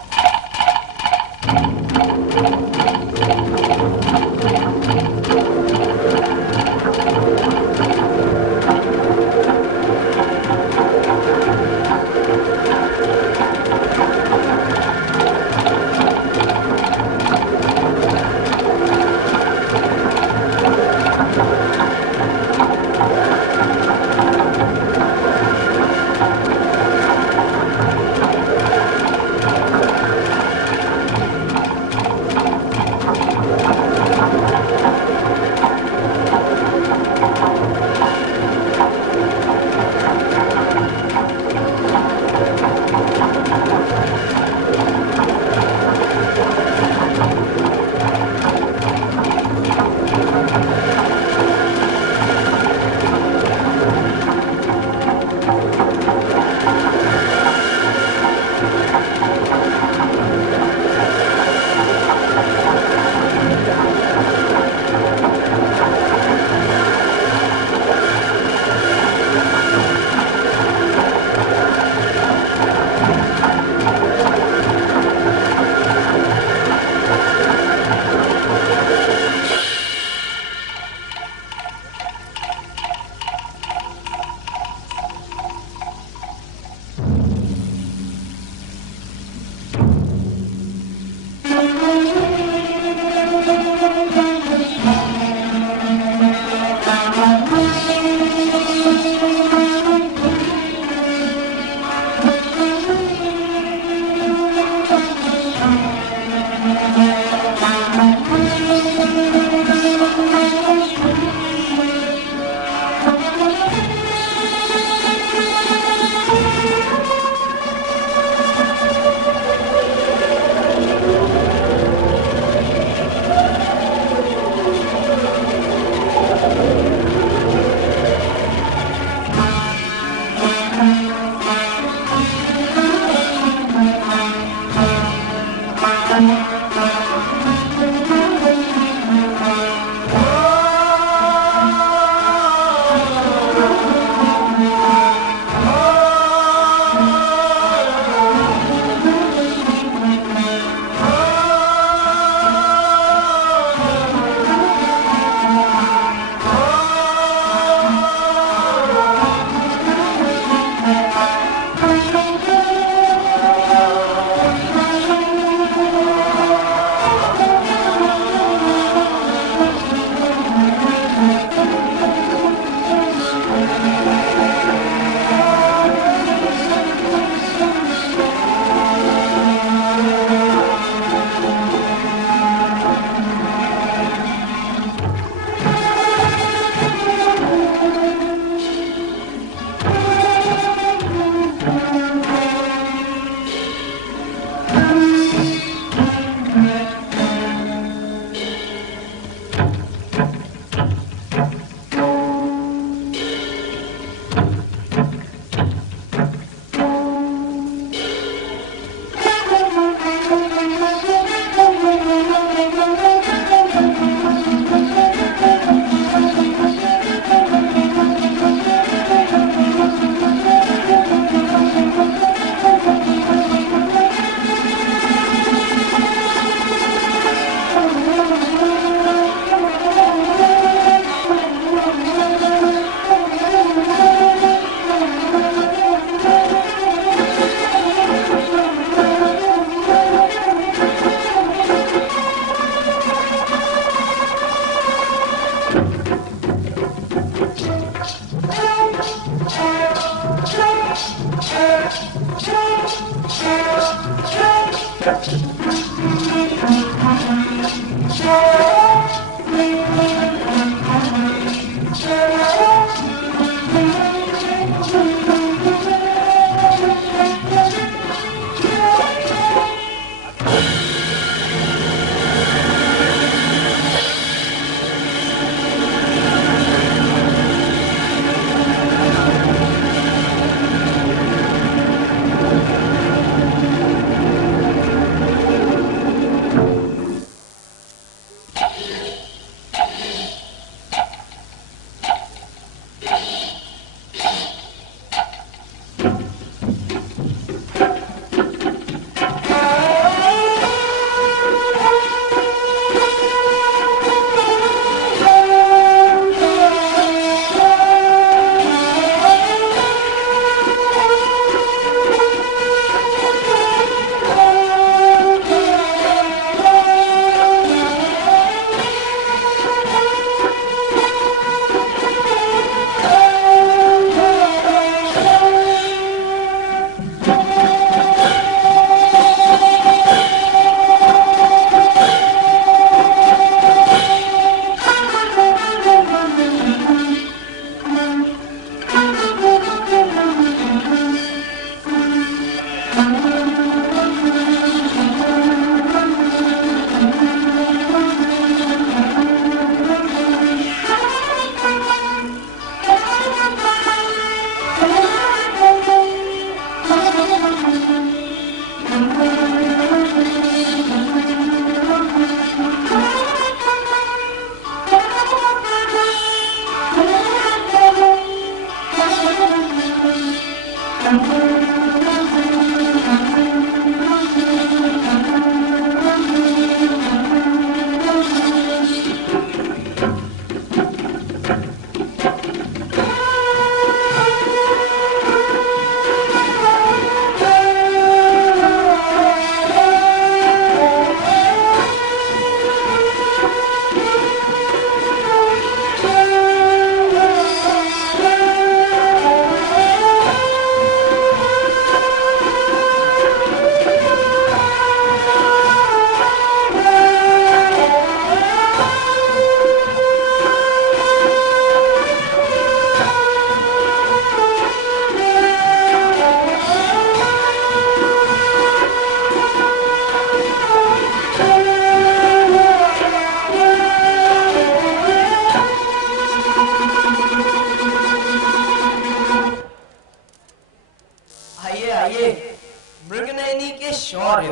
मृगनयनी के शौर्य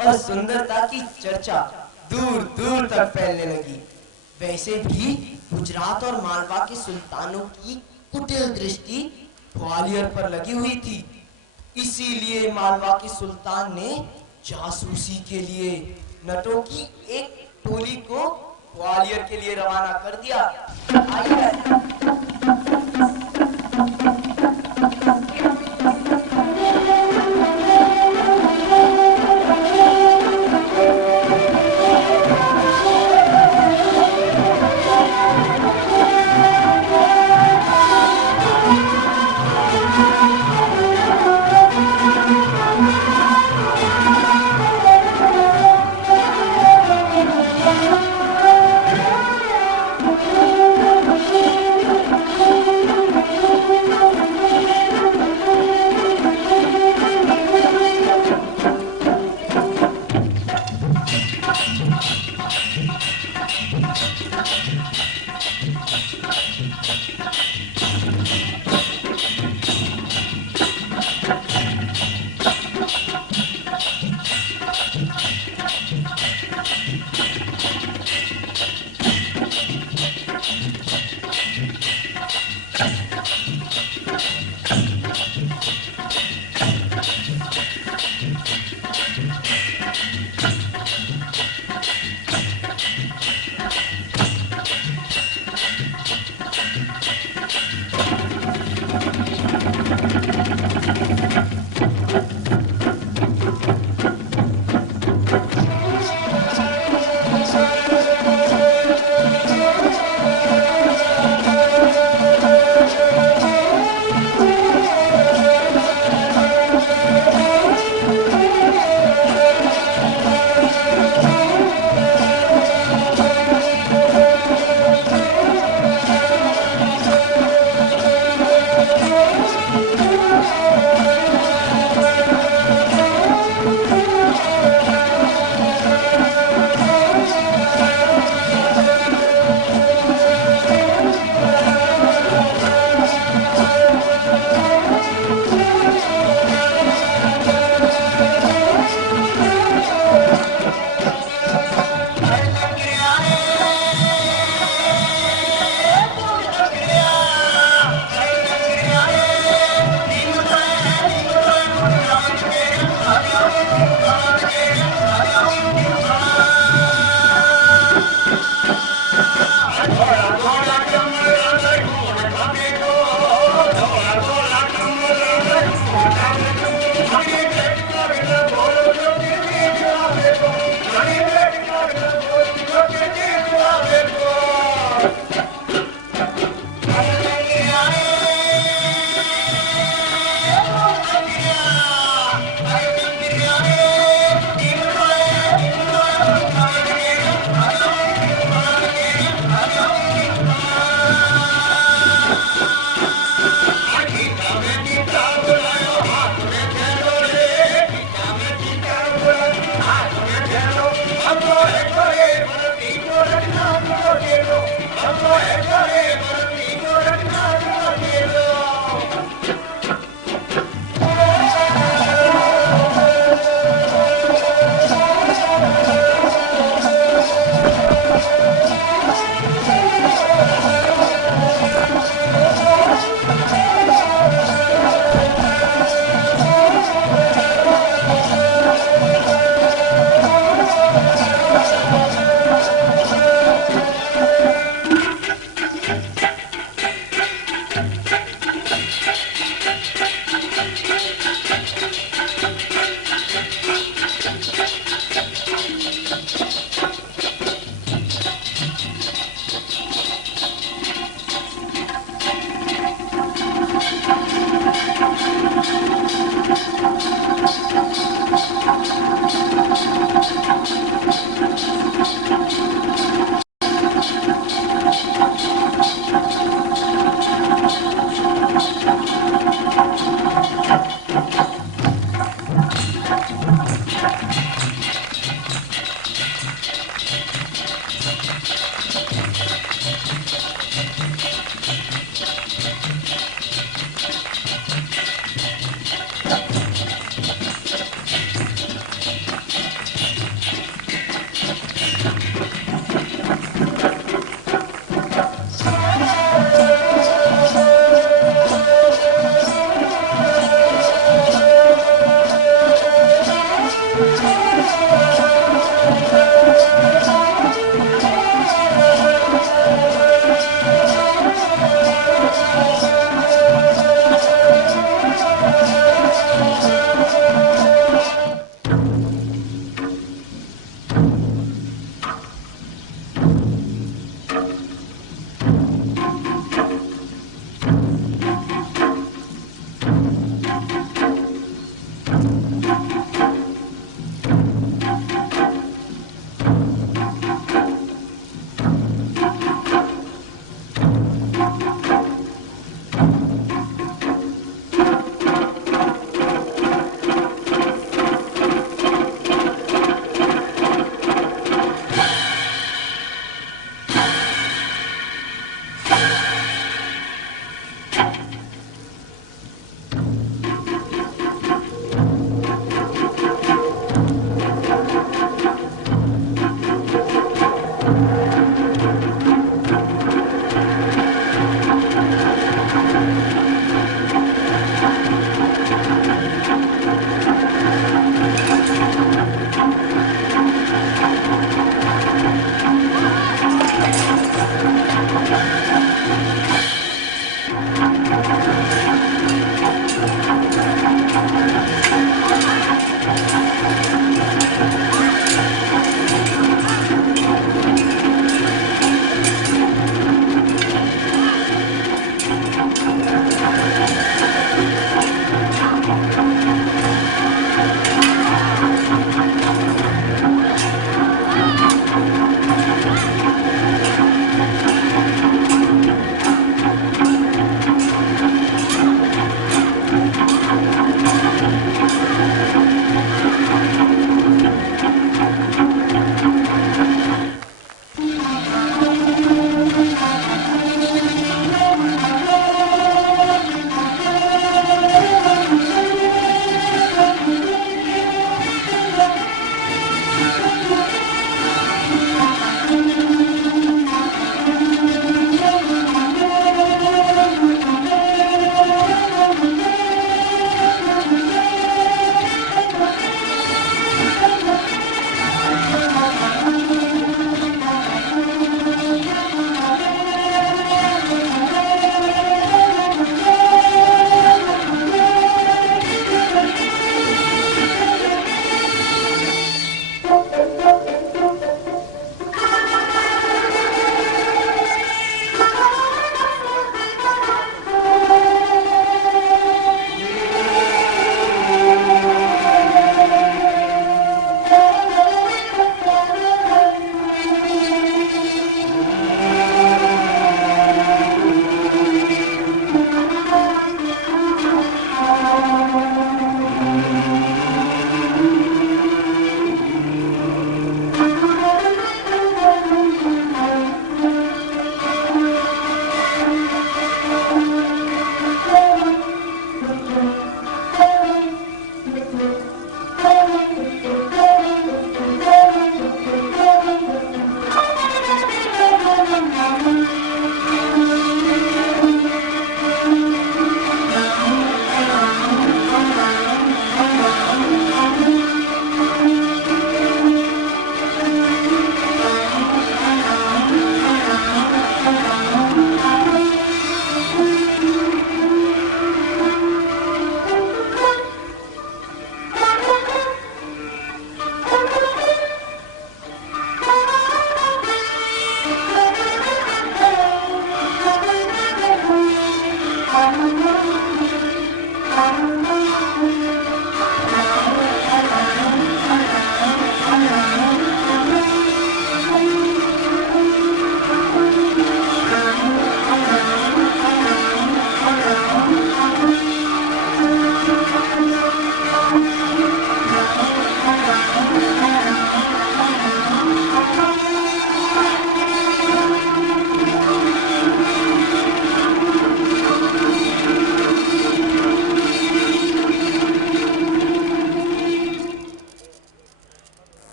और सुंदरता की चर्चा दूर दूर तक फैलने लगी। वैसे भी गुजरात और मालवा के सुल्तानों की कुटिल दृष्टि ग्वालियर पर लगी हुई थी। इसीलिए मालवा के सुल्तान ने जासूसी के लिए नटों की एक टोली को ग्वालियर के लिए रवाना कर दिया।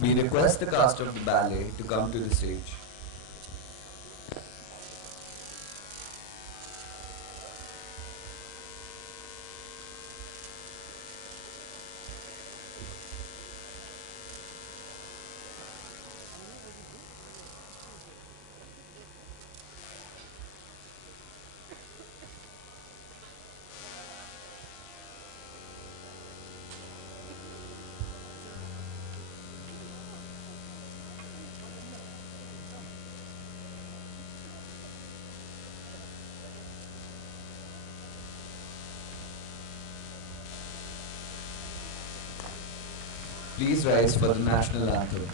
We request the cast of the ballet to come to the stage. Please rise for the national anthem.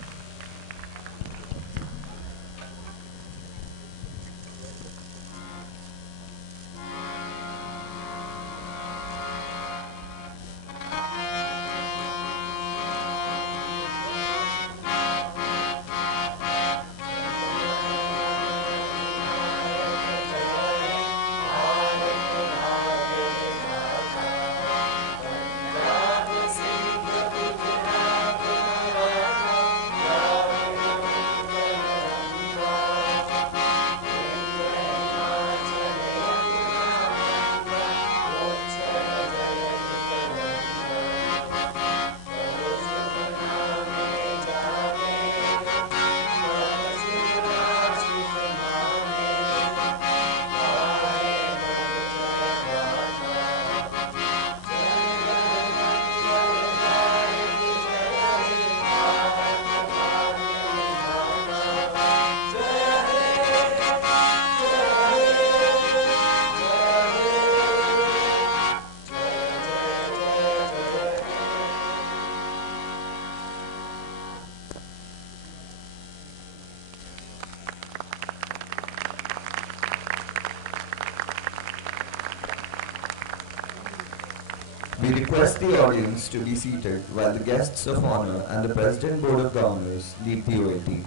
We request the audience to be seated while the guests of honor and the President Board of Governors lead the OAT.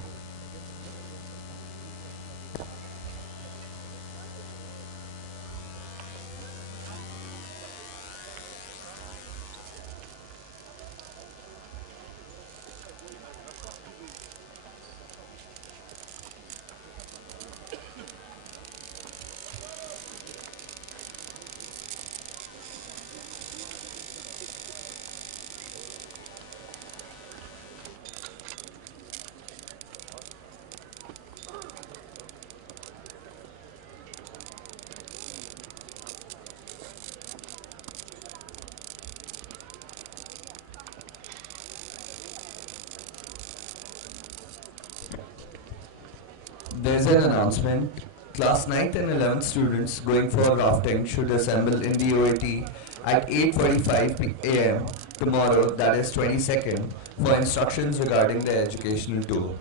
There's an announcement. Class 9th and 11th students going for rafting should assemble in the OAT at 8:45 a.m. tomorrow, that is 22nd, for instructions regarding the educational tour.